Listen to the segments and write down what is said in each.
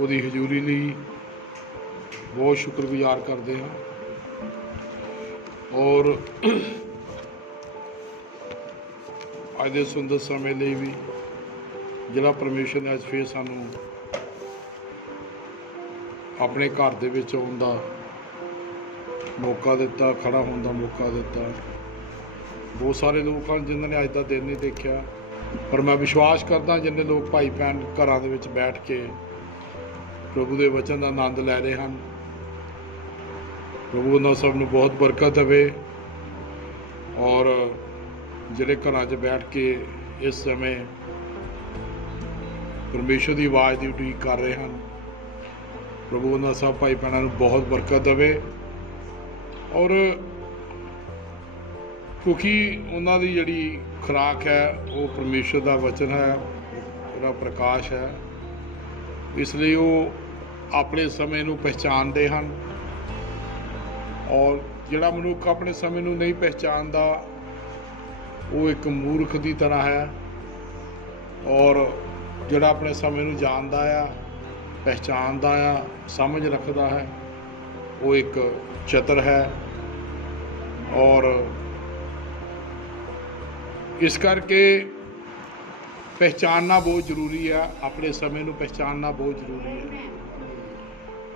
ਉਹਦੀ ਹਜ਼ੂਰੀ ਲਈ ਬਹੁਤ ਸ਼ੁਕਰਗੁਜ਼ਾਰ ਕਰਦੇ ਹਾਂ। ਔਰ ਅੱਜ ਦੇ ਸੁੰਦਰ ਸਮੇਂ ਲਈ ਵੀ ਜਿਹੜਾ ਪਰਮੇਸ਼ਰ ਨੇ ਅੱਜ ਫਿਰ ਸਾਨੂੰ ਆਪਣੇ ਘਰ ਦੇ ਵਿੱਚ ਆਉਣ ਦਾ ਮੌਕਾ ਦਿੱਤਾ, ਖੜਾ ਹੋਣ ਦਾ ਮੌਕਾ ਦਿੱਤਾ। ਬਹੁਤ ਸਾਰੇ ਲੋਕ ਹਨ ਜਿਨ੍ਹਾਂ ਨੇ ਅੱਜ ਦਾ ਦਿਨ ਨਹੀਂ ਦੇਖਿਆ, ਪਰ ਮੈਂ ਵਿਸ਼ਵਾਸ ਕਰਦਾ ਜਿੰਨੇ ਲੋਕ ਭਾਈ ਭੈਣ ਘਰਾਂ ਦੇ ਵਿੱਚ ਬੈਠ ਕੇ ਪ੍ਰਭੂ ਦੇ ਵਚਨ ਦਾ ਆਨੰਦ ਲੈ ਰਹੇ ਹਨ, ਪ੍ਰਭੂ ਉਹਨਾਂ ਸਭ ਨੂੰ ਬਹੁਤ ਬਰਕਤ ਦੇਵੇ। ਔਰ ਜਿਹੜੇ ਘਰਾਂ 'ਚ ਬੈਠ ਕੇ ਇਸ ਸਮੇਂ ਪਰਮੇਸ਼ਰ ਦੀ ਆਵਾਜ਼ ਦੀ ਉਡੀਕ ਕਰ ਰਹੇ ਹਨ, ਪ੍ਰਭੂ ਉਹਨਾਂ ਸਭ ਭਾਈ ਭੈਣਾਂ ਨੂੰ ਬਹੁਤ ਬਰਕਤ ਦੇਵੇ। ਔਰ ਕਿਉਂਕਿ ਉਹਨਾਂ ਦੀ ਜਿਹੜੀ ਖੁਰਾਕ ਹੈ ਉਹ ਪਰਮੇਸ਼ਰ ਦਾ ਵਚਨ ਹੈ, ਉਹਦਾ ਪ੍ਰਕਾਸ਼ ਹੈ, ਇਸ ਲਈ ਉਹ ਆਪਣੇ ਸਮੇਂ ਨੂੰ ਪਹਿਚਾਣਦੇ ਹਨ। ਔਰ ਜਿਹੜਾ ਮਨੁੱਖ ਆਪਣੇ ਸਮੇਂ ਨੂੰ ਨਹੀਂ ਪਹਿਚਾਣਦਾ ਉਹ ਇੱਕ ਮੂਰਖ ਦੀ ਤਰ੍ਹਾਂ ਹੈ, ਔਰ ਜਿਹੜਾ ਆਪਣੇ ਸਮੇਂ ਨੂੰ ਜਾਣਦਾ ਆ, ਪਹਿਚਾਣਦਾ ਆ, ਸਮਝ ਰੱਖਦਾ ਹੈ, ਉਹ ਇੱਕ ਚਤਰ ਹੈ। ਔਰ ਇਸ ਕਰਕੇ ਪਹਿਚਾਨਣਾ ਬਹੁਤ ਜ਼ਰੂਰੀ ਹੈ, ਆਪਣੇ ਸਮੇਂ ਨੂੰ ਪਹਿਚਾਨਣਾ ਬਹੁਤ ਜ਼ਰੂਰੀ ਹੈ।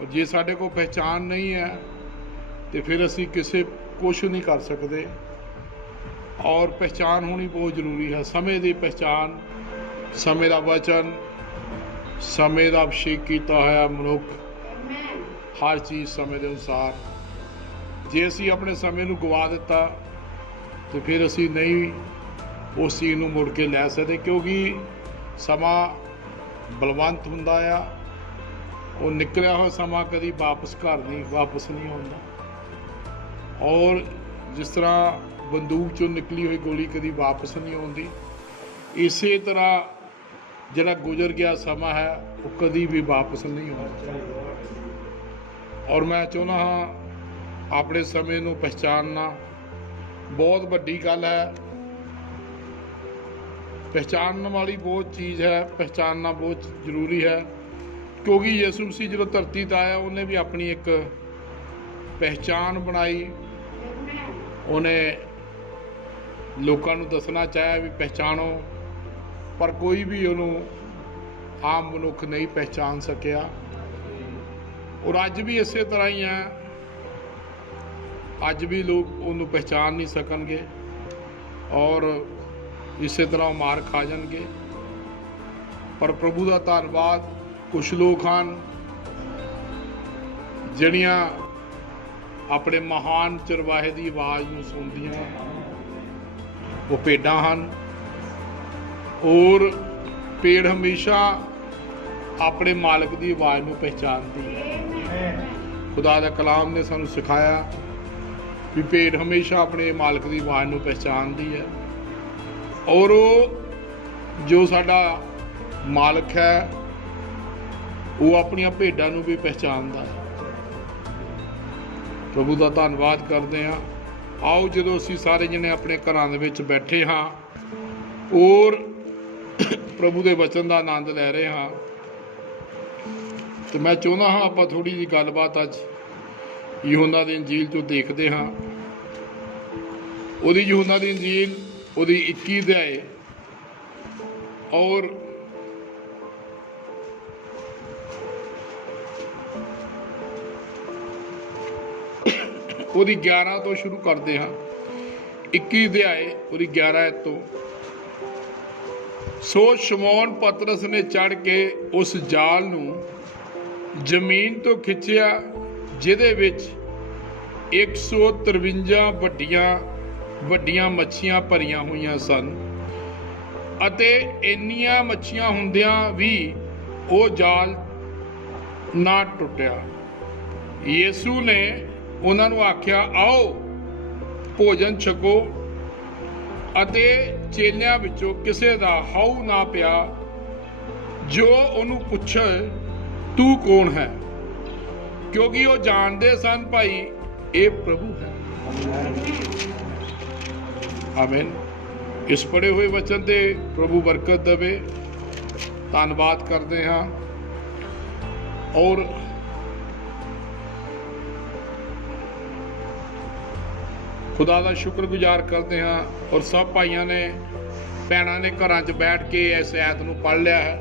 ਔਰ ਜੇ ਸਾਡੇ ਕੋਲ ਪਹਿਚਾਨ ਨਹੀਂ ਹੈ ਤੇ ਫਿਰ ਅਸੀਂ ਕਿਸੇ ਕੁਛ ਨਹੀਂ ਕਰ ਸਕਦੇ। ਔਰ ਪਹਿਚਾਨ ਹੋਣੀ ਬਹੁਤ ਜ਼ਰੂਰੀ ਹੈ, ਸਮੇਂ ਦੀ ਪਹਿਚਾਨ, ਸਮੇਂ ਦਾ ਵਚਨ, ਸਮੇਂ ਦਾ ਅਭਿਸ਼ੇਕ ਕੀਤਾ ਹੋਇਆ ਮਨੁੱਖ, ਹਰ ਚੀਜ਼ ਸਮੇਂ ਦੇ ਅਨੁਸਾਰ। ਜੇ ਅਸੀਂ ਆਪਣੇ ਸਮੇਂ ਨੂੰ ਗਵਾ ਦਿੱਤਾ ਤੇ ਫਿਰ ਅਸੀਂ ਨਹੀਂ ਉਸ ਚੀਜ਼ ਨੂੰ ਮੁੜ ਕੇ ਲੈ ਸਕਦੇ, ਕਿਉਂਕਿ ਸਮਾਂ ਬਲਵੰਤ ਹੁੰਦਾ ਆ। ਉਹ ਨਿਕਲਿਆ ਹੋਇਆ ਸਮਾਂ ਕਦੀ ਵਾਪਸ ਘਰ ਨਹੀਂ ਵਾਪਸ ਨਹੀਂ ਆਉਂਦਾ। ਔਰ ਜਿਸ ਤਰ੍ਹਾਂ ਬੰਦੂਕ 'ਚੋਂ ਨਿਕਲੀ ਹੋਈ ਗੋਲੀ ਕਦੀ ਵਾਪਸ ਨਹੀਂ ਆਉਂਦੀ, ਇਸੇ ਤਰ੍ਹਾਂ ਜਿਹੜਾ ਗੁਜ਼ਰ ਗਿਆ ਸਮਾਂ ਹੈ ਉਹ ਕਦੀ ਵੀ ਵਾਪਸ ਨਹੀਂ ਆਉਂਦਾ। ਔਰ ਮੈਂ ਚਾਹੁੰਦਾ ਹਾਂ ਆਪਣੇ ਸਮੇਂ ਨੂੰ ਪਹਿਚਾਨਣਾ ਬਹੁਤ ਵੱਡੀ ਗੱਲ ਹੈ। ਪਹਿਚਾਨਣ ਵਾਲੀ ਬਹੁਤ ਚੀਜ਼ ਹੈ, ਪਹਿਚਾਨਣਾ ਬਹੁਤ ਜ਼ਰੂਰੀ ਹੈ, ਕਿਉਂਕਿ ਯਿਸੂ ਮਸੀਹ ਜਦੋਂ ਧਰਤੀ 'ਤੇ ਆਇਆ ਉਹਨੇ ਵੀ ਆਪਣੀ ਇੱਕ ਪਹਿਚਾਨ ਬਣਾਈ। ਉਹਨੇ ਲੋਕਾਂ ਨੂੰ ਦੱਸਣਾ ਚਾਹਿਆ ਵੀ ਪਹਿਚਾਣੋ, ਪਰ ਕੋਈ ਵੀ ਉਹਨੂੰ ਆਮ ਮਨੁੱਖ ਨਹੀਂ ਪਹਿਚਾਣ ਸਕਿਆ। ਔਰ ਅੱਜ ਵੀ ਇਸੇ ਤਰ੍ਹਾਂ ਹੀ ਹੈ, ਅੱਜ ਵੀ ਲੋਕ ਉਹਨੂੰ ਪਹਿਚਾਣ ਨਹੀਂ ਸਕਣਗੇ ਔਰ ਇਸੇ ਤਰ੍ਹਾਂ ਉਹ ਮਾਰ ਖਾ ਜਾਣਗੇ। ਪਰ ਪ੍ਰਭੂ ਦਾ ਧੰਨਵਾਦ, ਕੁਛ ਲੋਕ ਹਨ ਜਿਹੜੀਆਂ ਆਪਣੇ ਮਹਾਨ ਚਰਵਾਹੇ ਦੀ ਆਵਾਜ਼ ਨੂੰ ਸੁਣਦੀਆਂ, ਉਹ ਭੇਡਾਂ ਹਨ। ਔਰ ਭੇਡ ਹਮੇਸ਼ਾ ਆਪਣੇ ਮਾਲਕ ਦੀ ਆਵਾਜ਼ ਨੂੰ ਪਹਿਚਾਣਦੀ ਹੈ। ਖੁਦਾ ਦਾ ਕਲਾਮ ਨੇ ਸਾਨੂੰ ਸਿਖਾਇਆ ਵੀ ਭੇਡ ਹਮੇਸ਼ਾ ਆਪਣੇ ਮਾਲਕ ਦੀ ਆਵਾਜ਼ ਨੂੰ ਪਹਿਚਾਣਦੀ ਹੈ। ਔਰ ਉਹ ਜੋ ਸਾਡਾ ਮਾਲਕ ਹੈ ਉਹ ਆਪਣੀਆਂ ਭੇਡਾਂ ਨੂੰ ਵੀ ਪਹਿਚਾਣਦਾ ਹੈ। ਪ੍ਰਭੂ ਦਾ ਧੰਨਵਾਦ ਕਰਦੇ ਹਾਂ। ਆਓ ਜਦੋਂ ਅਸੀਂ ਸਾਰੇ ਜਣੇ ਆਪਣੇ ਘਰਾਂ ਦੇ ਵਿੱਚ ਬੈਠੇ ਹਾਂ ਔਰ ਪ੍ਰਭੂ ਦੇ ਵਚਨ ਦਾ ਆਨੰਦ ਲੈ ਰਹੇ ਹਾਂ, ਤੇ ਮੈਂ ਚਾਹੁੰਦਾ ਹਾਂ ਆਪਾਂ ਥੋੜ੍ਹੀ ਜਿਹੀ ਗੱਲਬਾਤ ਅੱਜ ਯਹੋਨਾ ਦੀ ਇੰਜੀਲ 'ਚੋਂ ਦੇਖਦੇ ਹਾਂ। ਉਹਦੀ ਯਹੋਨਾ ਦੀ ਇੰਜੀਲ ਉਹਦੀ 21 ਅਧਿਆਏ ਔਰ ਉਹਦੀ 11 ਤੋਂ ਸ਼ੁਰੂ ਕਰਦੇ ਹਾਂ। 21 ਅਧਿਆਏ ਉਹਦੀ 11 ਆਇਤ ਤੋਂ। ਸੋ ਸ਼ਮੌਨ ਪਤਰਸ ਨੇ ਚੜ੍ਹ ਕੇ ਉਸ ਜਾਲ ਨੂੰ ਜ਼ਮੀਨ ਤੋਂ ਖਿੱਚਿਆ ਜਿਹਦੇ ਵਿੱਚ 153 ਵੱਡੀਆਂ ਮੱਛੀਆਂ ਭਰੀਆਂ ਹੋਈਆਂ ਸਨ, ਅਤੇ ਇੰਨੀਆਂ ਮੱਛੀਆਂ ਹੁੰਦਿਆਂ ਵੀ ਉਹ ਜਾਲ ਨਾ ਟੁੱਟਿਆ। ਯਿਸੂ ਨੇ ਉਹਨਾਂ ਨੂੰ ਆਖਿਆ, ਆਓ ਭੋਜਨ ਛਕੋ। ਅਤੇ ਚੇਲਿਆਂ ਵਿੱਚੋਂ ਕਿਸੇ ਦਾ ਹਾਉ ਨਾ ਪਿਆ ਜੋ ਉਹਨੂੰ ਪੁੱਛੇ ਤੂੰ ਕੌਣ ਹੈ, ਕਿਉਂਕਿ ਉਹ ਜਾਣਦੇ ਸਨ ਭਾਈ ਇਹ ਪ੍ਰਭੂ ਹੈ। ਆਮੀਨ। ਇਸ ਪੜ੍ਹੇ ਹੋਏ ਵਚਨ ਤੇ ਪ੍ਰਭੂ ਬਰਕਤ ਦੇਵੇ। ਧੰਨਵਾਦ ਕਰਦੇ ਹਾਂ। और खुदा का शुक्रगुजार करते हैं। और सब भाइयों ने भैनों ने घर च बैठ के इस ऐत नूं पढ़ लिया है।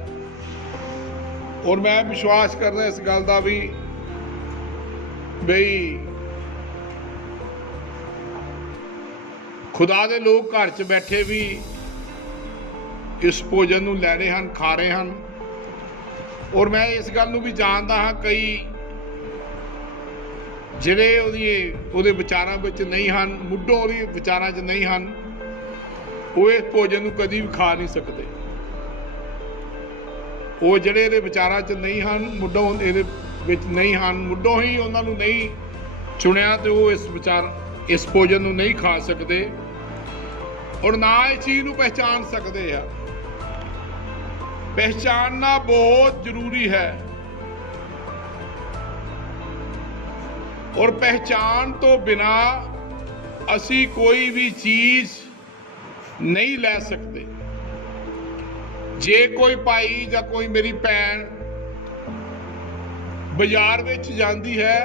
और मैं विश्वास करदा इस गल का भी बई खुदा दे लोग घर च बैठे भी इस भोजन नूं लै रहे हैं, खा रहे हैं। और मैं इस गल नूं भी जानदा हाँ कई ਜਿਹੜੇ ਉਹਦੇ ਵਿਚਾਰਾਂ ਵਿੱਚ ਨਹੀਂ ਹਨ, ਮੁੱਢੋਂ ਉਹਦੇ ਵਿਚਾਰਾਂ 'ਚ ਨਹੀਂ ਹਨ, ਉਹ ਇਸ ਭੋਜਨ ਨੂੰ ਕਦੀ ਵੀ ਖਾ ਨਹੀਂ ਸਕਦੇ। ਉਹ ਜਿਹੜੇ ਇਹਦੇ ਵਿਚਾਰਾਂ 'ਚ ਨਹੀਂ ਹਨ, ਮੁੱਢੋਂ ਇਹਦੇ ਵਿੱਚ ਨਹੀਂ ਹਨ, ਮੁੱਢੋਂ ਹੀ ਉਹਨਾਂ ਨੂੰ ਨਹੀਂ ਚੁਣਿਆ ਤੇ ਉਹ ਇਸ ਭੋਜਨ ਨੂੰ ਨਹੀਂ ਖਾ ਸਕਦੇ ਔਰ ਨਾ ਇਸ ਚੀਜ਼ ਨੂੰ ਪਹਿਚਾਨ ਸਕਦੇ ਆ। ਪਹਿਚਾਨਣਾ ਬਹੁਤ ਜ਼ਰੂਰੀ ਹੈ और पहचान तो बिना असी कोई भी चीज नहीं लै सकते। जे कोई भाई या कोई मेरी भैन बाजार विच जाती है,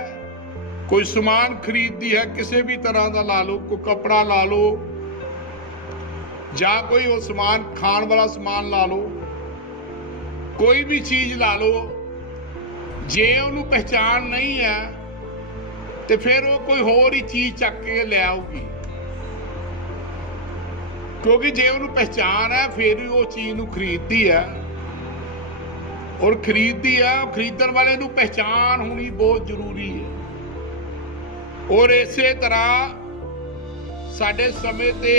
कोई समान खरीदती है, किसी भी तरह का ला लो, कोई कपड़ा ला लो या कोई वो समान खाण वाला समान ला लो, कोई भी चीज ला लो, जे उन्होंने पहचान नहीं है तो फिर वो कोई होर ही चीज चक के ले आऊगी। क्योंकि जे उन्होंने पहचान है फिर ही वो चीज नूं खरीदती है और खरीदण वाले नूं पहचान होनी बहुत जरूरी है। और इसे तरह साडे समय ते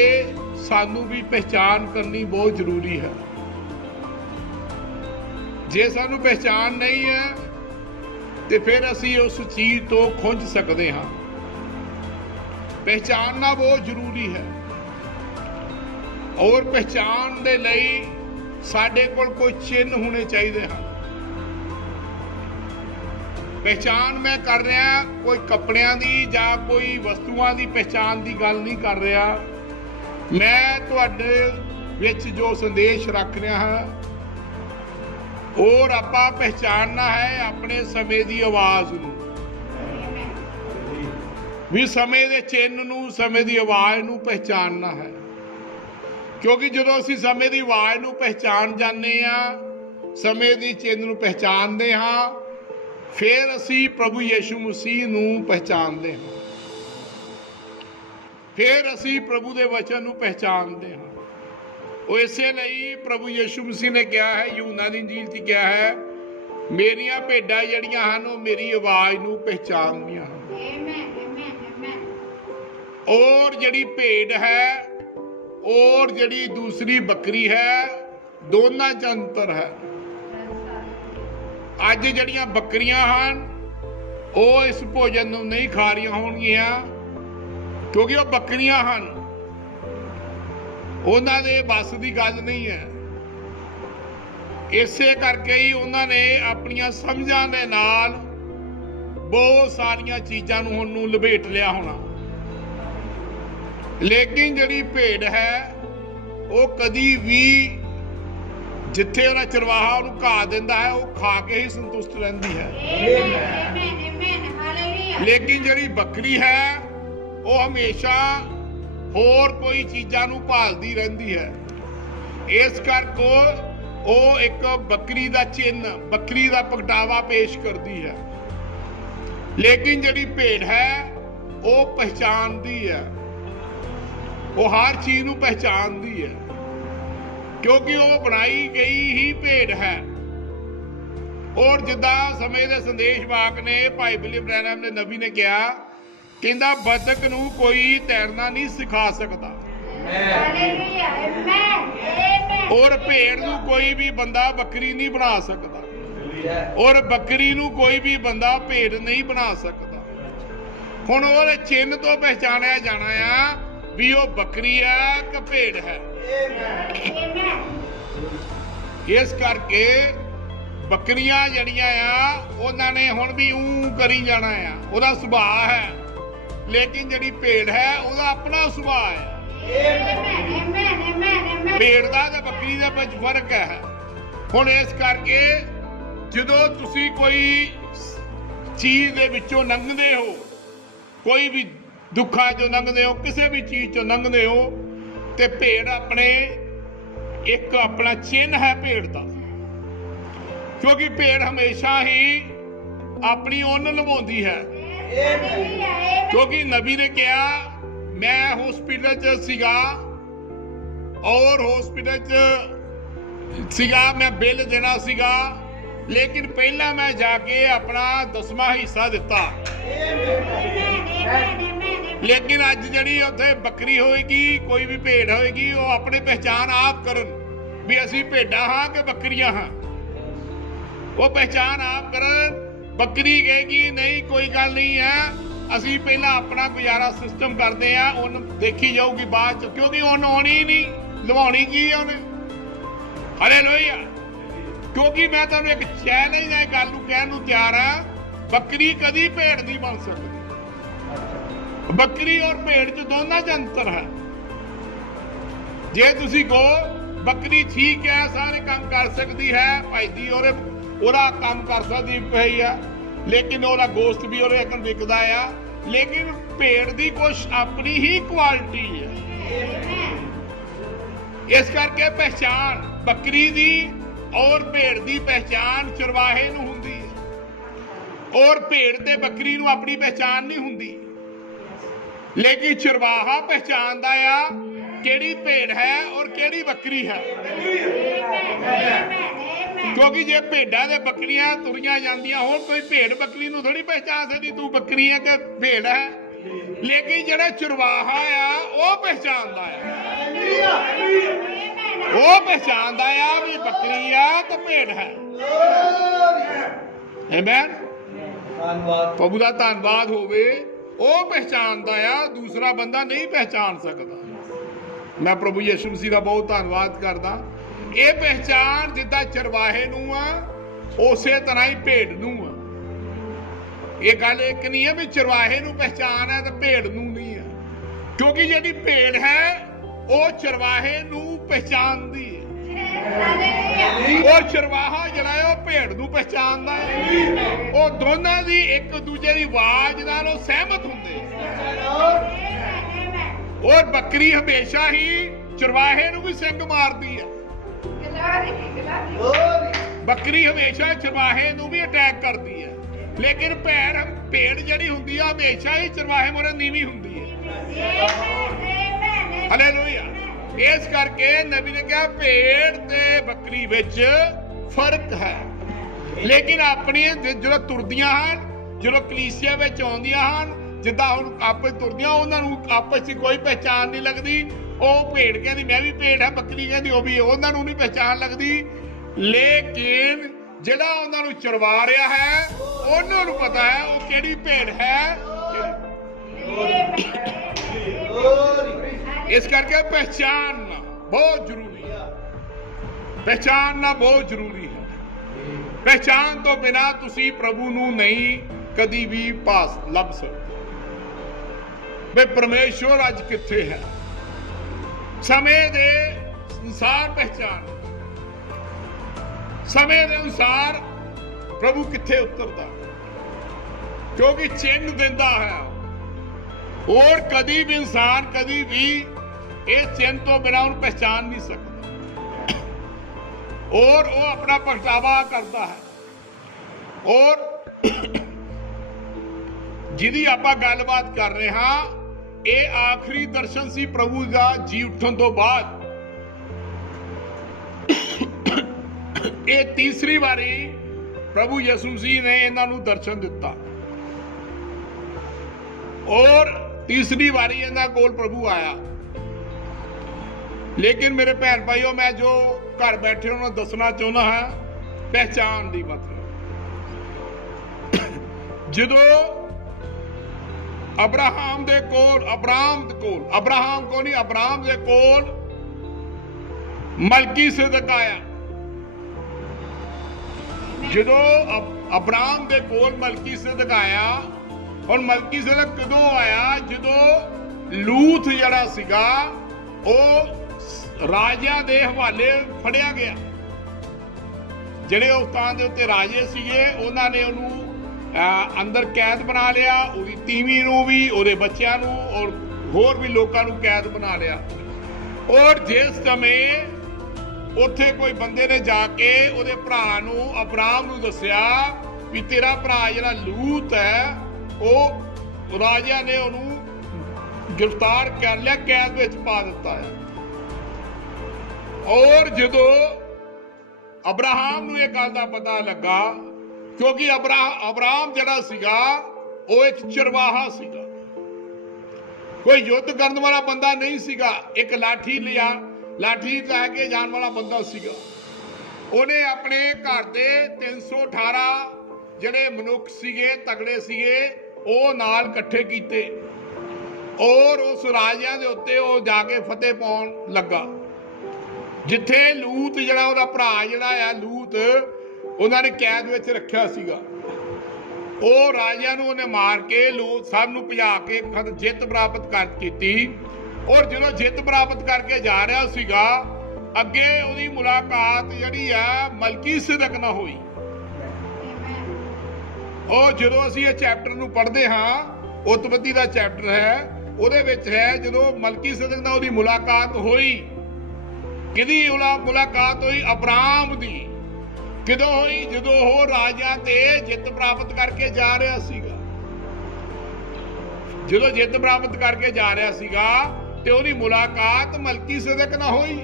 सानू भी पहचान करनी बहुत जरूरी है। जे सानू पहचान नहीं है तो फिर असी उस चीज तो खुंझ सकते हाँ। पहचानना बहुत जरूरी है और पहचान दे लई साडे कोल कोई चिन्ह होने चाहिए हैं। पहचान मैं कर रहा कोई कपड़ियां दी या कोई वस्तुआं दी पहचान की गल नहीं कर रहा। मैं तुहाडे विच जो संदेश रख रहा हाँ और आपां पहचानना है अपने समय की आवाज़ नूं, भी समय के चिन्ह नूं, समय की आवाज़ नूं पहचानना है। क्योंकि जो असीं समय की आवाज़ नूं पहचान जाने हाँ, समय की चिन्ह नूं पहचानते हाँ, फिर असीं प्रभु यीशु मसीह नूं पहचानते हाँ, फिर असीं प्रभु के वचन नूं पहचानते हाँ। और इसे लिए प्रभु यीशु मसीह ने कहा है, यूहन्ना दी इंजील च क्या है, मेरियां भेडां जड़ियां हन वो मेरी आवाज़ नूं पहचानदियां हन। और जड़ी भेड़ है और जड़ी दूसरी बकरी है, दोनों च अंतर है। अज जड़ियां बकरियां हन वो इस भोजन नूं नहीं खा रही होणगियां क्योंकि वो बकरियां हन, उन्हां दे बस की गल नहीं है। इसे करके ही उन्होंने अपनियां समझां दे नाल बहुत सारियां चीज़ां नूं हुण नूं लपेट लिया होना। लेकिन जिहड़ी भेड़ है वो कदी भी जिथे उहदा चरवाहा उहनूं घाह दिंदा है वो खा के ही संतुष्ट रहिंदी है। लेकिन जिहड़ी बकरी है वो हमेशा होर कोई चीज़ां नूं भालदी रहिंदी है। इस करके वो एक बकरी का चिन्ह, बकरी का प्रगटावा पेश करती है। लेकिन जिहड़ी भेड़ है वो पहचानती है, वो हर चीज़ नूं पहचानती है क्योंकि वो बनाई गई ही भेड़ है। और जिद्दां समय के संदेश वाक ने भाई विलियम ब्रैनम ने नबी ने कहा, कहंदा बतख नूं कोई तैरना नहीं सिखा सकता और भेड़ नूं कोई भी बंदा बकरी नहीं बना सकता और बकरी नूं कोई भी बंदा भेड़ नहीं बना सकता। हुण ओहदे चिन्ह तो पहचानिया जाना है भी वो बकरी है कि भेड़ है। इस करके बकरियां जड़ियां आ उन्होंने हुण भी ऊं करी जाना है, उहदा सुभाव है। लेकिन जिहड़ी भेड़ है उहदा अपना सुभाव है। भेड़ दा ते बकरी दे विच फर्क है। हुण इस करके ਜਦੋਂ ਤੁਸੀਂ ਕੋਈ ਚੀਜ਼ ਦੇ ਵਿੱਚੋਂ ਲੰਘਦੇ ਹੋ, ਕੋਈ ਵੀ ਦੁੱਖਾਂ ਚੋਂ ਲੰਘਦੇ ਹੋ, ਕਿਸੇ ਵੀ ਚੀਜ਼ ਚੋਂ ਲੰਘਦੇ ਹੋ, ਤੇ ਭੇਡ ਆਪਣੇ ਇੱਕ ਆਪਣਾ ਚਿੰਨ੍ਹ ਹੈ ਭੇਡ ਦਾ, ਕਿਉਂਕਿ ਭੇਡ ਹਮੇਸ਼ਾ ਹੀ ਆਪਣੀ ਉੱਨ ਨਿਭਾਉਂਦੀ ਹੈ। ਕਿਉਂਕਿ ਨਬੀ ਨੇ ਕਿਹਾ, ਮੈਂ ਹਸਪੀਟਲ 'ਚ ਸੀਗਾ ਔਰ ਹਸਪੀਟਲ 'ਚ ਸੀਗਾ, ਮੈਂ ਬਿੱਲ ਦੇਣਾ ਸੀਗਾ, ਲੇਕਿਨ ਪਹਿਲਾਂ ਮੈਂ ਜਾ ਕੇ ਆਪਣਾ 10ਵਾਂ ਹਿੱਸਾ ਦਿੱਤਾ। ਲੇਕਿਨ ਅੱਜ ਜਿਹੜੀ ਉੱਥੇ ਬੱਕਰੀ ਹੋਏਗੀ, ਕੋਈ ਵੀ ਭੇਡ ਹੋਏਗੀ, ਉਹ ਆਪਣੀ ਪਹਿਚਾਣ ਆਪ ਕਰਨ ਵੀ ਅਸੀਂ ਭੇਡਾਂ ਹਾਂ ਕਿ ਬੱਕਰੀਆਂ ਹਾਂ। ਉਹ ਪਹਿਚਾਣ ਆਪ ਕਰਨ। ਬੱਕਰੀ ਕਹੇਗੀ ਨਹੀਂ ਕੋਈ ਗੱਲ ਨਹੀਂ ਹੈ, ਅਸੀਂ ਪਹਿਲਾਂ ਆਪਣਾ ਗੁਜ਼ਾਰਾ ਸਿਸਟਮ ਕਰਦੇ ਆ, ਉਹਨੂੰ ਦੇਖੀ ਜਾਊਗੀ ਬਾਅਦ ਚ, ਕਿਉਂਕਿ ਉਹਨੂੰ ਆਉਣੀ ਨਹੀਂ, ਲਵਾਉਣੀ ਕੀ ਹੈ ਉਹਨੇ। ਹਾਲੇਲੂਇਆ। ਕਿਉਂਕਿ ਮੈਂ ਤੁਹਾਨੂੰ ਇੱਕ ਚੈਲੰਜ ਹੈ, ਗੱਲ ਨੂੰ ਕਹਿਣ ਨੂੰ ਤਿਆਰ ਹਾਂ, ਬੱਕਰੀ ਕਦੀ ਭੇਡ ਨਹੀਂ ਬਣ ਸਕਦੀ। ਬੱਕਰੀ ਔਰ ਭੇਡ ਚ ਦੋਨਾਂ ਚ ਅੰਤਰ ਹੈ। ਜੇ ਤੁਸੀਂ ਕਹੋ ਬੱਕਰੀ ਠੀਕ ਹੈ, ਸਾਰੇ ਕੰਮ ਕਰ ਸਕਦੀ ਹੈ, ਭਾਈ ਦੀ ਉਹਦਾ ਕੰਮ ਕਰ ਸਕਦੀ ਪਈ ਆ, ਲੇਕਿਨ ਉਹਦਾ ਗੋਸ਼ਤ ਵੀ ਉਹਦੇ ਅੱਗੇ ਵਿਕਦਾ ਆ, ਲੇਕਿਨ ਭੇਡ ਦੀ ਕੁਛ ਆਪਣੀ ਹੀ ਕੁਆਲਿਟੀ ਹੈ। ਇਸ ਕਰਕੇ ਪਹਿਚਾਨ ਬੱਕਰੀ ਦੀ ਔਰ ਭੇਡ ਦੀ ਪਹਿਚਾਨ ਚਰਵਾਹੇ ਨੂੰ ਹੁੰਦੀ ਹੈ, ਔਰ ਭੇਡ ਤੇ ਬੱਕਰੀ ਨੂੰ ਆਪਣੀ ਪਹਿਚਾਨ ਨਹੀਂ ਹੁੰਦੀ, ਲੇਕਿਨ ਚਰਵਾਹਾ ਪਹਿਚਾਨਦਾ ਆ ਕਿਹੜੀ ਭੇਡ ਹੈ ਔਰ ਕਿਹੜੀ ਬੱਕਰੀ ਹੈ। ਕਿਉਂਕਿ ਜੇ ਭੇਡਾਂ ਤੇ ਬੱਕਰੀਆਂ ਤੁਰੀਆਂ ਜਾਂਦੀਆਂ ਹੋਣ, ਕੋਈ ਭੇਡ ਬੱਕਰੀ ਨੂੰ ਥੋੜੀ ਪਹਿਚਾਨ ਸਕਦੀ ਤੂੰ ਬੱਕਰੀ ਹੈ ਕਿ ਭੇਡ ਹੈ, ਲੇਕਿਨ ਜਿਹੜਾ ਚਰਵਾਹਾ ਆ ਉਹ ਪਹਿਚਾਨਦਾ ਆ, ਉਹ ਪਹਿਚਾਨਦਾ ਆ ਵੀ ਬੱਕਰੀ ਆ ਕਿ ਭੇਡ ਹੈ। ਆਮੇਨ। ਪ੍ਰਭੂ ਦਾ ਧੰਨਵਾਦ ਹੋਵੇ। ਉਹ ਪਹਿਚਾਨਦਾ ਆ, ਦੂਸਰਾ ਬੰਦਾ ਨਹੀਂ ਪਹਿਚਾਨ ਸਕਦਾ। ਮੈਂ ਪ੍ਰਭੂ ਯਿਸੂ ਮਸੀਹ ਦਾ ਬਹੁਤ ਧੰਨਵਾਦ ਕਰਦਾ। ਇਹ ਪਹਿਚਾਨ ਜਿੱਦਾਂ ਚਰਵਾਹੇ ਨੂੰ ਆ, ਉਸੇ ਤਰ੍ਹਾਂ ਹੀ ਭੇਡ ਨੂੰ ਆ। ਇਹ ਗੱਲ ਇੱਕ ਨਹੀਂ ਹੈ ਵੀ ਚਰਵਾਹੇ ਨੂੰ ਪਹਿਚਾਨ ਹੈ ਤੇ ਭੇਡ ਨੂੰ ਨਹੀਂ ਹੈ, ਕਿਉਂਕਿ ਜਿਹੜੀ ਭੇਡ ਹੈ ਉਹ ਚਰਵਾਹੇ ਨੂੰ ਪਹਿਚਾਨਦੀ ਹੈ, ਉਹ ਚਰਵਾਹਾ ਜਿਹੜਾ ਉਹ ਭੇਡ ਨੂੰ ਪਹਿਚਾਨਦਾ ਹੈ। ਉਹ ਦੋਨਾਂ ਦੀ ਇੱਕ ਦੂਜੇ ਦੀ ਆਵਾਜ਼ ਨਾਲ ਉਹ ਸਹਿਮਤ ਹੁੰਦੇ। ਔਰ ਬੱਕਰੀ ਹਮੇਸ਼ਾ ਹੀ ਚਰਵਾਹੇ ਨੂੰ ਵੀ ਸਿੰਗ ਮਾਰਦੀ ਹੈ। ਬੱਕਰੀ ਹਮੇਸ਼ਾ ਚਰਵਾਹੇ ਨੂੰ ਵੀ ਅਟੈਕ ਕਰਦੀ ਹੈ, ਲੇਕਿਨ ਭੇਡ ਜਿਹੜੀ ਹੁੰਦੀ ਆ ਹਮੇਸ਼ਾ ਹੀ ਚਰਵਾਹੇ ਮੋਰੇ ਨੀਵੀਂ ਹੁੰਦੀ ਹੈ। ਹਾਲੇਲੂਇਆ। ਇਸ ਕਰਕੇ ਨਬੀ ਨੇ ਕਿਹਾ ਭੇਡ ਤੇ ਬੱਕਰੀ ਵਿੱਚ ਫਰਕ ਹੈ, ਲੇਕਿਨ ਆਪਣੀ ਜਦੋਂ ਤੁਰਦੀਆਂ ਹਨ, ਜਦੋਂ ਕਲੀਸਿਆ ਵਿੱਚ ਆਉਂਦੀਆਂ ਹਨ, ਜਿੱਦਾਂ ਹੁਣ ਆਪਸ ਤੁਰਦੀਆਂ, ਉਹਨਾਂ ਨੂੰ ਆਪਸ 'ਚ ਕੋਈ ਪਹਿਚਾਣ ਨਹੀਂ ਲੱਗਦੀ। ਉਹ ਭੇਡ ਕਹਿੰਦੀ ਮੈਂ ਵੀ ਭੇਡ ਹੈ, ਬੱਕਰੀ ਕਹਿੰਦੀ ਉਹ ਵੀ, ਉਹਨਾਂ ਨੂੰ ਨਹੀਂ ਪਹਿਚਾਣ ਲੱਗਦੀ। ਲੇਕਿਨ ਜਿਹੜਾ ਉਹਨਾਂ ਨੂੰ ਚਰਵਾ ਰਿਹਾ ਹੈ ਉਹਨਾਂ ਨੂੰ ਪਤਾ ਹੈ ਉਹ ਕਿਹੜੀ ਭੇਡ ਹੈ। ਇਸ ਕਰਕੇ ਪਹਿਚਾਨਣਾ ਬਹੁਤ ਜ਼ਰੂਰੀ ਹੈ, ਪਹਿਚਾਨਣਾ ਬਹੁਤ ਜ਼ਰੂਰੀ ਹੈ। ਪਹਿਚਾਨ ਤੋਂ ਬਿਨਾਂ ਤੁਸੀਂ ਪ੍ਰਭੂ ਨੂੰ ਨਹੀਂ ਕਦੀ ਵੀ ਲੱਭ ਸਕਦੇ। ਵੇ ਪਰਮੇਸ਼ਵਰ ਅੱਜ ਕਿੱਥੇ ਹੈ? ਸਮੇਂ ਦੇ ਅਨੁਸਾਰ ਪਹਿਚਾਨ, ਸਮੇਂ ਦੇ ਅਨੁਸਾਰ ਪ੍ਰਭੂ ਕਿੱਥੇ ਉਤਰਦਾ, ਕਿਉਂਕਿ ਚਿੰਨ੍ਹ ਦਿੰਦਾ ਹੈ। और कभी भी इंसान कभी भी इस चिन्ह तो बिना उन पहचान नहीं सकता, और वो अपना पछतावा करता है। और जिहदी आपां गलबात कर रहे हाँ, ये आखिरी दर्शन सी प्रभु का जी उठन तो बाद। ये तीसरी बारी प्रभु यसू मसीह ने इन्हां नूं दर्शन दिता, और तीसरी बारी इन्हां कोल प्रभु आया। लेकिन मेरे भैन भाइयों, मैं जो घर बैठे उन्होंने दसना चाहना है पहचान दी मतलब। जदों अब्राहम दे कोल अब्राहम को नहीं, अब्राहम दे कोल मलकीसिदक आया। जदों अब्राहम दे कोल मलकीसिदक आया, और मलकीसिदक कदों आया? जदों लूत जड़ा सीगा वो राजा दे हवाले फड़िया गया। ਜਿਹੜੇ ਉਸ ਥਾਂ ਦੇ ਉੱਤੇ ਰਾਜੇ ਸੀਗੇ ਉਹਨਾਂ ਨੇ ਉਹਨੂੰ ਅੰਦਰ ਕੈਦ ਬਣਾ ਲਿਆ, ਉਹਦੀ ਤੀਵੀਂ ਨੂੰ ਵੀ, ਉਹਦੇ ਬੱਚਿਆਂ ਨੂੰ ਔਰ ਹੋਰ ਵੀ ਲੋਕਾਂ ਨੂੰ ਕੈਦ ਬਣਾ ਲਿਆ। ਔਰ ਜਿਸ ਸਮੇਂ ਉੱਥੇ ਕੋਈ ਬੰਦੇ ਨੇ ਜਾ ਕੇ ਉਹਦੇ ਭਰਾ ਨੂੰ ਅਬਰਾਮ ਨੂੰ ਦੱਸਿਆ ਵੀ ਤੇਰਾ ਭਰਾ ਜਿਹੜਾ ਲੂਤ ਹੈ ਉਹ ਰਾਜਿਆਂ ਨੇ ਉਹਨੂੰ गिरफ्तार कर लिया, कैद में पा दिता है। और जो अब्राहम एक गल का पता लगा, क्योंकि अब्राहम जरा सीगा वो एक चरवाहा सीगा, कोई युद्ध करने वाला बंदा नहीं सीगा, एक लाठी लिया लाठी लैके जाने वाला बंदा सीगा। उन्हें अपने घर के 318 ਜਿਹੜੇ ਮਨੁੱਖ ਸੀਗੇ ਤਗੜੇ ਸੀਗੇ ਉਹ ਨਾਲ ਇਕੱਠੇ ਕੀਤੇ ਔਰ ਉਸ ਰਾਜਿਆਂ ਦੇ ਉੱਤੇ ਉਹ ਜਾ ਕੇ ਫਤਿਹ ਪਾਉਣ ਲੱਗਾ। ਜਿੱਥੇ ਲੂਤ ਜਿਹੜਾ ਉਹਦਾ ਭਰਾ ਜਿਹੜਾ ਆ ਲੂਤ ਉਹਨਾਂ ਨੇ ਕੈਦ ਵਿੱਚ ਰੱਖਿਆ ਸੀਗਾ, ਉਹ ਰਾਜਿਆਂ ਨੂੰ ਉਹਨੇ ਮਾਰ ਕੇ ਲੂਤ ਸਭ ਨੂੰ ਭਜਾ ਕੇ ਜਿੱਤ ਪ੍ਰਾਪਤ ਕੀਤੀ। ਔਰ ਜਦੋਂ ਜਿੱਤ ਪ੍ਰਾਪਤ ਕਰਕੇ ਜਾ ਰਿਹਾ ਸੀਗਾ ਅੱਗੇ ਉਹਦੀ ਮੁਲਾਕਾਤ ਜਿਹੜੀ ਆ ਮਲਕੀਸੇਦਕ ਨਾਲ ਹੋਈ। और जो असी ये चैप्टर नूं पढ़ते हाँ, उत्पत्ति का चैप्टर है, ਉਹਦੇ ਵਿੱਚ है जो मलकीसेदक नाल ਉਹਦੀ मुलाकात हुई। किहदी मुलाकात हुई? अब्राहम दी। किदों हुई? जो वो राजा ते जित प्राप्त करके जा रहा सीगा। जो जित प्राप्त करके जा रहा सीगा ते ਉਹਦੀ मुलाकात मलकीसेदक नाल हुई।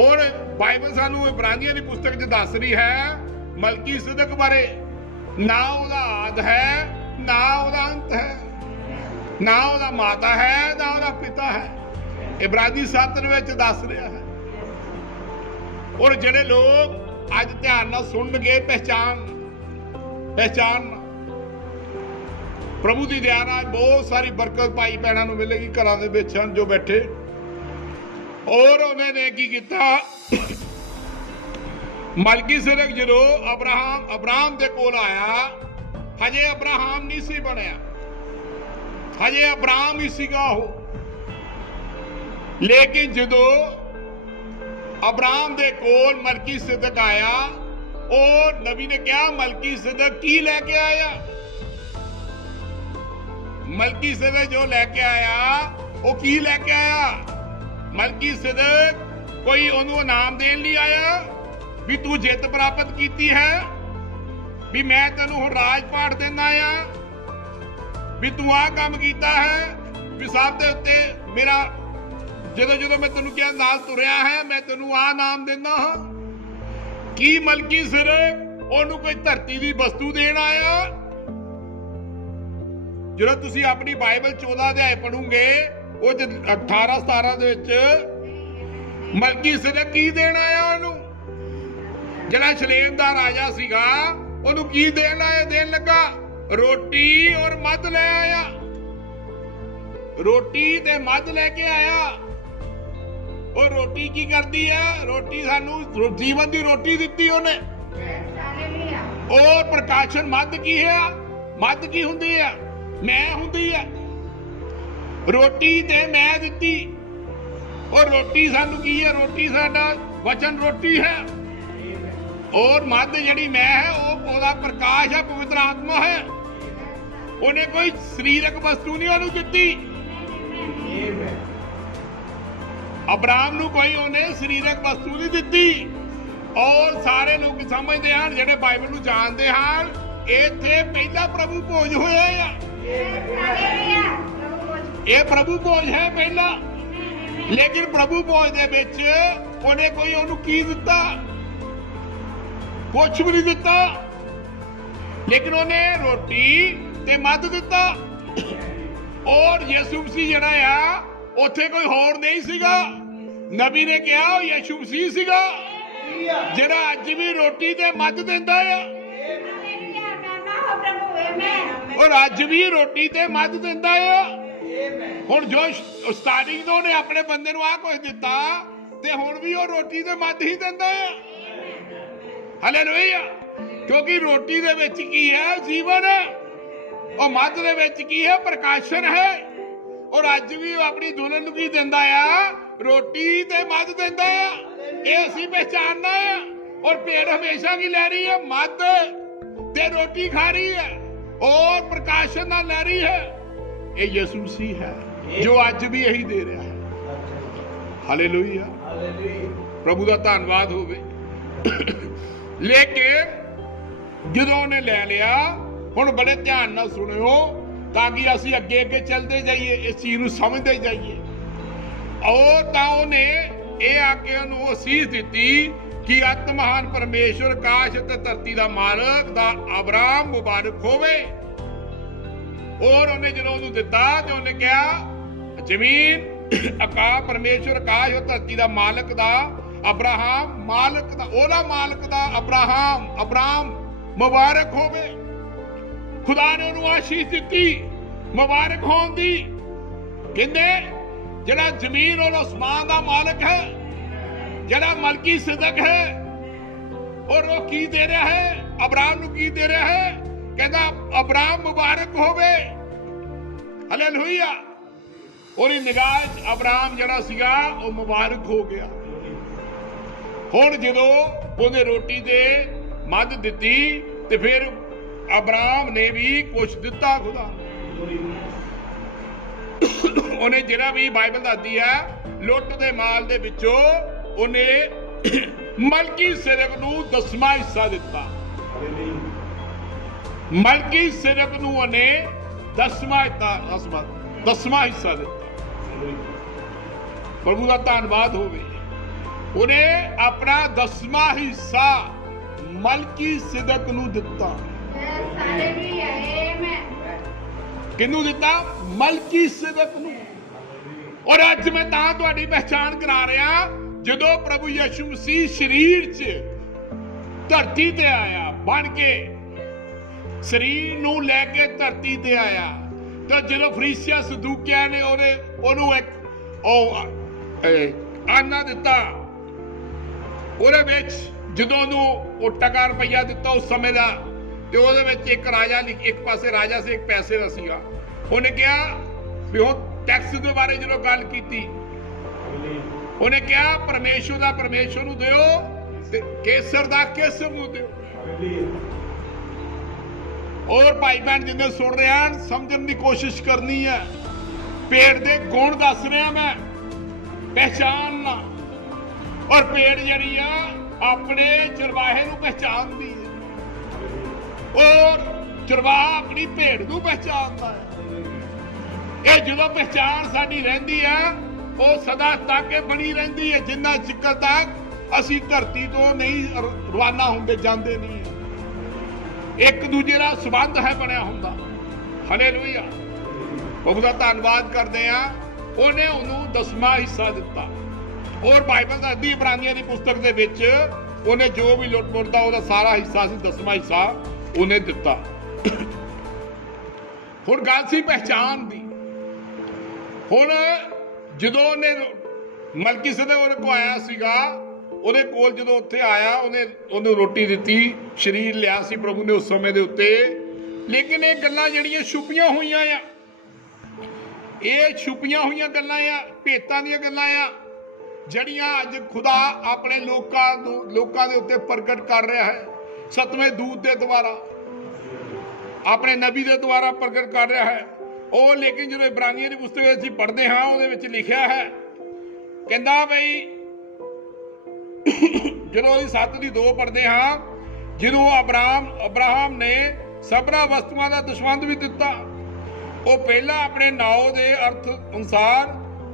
और बाइबल सानू इब्रानियों की पुस्तक च दस रही है मलकीसेदक बारे, ना ਉਹਦਾ ਆਦ है ना ਉਹਦਾ अंत है, ना ਉਹਦਾ माता है ना ਉਹਦਾ पिता है। इब्रानी 7 ਵਿੱਚ ਦੱਸ ਰਿਹਾ है। और ਜਿਹੜੇ लोग ਅੱਜ ਧਿਆਨ ਨਾਲ ਸੁਣਨਗੇ पहचान प्रभु ਦੀ ਦਇਆ ਨਾਲ ਬਹੁਤ ਸਾਰੀ ਬਰਕਤ ਭਾਈ ਭੈਣਾਂ ਨੂੰ ਮਿਲੇਗੀ ਘਰਾਂ ਦੇ ਵਿੱਚ ਹਨ ਜੋ ਬੈਠੇ। और ਉਹਨੇ ਨੇ ਕੀ ਕੀਤਾ? मलकीसेदक जो अब्राहम के कोल आया, हजे अब्राहम नहीं सी बनया, हजे अब्राहम ही सीगा हो। लेकिन जो अब्राहम के कोल मलकीसेदक आया और नबी ने कहा मलकीसेदक की लेके आया? मलकीसेदक जो लेके आया वो की लेके आया? मलकीसेदक कोई उन्होंने नाम देने लिए आया भी तू जित प्राप्त की है, भी मैं तेन हुण राजपाट देना आ, भी तू आ काम किया है, भी सब दे उत्ते मेरा जो मैं तेन क्या नाल तुरया है मैं तेन आ नाम देना हाँ। की मलकीसेदक ओनू कोई धरती की वस्तु देन आया? जो तुसी अपनी बाइबल 14 अध्याय पढ़ोगे वो 18-17 मलकीसेदक की देन आया? ओनू ਜਿਹੜਾ ਸ਼ਲੇਮ ਦਾ ਰਾਜਾ ਸੀਗਾ ਉਹਨੂੰ ਕੀ ਦੇਣ ਲੱਗਾ? ਰੋਟੀ ਔਰ ਮੱਧ ਲੈ ਆਇਆ। ਰੋਟੀ ਤੇ ਮੱਧ ਲੈ ਕੇ ਆਇਆ। ਉਹ ਰੋਟੀ ਕੀ ਕਰਦੀ ਹੈ? ਰੋਟੀ ਸਾਨੂੰ ਜੀਵਨ ਦੀ ਰੋਟੀ ਦਿੱਤੀ ਉਹਨੇ। ਔਰ ਪ੍ਰਕਾਸ਼ਨ ਮੱਧ ਕੀ ਹੈ? ਮੱਧ ਕੀ ਹੁੰਦੀ ਹੈ? ਮੈਂ ਹੁੰਦੀ ਹੈ। ਰੋਟੀ ਤੇ ਮੈਂ ਦਿੱਤੀ। ਔਰ ਰੋਟੀ ਸਾਨੂੰ ਕੀ ਹੈ? ਰੋਟੀ ਸਾਡਾ ਵਚਨ ਰੋਟੀ है। और मध जी मैं है वो प्रकाश है, पवित्र आत्मा है। उन्हें कोई शरीरक वस्तु नहीं दी। अब्राहम नूं कोई उन्हें शरीरक वस्तु नहीं दी। और सारे लोग समझते हैं जिहड़े बाइबल नूं जानते हैं इत्थे पहला प्रभु भोज होया है। ये प्रभु भोज है पहला। लेकिन प्रभु भोज दे विच उन्हें कोई उन्हें की दिता? कुछ भी नहीं दिता। लेकिन उन्हें रोटी ते मध दिता। और यीशु मसीह जड़ा आ उत्थे कोई होर नहीं सीगा। नबी ने कहा यीशु मसीह सीगा जड़ा अज भी रोटी ते मध देंदा है। और अज भी रोटी ते मध देंदा है। हुण जो स्टार्टिंग तो उन्हें अपने बंदे नूं आ कुछ दिता ते हुण भी वो रोटी ते मध ही देंदा है। हालेलुया। क्योंकि रोटी दे विच की है? जीवन है। और मध दे विच की है? प्रकाशन है। और अज भी अपनी दुल्हन की दिंदा आ? रोटी ते मध दिंदा आ। ये असीं पहचानना है। और भेड़ हमेशा की लै रही है, मद ते रोटी खा रही है और प्रकाशन ना लै रही है। ये यीशु मसीह है जो अज भी यही दे रहा है। हालेलुया, प्रभु का धन्यवाद होवे। लेकिन ਜਦੋਂ ਉਹਨੇ ਲੈ ਲਿਆ, ਹੁਣ ਬੜੇ ਧਿਆਨ ਨਾਲ ਸੁਣਿਓ ਤਾਂ ਕਿ ਅਸੀਂ ਅੱਗੇ ਅੱਗੇ ਚੱਲਦੇ ਜਾਈਏ, ਇਸ ਚੀਜ਼ ਨੂੰ ਸਮਝਦੇ ਜਾਈਏ। ਉਹ ਤਾਂ ਉਹਨੇ ਇਹ ਆ ਕੇ ਉਹਨੂੰ ਅਸੀਸ ਦਿੱਤੀ ਕਿ ਅਤ ਮਹਾਨ ਪਰਮੇਸ਼ਵਰ ਆਕਾਸ਼ ਅਤੇ ਧਰਤੀ ਦਾ ਮਾਲਕ ਦਾ ਅਬਰਾਮ ਮੁਬਾਰਕ ਹੋਵੇ। ਔਰ ਉਹਨੇ ਜਦੋਂ ਉਹਨੂੰ ਦਿੱਤਾ ਤੇ ਉਹਨੇ ਕਿਹਾ ਜ਼ਮੀਨ ਆਕਾਸ਼ ਪਰਮੇਸ਼ਵਰ ਆਕਾਸ਼ ਅਤੇ ਧਰਤੀ ਦਾ ਮਾਲਕ ਦਾ ਅਬਰਾਹਮ ਮਾਲਕ ਦਾ ਉਹਦਾ ਮਾਲਕ ਦਾ ਅਬਰਾਮ ਮੁਬਾਰਕ ਹੋਵੇ। खुदा ने उन्होंने आशीष दी मुबारक होने दी। कहते जड़ा जमीन और आसमान का मालिक है, जड़ा मलकी सिदक है, और वो की दे रहा है अब्राहम को, की दे रहा है, कहता अब्राहम मुबारक होवे। हालेलुया। और निगाह अब्राहम जड़ा सीगा वो मुबारक हो गया। हुण जदों उन्हें रोटी दे मद दिती ते फिर अब्राहम ने भी कुछ दिता खुदा। उन्हें जिहड़ा भी बाइबल दसदी है लुट दे माल दे विचों उन्हें मलकी सिदक नूं 10वां हिस्सा दिता। मलकी सिदक नूं उन्हें 10वां हिस्सा दिता। प्रभु का धन्नवाद होवे। उन्हें अपना 10वां हिस्सा मलकी सिदक नूं दिता। किनू दिता? मलकी सिदक नूं। और अज मैं तां तुहाडी पहचान करा रहा, जदों प्रभु यीशु मसीह शरीर च धरती ते आया, बन के शरीर नूं लैके धरती ते आया, तो जदों फरीसिया सदूकिया ने ओनू एक आना दिता, ਉਹਦੇ ਵਿੱਚ ਜਦੋਂ ਉਹਨੂੰ ਉਹ ਟਕਾ ਰੁਪਈਆ ਦਿੱਤਾ ਉਸ ਸਮੇਂ ਦਾ, ਤੇ ਉਹਦੇ ਵਿੱਚ ਇੱਕ ਰਾਜਾ, ਇੱਕ ਪਾਸੇ ਰਾਜਾ ਸੀ, ਇੱਕ ਪੈਸੇ ਦਾ ਸੀਗਾ। ਉਹਨੇ ਕਿਹਾ ਵੀ ਹੁਣ ਟੈਕਸ ਦੇ ਬਾਰੇ ਜਦੋਂ ਗੱਲ ਕੀਤੀ, ਉਹਨੇ ਕਿਹਾ ਪਰਮੇਸ਼ਵਰ ਦਾ ਪਰਮੇਸ਼ਵਰ ਨੂੰ ਦਿਓ ਤੇ ਕੇਸਰ ਦਾ ਕੇਸਰ ਨੂੰ ਦਿਓ। ਔਰ ਭਾਈ ਭੈਣ ਜਿੰਨੇ ਸੁਣ ਰਹੇ ਹਨ ਸਮਝਣ ਦੀ ਕੋਸ਼ਿਸ਼ ਕਰਨੀ ਹੈ। ਪੇੜ ਦੇ ਗੁਣ ਦੱਸ ਰਿਹਾ ਮੈਂ, ਪਹਿਚਾਨਣਾ। और पेड़ जड़ी अपने चरवाहे नूं पहचानदी है और चरवाहा अपनी भेड़ नूं पहचानदा है। ये जदों पहचान साडी रहिंदी है वो सदा तक बनी रहिंदी है, जिन्ना चिकर तक असीं धरती तो नहीं रवाना हुंदे जांदे नहीं, एक दूजे दा संबंध है बनिया हुंदा। हालेलुया। प्रभु दा धन्नवाद करदे आ। उहने उहनूं 10वां हिस्सा दिता। और बाइबल दसदी इब्रानियां की पुस्तक दे विच उन्हें जो भी लुट मुट्टा उहदा सारा हिस्सा सी 10वां हिस्सा उन्हें दिता। हुण गल सी पहचान दी। हुण जदों उन्हें मलकी सिदक उहदे कोल आया सीगा, उहदे कोल जदों उत्थे आया उन्हें रोटी दिती, शरीर लिया सी प्रभु ने उस समय दे उत्ते। लेकिन ये गल्लां जिहड़ियां छुपियां होईयां आ, ये छुपियां होईयां गल्लां आ, भेतां दीयां गल्लां आ, जड़ियां अज खुदा अपने लोकां दे उत्ते प्रगट कर रहा है, 7वें दूत के द्वारा, अपने नबी के द्वारा प्रगट कर रहा है। और लेकिन जो इब्रानियां की पुस्तक असीं पढ़ते हाँ उहदे विच लिखिया है, कहंदा बई जदों 7:2 पढ़ते हाँ, जदों अब्राहम ने सबना वस्तुआं दा दशवंध भी दिता। वो पहला अपने नाव के अर्थ अनुसार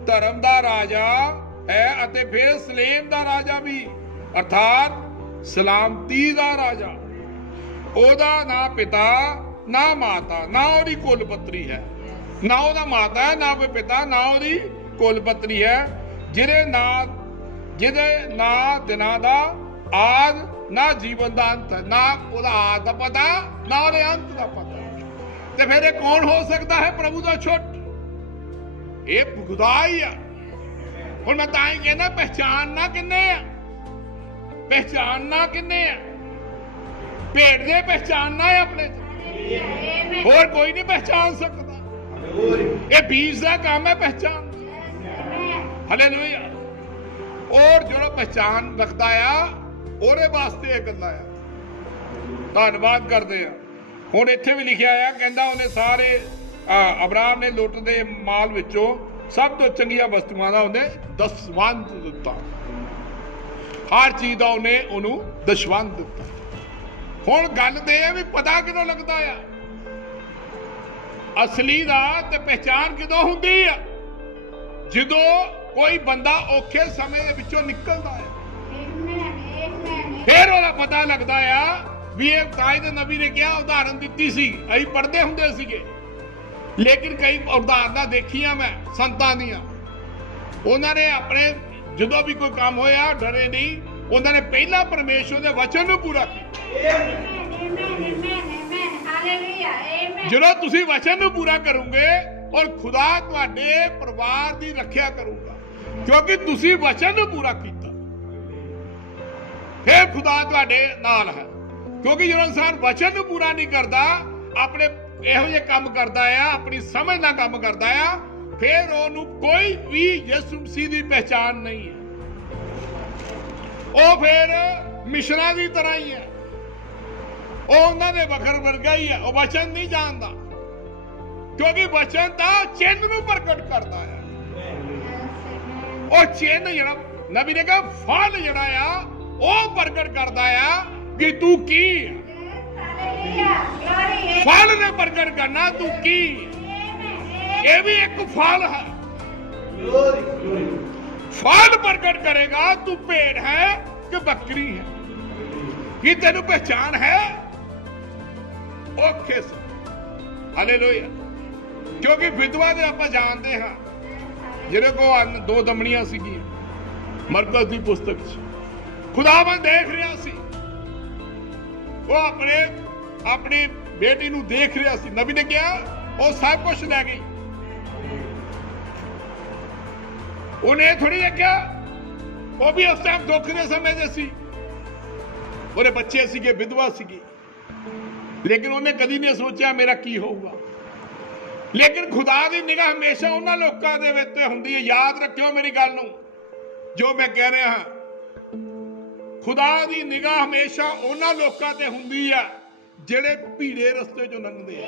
धर्म का राजा है, अते फिर सलेम दा राजा भी, अर्थात सलामती दा राजा। ओदा ना पिता ना माता ना ओदी कुल पत्री है, ना ओदा माता है ना कोई पिता ना ओदी कुल पत्री है, जिहदे ना दिनां दा आद ना जीवन दा अंत, ना ओदा आद दा पता ना ओदे अंत दा पता। ते फिर कौन हो सकता है प्रभु दा छुट? ये खुदा ही है। हुण मैं तां ही कहना पहचानना किन्ने आ, पहचानना किन्ने आ? भेड़ दे पहचानना है अपने, होर कोई नहीं पहचान सकता। ये बीज का काम है पहचान। हालेलुया। और जो पहचान रखता है ਉਹਦੇ ਵਾਸਤੇ ਇਹ ਗੱਲਾਂ ਆ। ਧੰਨਵਾਦ ਕਰਦੇ ਆ। ਹੁਣ ਇੱਥੇ ਵੀ ਲਿਖਿਆ ਆ, ਕਹਿੰਦਾ ਉਹਨੇ ਸਾਰੇ ਅਬਰਾਮ ਨੇ ਲੁੱਟ ਦੇ ਮਾਲ ਵਿੱਚੋਂ ਸਭ ਤੋਂ ਚੰਗੀਆਂ ਵਸਤੂਆਂ ਦਾ ਉਹਨੇ ਦਸਵੰਧ ਦਿੱਤਾ। ਹਰ ਚੀਜ਼ ਦਾ ਉਹਨੇ ਉਹਨੂੰ ਦਸਵੰਧ ਦਿੱਤਾ। ਹੁਣ ਗੱਲ ਤੇ ਇਹ ਵੀ ਪਤਾ ਕਿਦੋਂ ਲੱਗਦਾ ਆ ਅਸਲੀ ਦਾ ਤੇ ਪਹਿਚਾਨ ਕਿਦੋਂ ਹੁੰਦੀ ਆ? ਜਦੋਂ ਕੋਈ ਬੰਦਾ ਔਖੇ ਸਮੇਂ ਦੇ ਵਿੱਚੋਂ ਨਿਕਲਦਾ ਹੈ, ਫਿਰ ਉਹਦਾ ਪਤਾ ਲੱਗਦਾ ਆ ਵੀ ਇਹ ਕਾਇਦ ਨਬੀ ਨੇ ਕਿਹਾ, ਉਦਾਹਰਨ ਦਿੱਤੀ ਸੀ, ਅਸੀਂ ਪੜ੍ਹਦੇ ਹੁੰਦੇ ਸੀਗੇ। ਲੇਕਿਨ ਕਈ ਉਦਾਹਰਨਾਂ ਦੇਖੀਆਂ ਮੈਂ ਸੰਤਾਂ ਦੀਆਂ, ਉਹਨਾਂ ਨੇ ਆਪਣੇ ਜਦੋਂ ਵੀ ਕੋਈ ਕੰਮ ਹੋਇਆ ਡਰੇ ਨਹੀਂ, ਉਹਨਾਂ ਨੇ ਪਹਿਲਾਂ ਪਰਮੇਸ਼ਵਰ ਦੇ ਵਚਨ ਨੂੰ ਪੂਰਾ ਕੀਤਾ। ਜਦੋਂ ਤੁਸੀਂ ਵਚਨ ਨੂੰ ਪੂਰਾ ਕਰੋਗੇ ਔਰ ਖੁਦਾ ਤੁਹਾਡੇ ਪਰਿਵਾਰ ਦੀ ਰੱਖਿਆ ਕਰੂਗਾ, ਕਿਉਂਕਿ ਤੁਸੀਂ ਵਚਨ ਨੂੰ ਪੂਰਾ ਕੀਤਾ, ਫਿਰ ਖੁਦਾ ਤੁਹਾਡੇ ਨਾਲ ਹੈ। ਕਿਉਂਕਿ ਜਦੋਂ ਇਨਸਾਨ ਵਚਨ ਨੂੰ ਪੂਰਾ ਨਹੀਂ ਕਰਦਾ, ਆਪਣੇ ਇਹੋ ਜਿਹੇ ਕੰਮ ਕਰਦਾ ਆ, ਆਪਣੀ ਸਮਝ ਨਾਲ ਕੰਮ ਕਰਦਾ ਆ, ਫਿਰ ਉਹਨੂੰ ਕੋਈ ਵੀ ਯਿਸੂ ਮਸੀਹ ਦੀ ਪਹਿਚਾਨ ਨਹੀਂ ਹੈ। ਉਹ ਫਿਰ ਮਿਸ਼ਨਾਂ ਦੀ ਤਰ੍ਹਾਂ ਹੀ ਹੈ, ਉਹ ਉਹਨਾਂ ਦੇ ਵਖਰ ਵਰਗਾ ਹੀ ਹੈ। ਉਹ ਵਚਨ ਨਹੀਂ ਜਾਣਦਾ, ਕਿਉਂਕਿ ਵਚਨ ਤਾਂ ਚਿੰਨ੍ਹ ਨੂੰ ਪ੍ਰਗਟ ਕਰਦਾ ਹੈ। ਉਹ ਚਿੰਨ੍ਹ ਜਿਹੜਾ ਨਬੀ ਨੇ ਕਿਹਾ ਫਲ ਜਿਹੜਾ ਆ ਉਹ ਪ੍ਰਗਟ ਕਰਦਾ ਆ ਕਿ ਤੂੰ ਕੀ ਹੈ। ਫਲ ਨੇ ਪ੍ਰਗਟ ਕਰਨਾ ਤੂੰ ਕੀ, ਇਹ ਵੀ ਇੱਕ ਫਲ ਹੈ। ਫਲ ਪ੍ਰਗਟ ਕਰੇਗਾ ਤੂੰ ਭੇਡ ਹੈ ਕਿ ਬੱਕਰੀ ਹੈ, ਕੀ ਤੈਨੂੰ ਪਹਿਚਾਨ ਹੈ? ਔਖੇ ਸੇ ਹਾਲੇਲੂਇਆ। ਕਿਉਂਕਿ ਵਿਧਵਾ ਦੇ ਆਪਾਂ ਜਾਣਦੇ ਹਾਂ, ਜਿਹਦੇ ਕੋਲ 2 ਦਮੜੀਆਂ ਸੀਗੀਆਂ। ਮਰਕਸ ਦੀ ਪੁਸਤਕ 'ਚ ਖੁਦਾਵੰਦ ਦੇਖ ਰਿਹਾ ਸੀ, ਉਹ ਆਪਣੀ ਬੇਟੀ ਨੂੰ ਦੇਖ ਰਿਹਾ ਸੀ। ਨਬੀ ਨੇ ਕਿਹਾ ਉਹ ਸਭ ਕੁਝ ਲੈ ਗਈ। ਉਹਨੇ ਥੋੜੀ ਦੇਖਿਆ, ਉਹ ਵੀ ਉਸ ਟਾਈਮ ਦੁੱਖ ਦੇ ਸਮੇਂ ਦੇ ਸੀ, ਉਹਦੇ ਬੱਚੇ ਸੀਗੇ, ਵਿਧਵਾ ਸੀਗੀ, ਲੇਕਿਨ ਉਹਨੇ ਕਦੀ ਨਹੀਂ ਸੋਚਿਆ ਮੇਰਾ ਕੀ ਹੋਊਗਾ। ਲੇਕਿਨ ਖੁਦਾ ਦੀ ਨਿਗਾਹ ਹਮੇਸ਼ਾ ਉਹਨਾਂ ਲੋਕਾਂ ਦੇ ਵਿੱਚ ਹੁੰਦੀ ਹੈ। ਯਾਦ ਰੱਖਿਓ ਮੇਰੀ ਗੱਲ ਨੂੰ, ਜੋ ਮੈਂ ਕਹਿ ਰਿਹਾ ਹਾਂ। ਖੁਦਾ ਦੀ ਨਿਗਾਹ ਹਮੇਸ਼ਾ ਉਹਨਾਂ ਲੋਕਾਂ ਤੇ ਹੁੰਦੀ ਆ ਜਿਹੜੇ ਭੀੜੇ ਰਸਤੇ ਚੋਂ ਲੰਘਦੇ ਆ।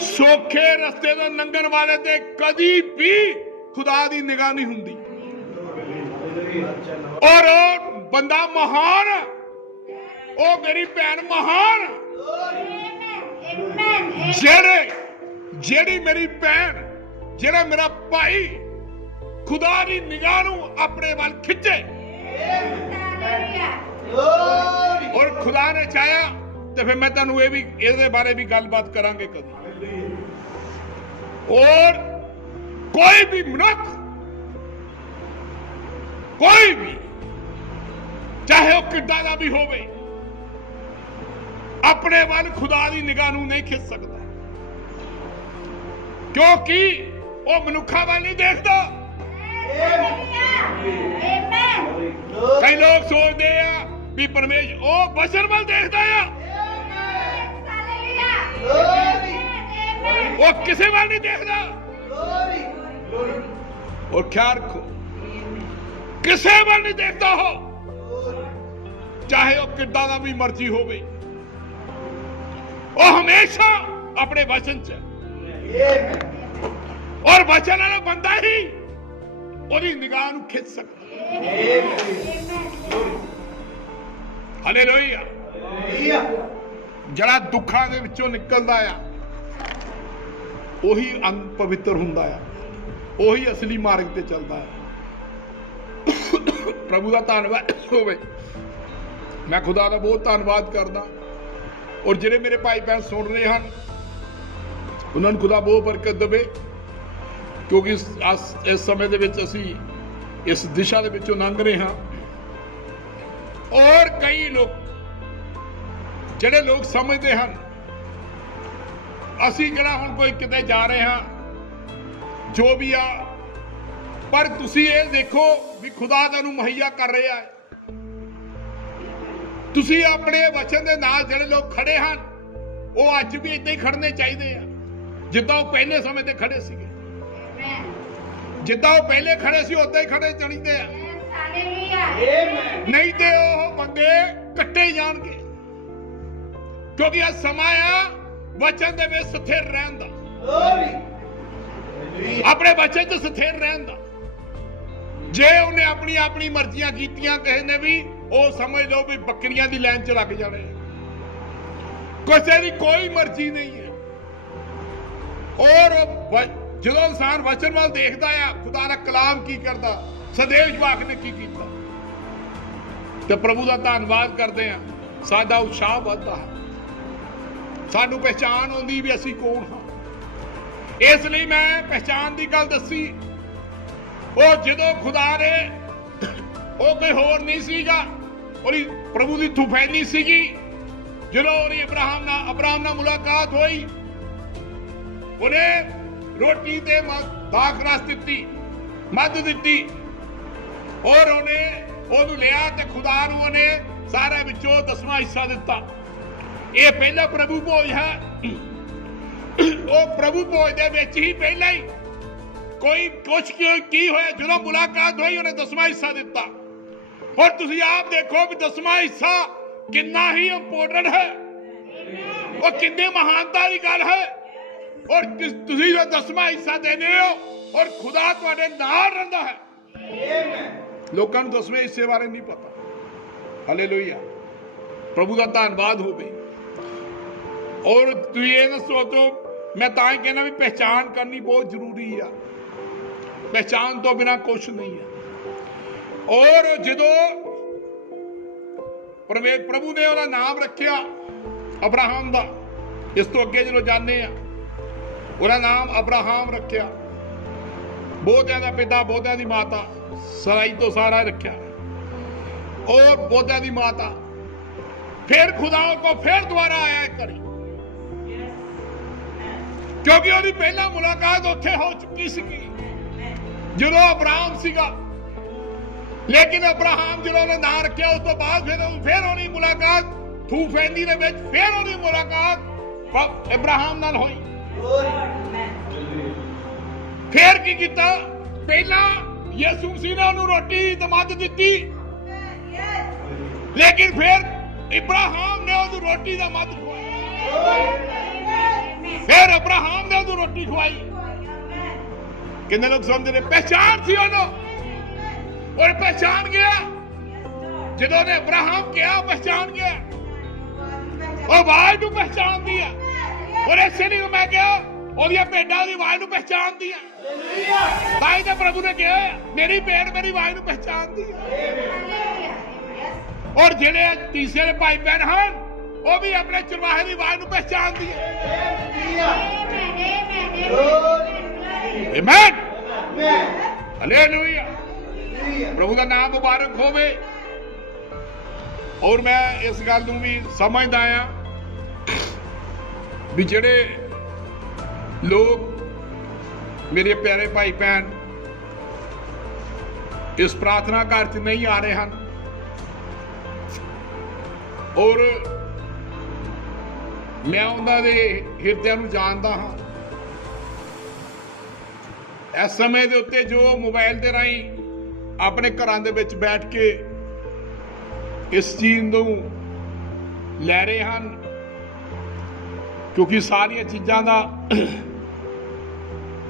ਸੌਖੇ ਰਸਤੇ ਤੋਂ ਲੰਘਣ ਵਾਲੇ ਤੇ ਕਦੀ ਵੀ ਖੁਦਾ ਦੀ ਨਿਗਾਹ ਨਹੀਂ ਹੁੰਦੀ। ਔਰ ਉਹ ਬੰਦਾ ਮਹਾਨ, ਉਹ ਮੇਰੀ ਭੈਣ ਮਹਾਨ, ਜਿਹੜੀ ਮੇਰੀ ਭੈਣ, ਜਿਹੜਾ ਮੇਰਾ ਭਾਈ ਖੁਦਾ ਦੀ ਨਿਗਾਹ ਨੂੰ ਆਪਣੇ ਵੱਲ ਖਿੱਚੇ। ਔਰ ਖੁਦਾ ਨੇ ਚਾਹਿਆ ਤੇ ਫਿਰ ਮੈਂ ਤੁਹਾਨੂੰ ਇਹ ਵੀ ਇਹਦੇ ਬਾਰੇ ਵੀ ਗੱਲਬਾਤ ਕਰਾਂਗੇ ਕਦੀ। ਔਰ ਕੋਈ ਵੀ ਮਨੁੱਖ, ਕੋਈ ਵੀ, ਚਾਹੇ ਉਹ ਕਿੱਦਾਂ ਦਾ ਵੀ ਹੋਵੇ, ਆਪਣੇ ਵੱਲ ਖੁਦਾ ਦੀ ਨਿਗਾਹ ਨੂੰ ਨਹੀਂ ਖਿੱਚ ਸਕਦਾ, ਕਿਉਂਕਿ ਉਹ ਮਨੁੱਖਾਂ ਵੱਲ ਨਹੀਂ ਦੇਖਦਾ। ਕਈ ਲੋਕ ਸੋਚਦੇ ਆ ਵੀ ਪਰਮੇਸ਼ਰ ਉਹ ਬਸ਼ਰ ਵੱਲ ਦੇਖਦਾ ਆ, ਉਹ ਕਿਸੇ ਵੱਲ ਨਹੀਂ ਦੇਖਦਾ। ਔਰ ਖਿਆਲ ਰੱਖੋ, ਕਿਸੇ ਵੱਲ ਨਹੀਂ ਦੇਖਦਾ ਉਹ, ਚਾਹੇ ਉਹ ਕਿੱਦਾਂ ਦਾ ਵੀ ਮਰਜ਼ੀ ਹੋਵੇ। ਉਹ ਹਮੇਸ਼ਾ ਆਪਣੇ ਵਚਨ 'ਚ, ਔਰ ਵਚਨ ਵਾਲਾ ਬੰਦਾ ਹੀ ਉਹਦੀ ਨਿਗਾਹ ਨੂੰ ਖਿੱਚ ਸਕਦਾ। ਹਾਲੇਲੂਇਆ। ਜਿਹੜਾ ਦੁੱਖਾਂ ਦੇ ਵਿੱਚੋਂ ਨਿਕਲਦਾ ਆ ਉਹੀ ਪਵਿੱਤਰ ਹੁੰਦਾ ਆ, ਉਹੀ ਅਸਲੀ ਮਾਰਗ ਤੇ ਚੱਲਦਾ ਆ। ਪ੍ਰਭੂ ਦਾ ਧੰਨਵਾਦ ਹੋਵੇ। ਮੈਂ ਖੁਦਾ ਦਾ ਬਹੁਤ ਧੰਨਵਾਦ ਕਰਦਾ। ਔਰ ਜਿਹੜੇ ਮੇਰੇ ਭਾਈ ਭੈਣ ਸੁਣ ਰਹੇ ਹਨ, ਉਹਨਾਂ ਨੂੰ ਖੁਦਾ ਬਹੁਤ ਬਰਕਤ ਦੇਵੇ, ਕਿਉਂਕਿ ਇਸ ਸਮੇਂ ਦੇ ਵਿੱਚ ਅਸੀਂ ਇਸ ਦਿਸ਼ਾ ਦੇ ਵਿੱਚੋਂ ਲੰਘ ਰਹੇ ਹਾਂ। ਔਰ ਕਈ ਲੋਕ, ਜਿਹੜੇ ਲੋਕ ਸਮਝਦੇ ਹਨ ਅਸੀਂ ਜਿਹੜਾ ਹੁਣ ਕੋਈ ਕਿਤੇ ਜਾ ਰਹੇ ਹਾਂ, ਜੋ ਵੀ ਆ, ਪਰ ਤੁਸੀਂ ਇਹ ਦੇਖੋ ਵੀ ਖੁਦਾ ਤੁਹਾਨੂੰ ਮੁਹੱਈਆ ਕਰ ਰਿਹਾ ਹੈ। ਤੁਸੀਂ ਆਪਣੇ ਵਚਨ ਦੇ ਨਾਲ ਜਿਹੜੇ ਲੋਕ ਖੜੇ ਹਨ, ਉਹ ਅੱਜ ਵੀ ਏਦਾਂ ਹੀ ਖੜਨੇ ਚਾਹੀਦੇ ਆ ਜਿੱਦਾਂ ਉਹ ਪਹਿਲੇ ਸਮੇਂ ਤੇ ਖੜੇ ਸੀਗੇ। ਜਿੱਦਾਂ ਉਹ ਪਹਿਲੇ ਖੜੇ ਸੀ ਉਦਾਂ ਹੀ ਖੜੇ ਚਾਹੀਦੇ ਆ, ਨਹੀਂ ਤੇ ਉਹ ਬੰਦੇ ਕੱਟੇ ਜਾਣਗੇ। ਕਿਉਂਕਿ ਇਹ ਸਮਾਂ ਆ ਵਚਨ ਦੇ ਵਿੱਚ ਸਥਿਰ ਰਹਿਣ ਦਾ, ਆਪਣੇ ਵਚਨ 'ਚ ਸਥਿਰ ਰਹਿਣ ਦਾ। ਜੇ ਉਹਨੇ ਆਪਣੀ ਆਪਣੀ ਮਰਜ਼ੀਆਂ ਕੀਤੀਆਂ ਕਿਸੇ ਨੇ ਵੀ, ਉਹ ਸਮਝ ਲਓ ਵੀ ਬੱਕਰੀਆਂ ਦੀ ਲਾਈਨ 'ਚ ਲੱਗ ਜਾਣੇ। ਕਿਸੇ ਦੀ ਕੋਈ ਮਰਜ਼ੀ ਨਹੀਂ ਹੈ। ਔਰ ਜਦੋਂ ਇਨਸਾਨ ਵਚਨ ਵੱਲ ਦੇਖਦਾ ਆ, ਖੁਦਾ ਦਾ ਕਲਾਮ ਕੀ ਕਰਦਾ, ਸਦੇਵ ਜਵਾਕ ਨੇ ਕੀ ਕੀਤਾ, ਤੇ ਪ੍ਰਭੂ ਦਾ ਧੰਨਵਾਦ ਕਰਦੇ ਆ, ਸਾਡਾ ਉਤਸ਼ਾਹ ਵੱਧਦਾ ਹੈ, ਸਾਨੂੰ ਪਹਿਚਾਣ ਆਉਂਦੀ ਵੀ ਅਸੀਂ ਕੌਣ ਹਾਂ। ਇਸ ਲਈ ਮੈਂ ਪਹਿਚਾਣ ਦੀ ਗੱਲ ਦੱਸੀ। ਉਹ ਜਦੋਂ ਖੁਦਾ ਨੇ, ਉਹ ਕੋਈ ਹੋਰ ਨਹੀਂ ਸੀਗਾ, ਉਹਦੀ ਪ੍ਰਭੂ ਦੀ ਤੂਫਾਨੀ ਸੀਗੀ। ਜਦੋਂ ਉਹਦੀ ਅਬਰਾਹਮ ਨਾਲ ਮੁਲਾਕਾਤ ਹੋਈ, ਉਹਨੇ ਰੋਟੀ ਤੇ ਦਾਖ ਰਸ ਦਿੱਤੀ, ਮੱਧ ਦਿੱਤੀ, ਔਰ ਉਹਨੂੰ ਲਿਆ ਤੇ ਖੁਦਾ ਨੂੰ ਉਹਨੇ ਸਾਰੇ ਵਿੱਚੋਂ 10ਵਾਂ ਹਿੱਸਾ ਦਿੱਤਾ। ਇਹ ਪਹਿਲਾ ਪ੍ਰਭੂ ਭੋਜ ਹੈ। ਉਹ ਪ੍ਰਭੂ ਭੋਜ ਦੇ ਵਿੱਚ ਹੀ ਪਹਿਲਾਂ ਹੀ ਕੁਛ ਕੀ ਹੋਇਆ, ਜਦੋਂ ਮੁਲਾਕਾਤ ਹੋਈ ਉਹਨੇ 10ਵਾਂ ਹਿੱਸਾ ਦਿੱਤਾ। ਹੁਣ ਤੁਸੀਂ ਆਪ ਦੇਖੋ ਵੀ 10ਵਾਂ ਹਿੱਸਾ ਕਿੰਨਾ ਹੀ ਇੰਪੋਰਟੈਂਟ ਹੈ, ਉਹ ਕਿੰਨੇ ਮਹਾਨਤਾ ਦੀ ਗੱਲ ਹੈ। ਔਰ ਤੁਸੀਂ ਜੋ 10ਵਾਂ ਹਿੱਸਾ ਦੇਨੇ ਹੋ, ਔਰ ਖੁਦਾ ਤੁਹਾਡੇ ਨਾਲ ਰਹਿੰਦਾ ਹੈ। ਲੋਕਾਂ ਨੂੰ 10ਵੇਂ ਹਿੱਸੇ ਬਾਰੇ ਨਹੀਂ ਪਤਾ। ਹਾਲੇਲੂਇਆ, ਪ੍ਰਭੂ ਦਾ ਧੰਨਵਾਦ ਹੋਵੇ। ਔਰ ਤੁਸੀਂ ਇਹ ਨਾ ਸੋਚੋ, ਮੈਂ ਤਾਂ ਹੀ ਕਹਿੰਦਾ ਵੀ ਪਹਿਚਾਨ ਕਰਨੀ ਬਹੁਤ ਜ਼ਰੂਰੀ ਆ। ਪਹਿਚਾਨ ਤੋਂ ਬਿਨਾਂ ਕੁਛ ਨਹੀਂ ਹੈ। ਔਰ ਜਦੋਂ ਪ੍ਰਭੂ ਨੇ ਉਹਦਾ ਨਾਮ ਰੱਖਿਆ ਅਬਰਾਹਮ ਦਾ, ਇਸ ਤੋਂ ਅੱਗੇ ਜਦੋਂ ਜਾਂਦੇ ਆ, ਉਹਦਾ ਨਾਮ ਅਬਰਾਹਮ ਰੱਖਿਆ। ਬਹੁਤਿਆਂ ਦਾ ਪਿਤਾ, ਬਹੁਤਿਆਂ ਦੀ ਮਾਤਾ, ਸਰਾਈ ਤੋਂ ਸਾਰਾ ਰੱਖਿਆ, ਔਰ ਬਹੁਤਿਆਂ ਦੀ ਮਾਤਾ। फिर खुदा को फिर दोबारा आया एक बारी, क्योंकि ਉਹਦੀ ਪਹਿਲਾਂ ਮੁਲਾਕਾਤ ਉੱਥੇ ਹੋ ਚੁੱਕੀ ਸੀ ਜਦੋਂ ਅਬਰਾਹਮ ਸੀਗਾ। ਲੇਕਿਨ ਅਬਰਾਹਮ ਜਦੋਂ ਉਹਨੇ ਨਾਂ ਰੱਖਿਆ, ਉਸ ਤੋਂ ਬਾਅਦ ਫਿਰ ਉਹਦੀ ਮੁਲਾਕਾਤ ਤੂਫਾਨੀ ਦੇ ਵਿੱਚ, ਫਿਰ ਉਹਦੀ ਮੁਲਾਕਾਤ ਅਬਰਾਹਮ ਨਾਲ ਹੋਈ। ਫਿਰ ਕੀ ਕੀਤਾ? ਪਹਿਲਾਂ ਯਿਸੂ ਮਸੀਹ ਨੇ ਉਹਨੂੰ ਰੋਟੀ ਤੇ ਮੱਧ ਦਿੱਤੀ, ਲੇਕਿਨ ਫਿਰ ਇਬਰਾਹਿਮ ਨੇ ਉਹਨੂੰ ਰੋਟੀ ਦਾ ਮੱਧ ਖਵਾਇਆ। ਫਿਰ ਅਬਰਾਹਮ ਨੇ ਉਹਨੂੰ ਰੋਟੀ ਖਵਾਈ। ਕਿੰਨੇ ਲੋਕ ਸਮਝਦੇ? ਪਹਿਚਾਨ ਸੀ ਉਹਨੂੰ, ਔਰ ਪਹਿਚਾਨ ਗਿਆ। ਜਦੋਂ ਉਹਨੇ ਅਬਰਾਹਮ ਕਿਹਾ, ਪਹਿਚਾਨ ਗਿਆ। ਉਹ ਆਵਾਜ਼ ਨੂੰ ਪਹਿਚਾਨਦੀ ਆ, ਔਰ ਇਸੇ ਲਈ ਮੈਂ ਕਿਹਾ ਉਹਦੀਆਂ ਭੇਡਾਂ ਦੀ ਆਵਾਜ਼ ਨੂੰ ਪਹਿਚਾਨਦੀ ਆ। ਤਾਂ ਹੀ ਤਾਂ ਪ੍ਰਭੂ ਨੇ ਕਿਹਾ ਮੇਰੀ ਭੇਡ ਮੇਰੀ ਆਵਾਜ਼ ਨੂੰ ਪਹਿਚਾਨਦੀ ਆ। ਔਰ ਜਿਹੜੇ ਤੀਸਰੇ ਭਾਈ ਭੈਣ ਹਨ, ਉਹ ਵੀ ਆਪਣੇ ਚਰਵਾਹੇ ਦੀ ਆਵਾਜ਼ ਨੂੰ ਪਹਿਚਾਨਦੀ ਹੈ। ਆਮੀਨ, ਹਾਲੇਲੂਇਆ, ਪ੍ਰਭੂ ਦਾ ਨਾਮ ਮੁਬਾਰਕ ਹੋਵੇ। ਔਰ ਮੈਂ ਇਸ ਗੱਲ ਨੂੰ ਵੀ ਸਮਝਦਾ ਆ ਵੀ ਜਿਹੜੇ ਲੋਕ ਮੇਰੇ ਪਿਆਰੇ ਭਾਈ ਭੈਣ ਇਸ ਪ੍ਰਾਰਥਨਾ ਘਰ 'ਚ ਨਹੀਂ ਆ ਰਹੇ ਹਨ, ਔਰ ਮੈਂ ਉਹਨਾਂ ਦੇ ਹਿਰਦਿਆਂ ਨੂੰ ਜਾਣਦਾ ਹਾਂ। ਇਸ ਸਮੇਂ ਦੇ ਉੱਤੇ ਜੋ ਮੋਬਾਈਲ ਦੇ ਰਾਹੀਂ ਆਪਣੇ ਘਰਾਂ ਦੇ ਵਿੱਚ ਬੈਠ ਕੇ ਇਸ ਚੀਜ਼ ਨੂੰ ਲੈ ਰਹੇ ਹਨ, ਕਿਉਂਕਿ ਸਾਰੀਆਂ ਚੀਜ਼ਾਂ ਦਾ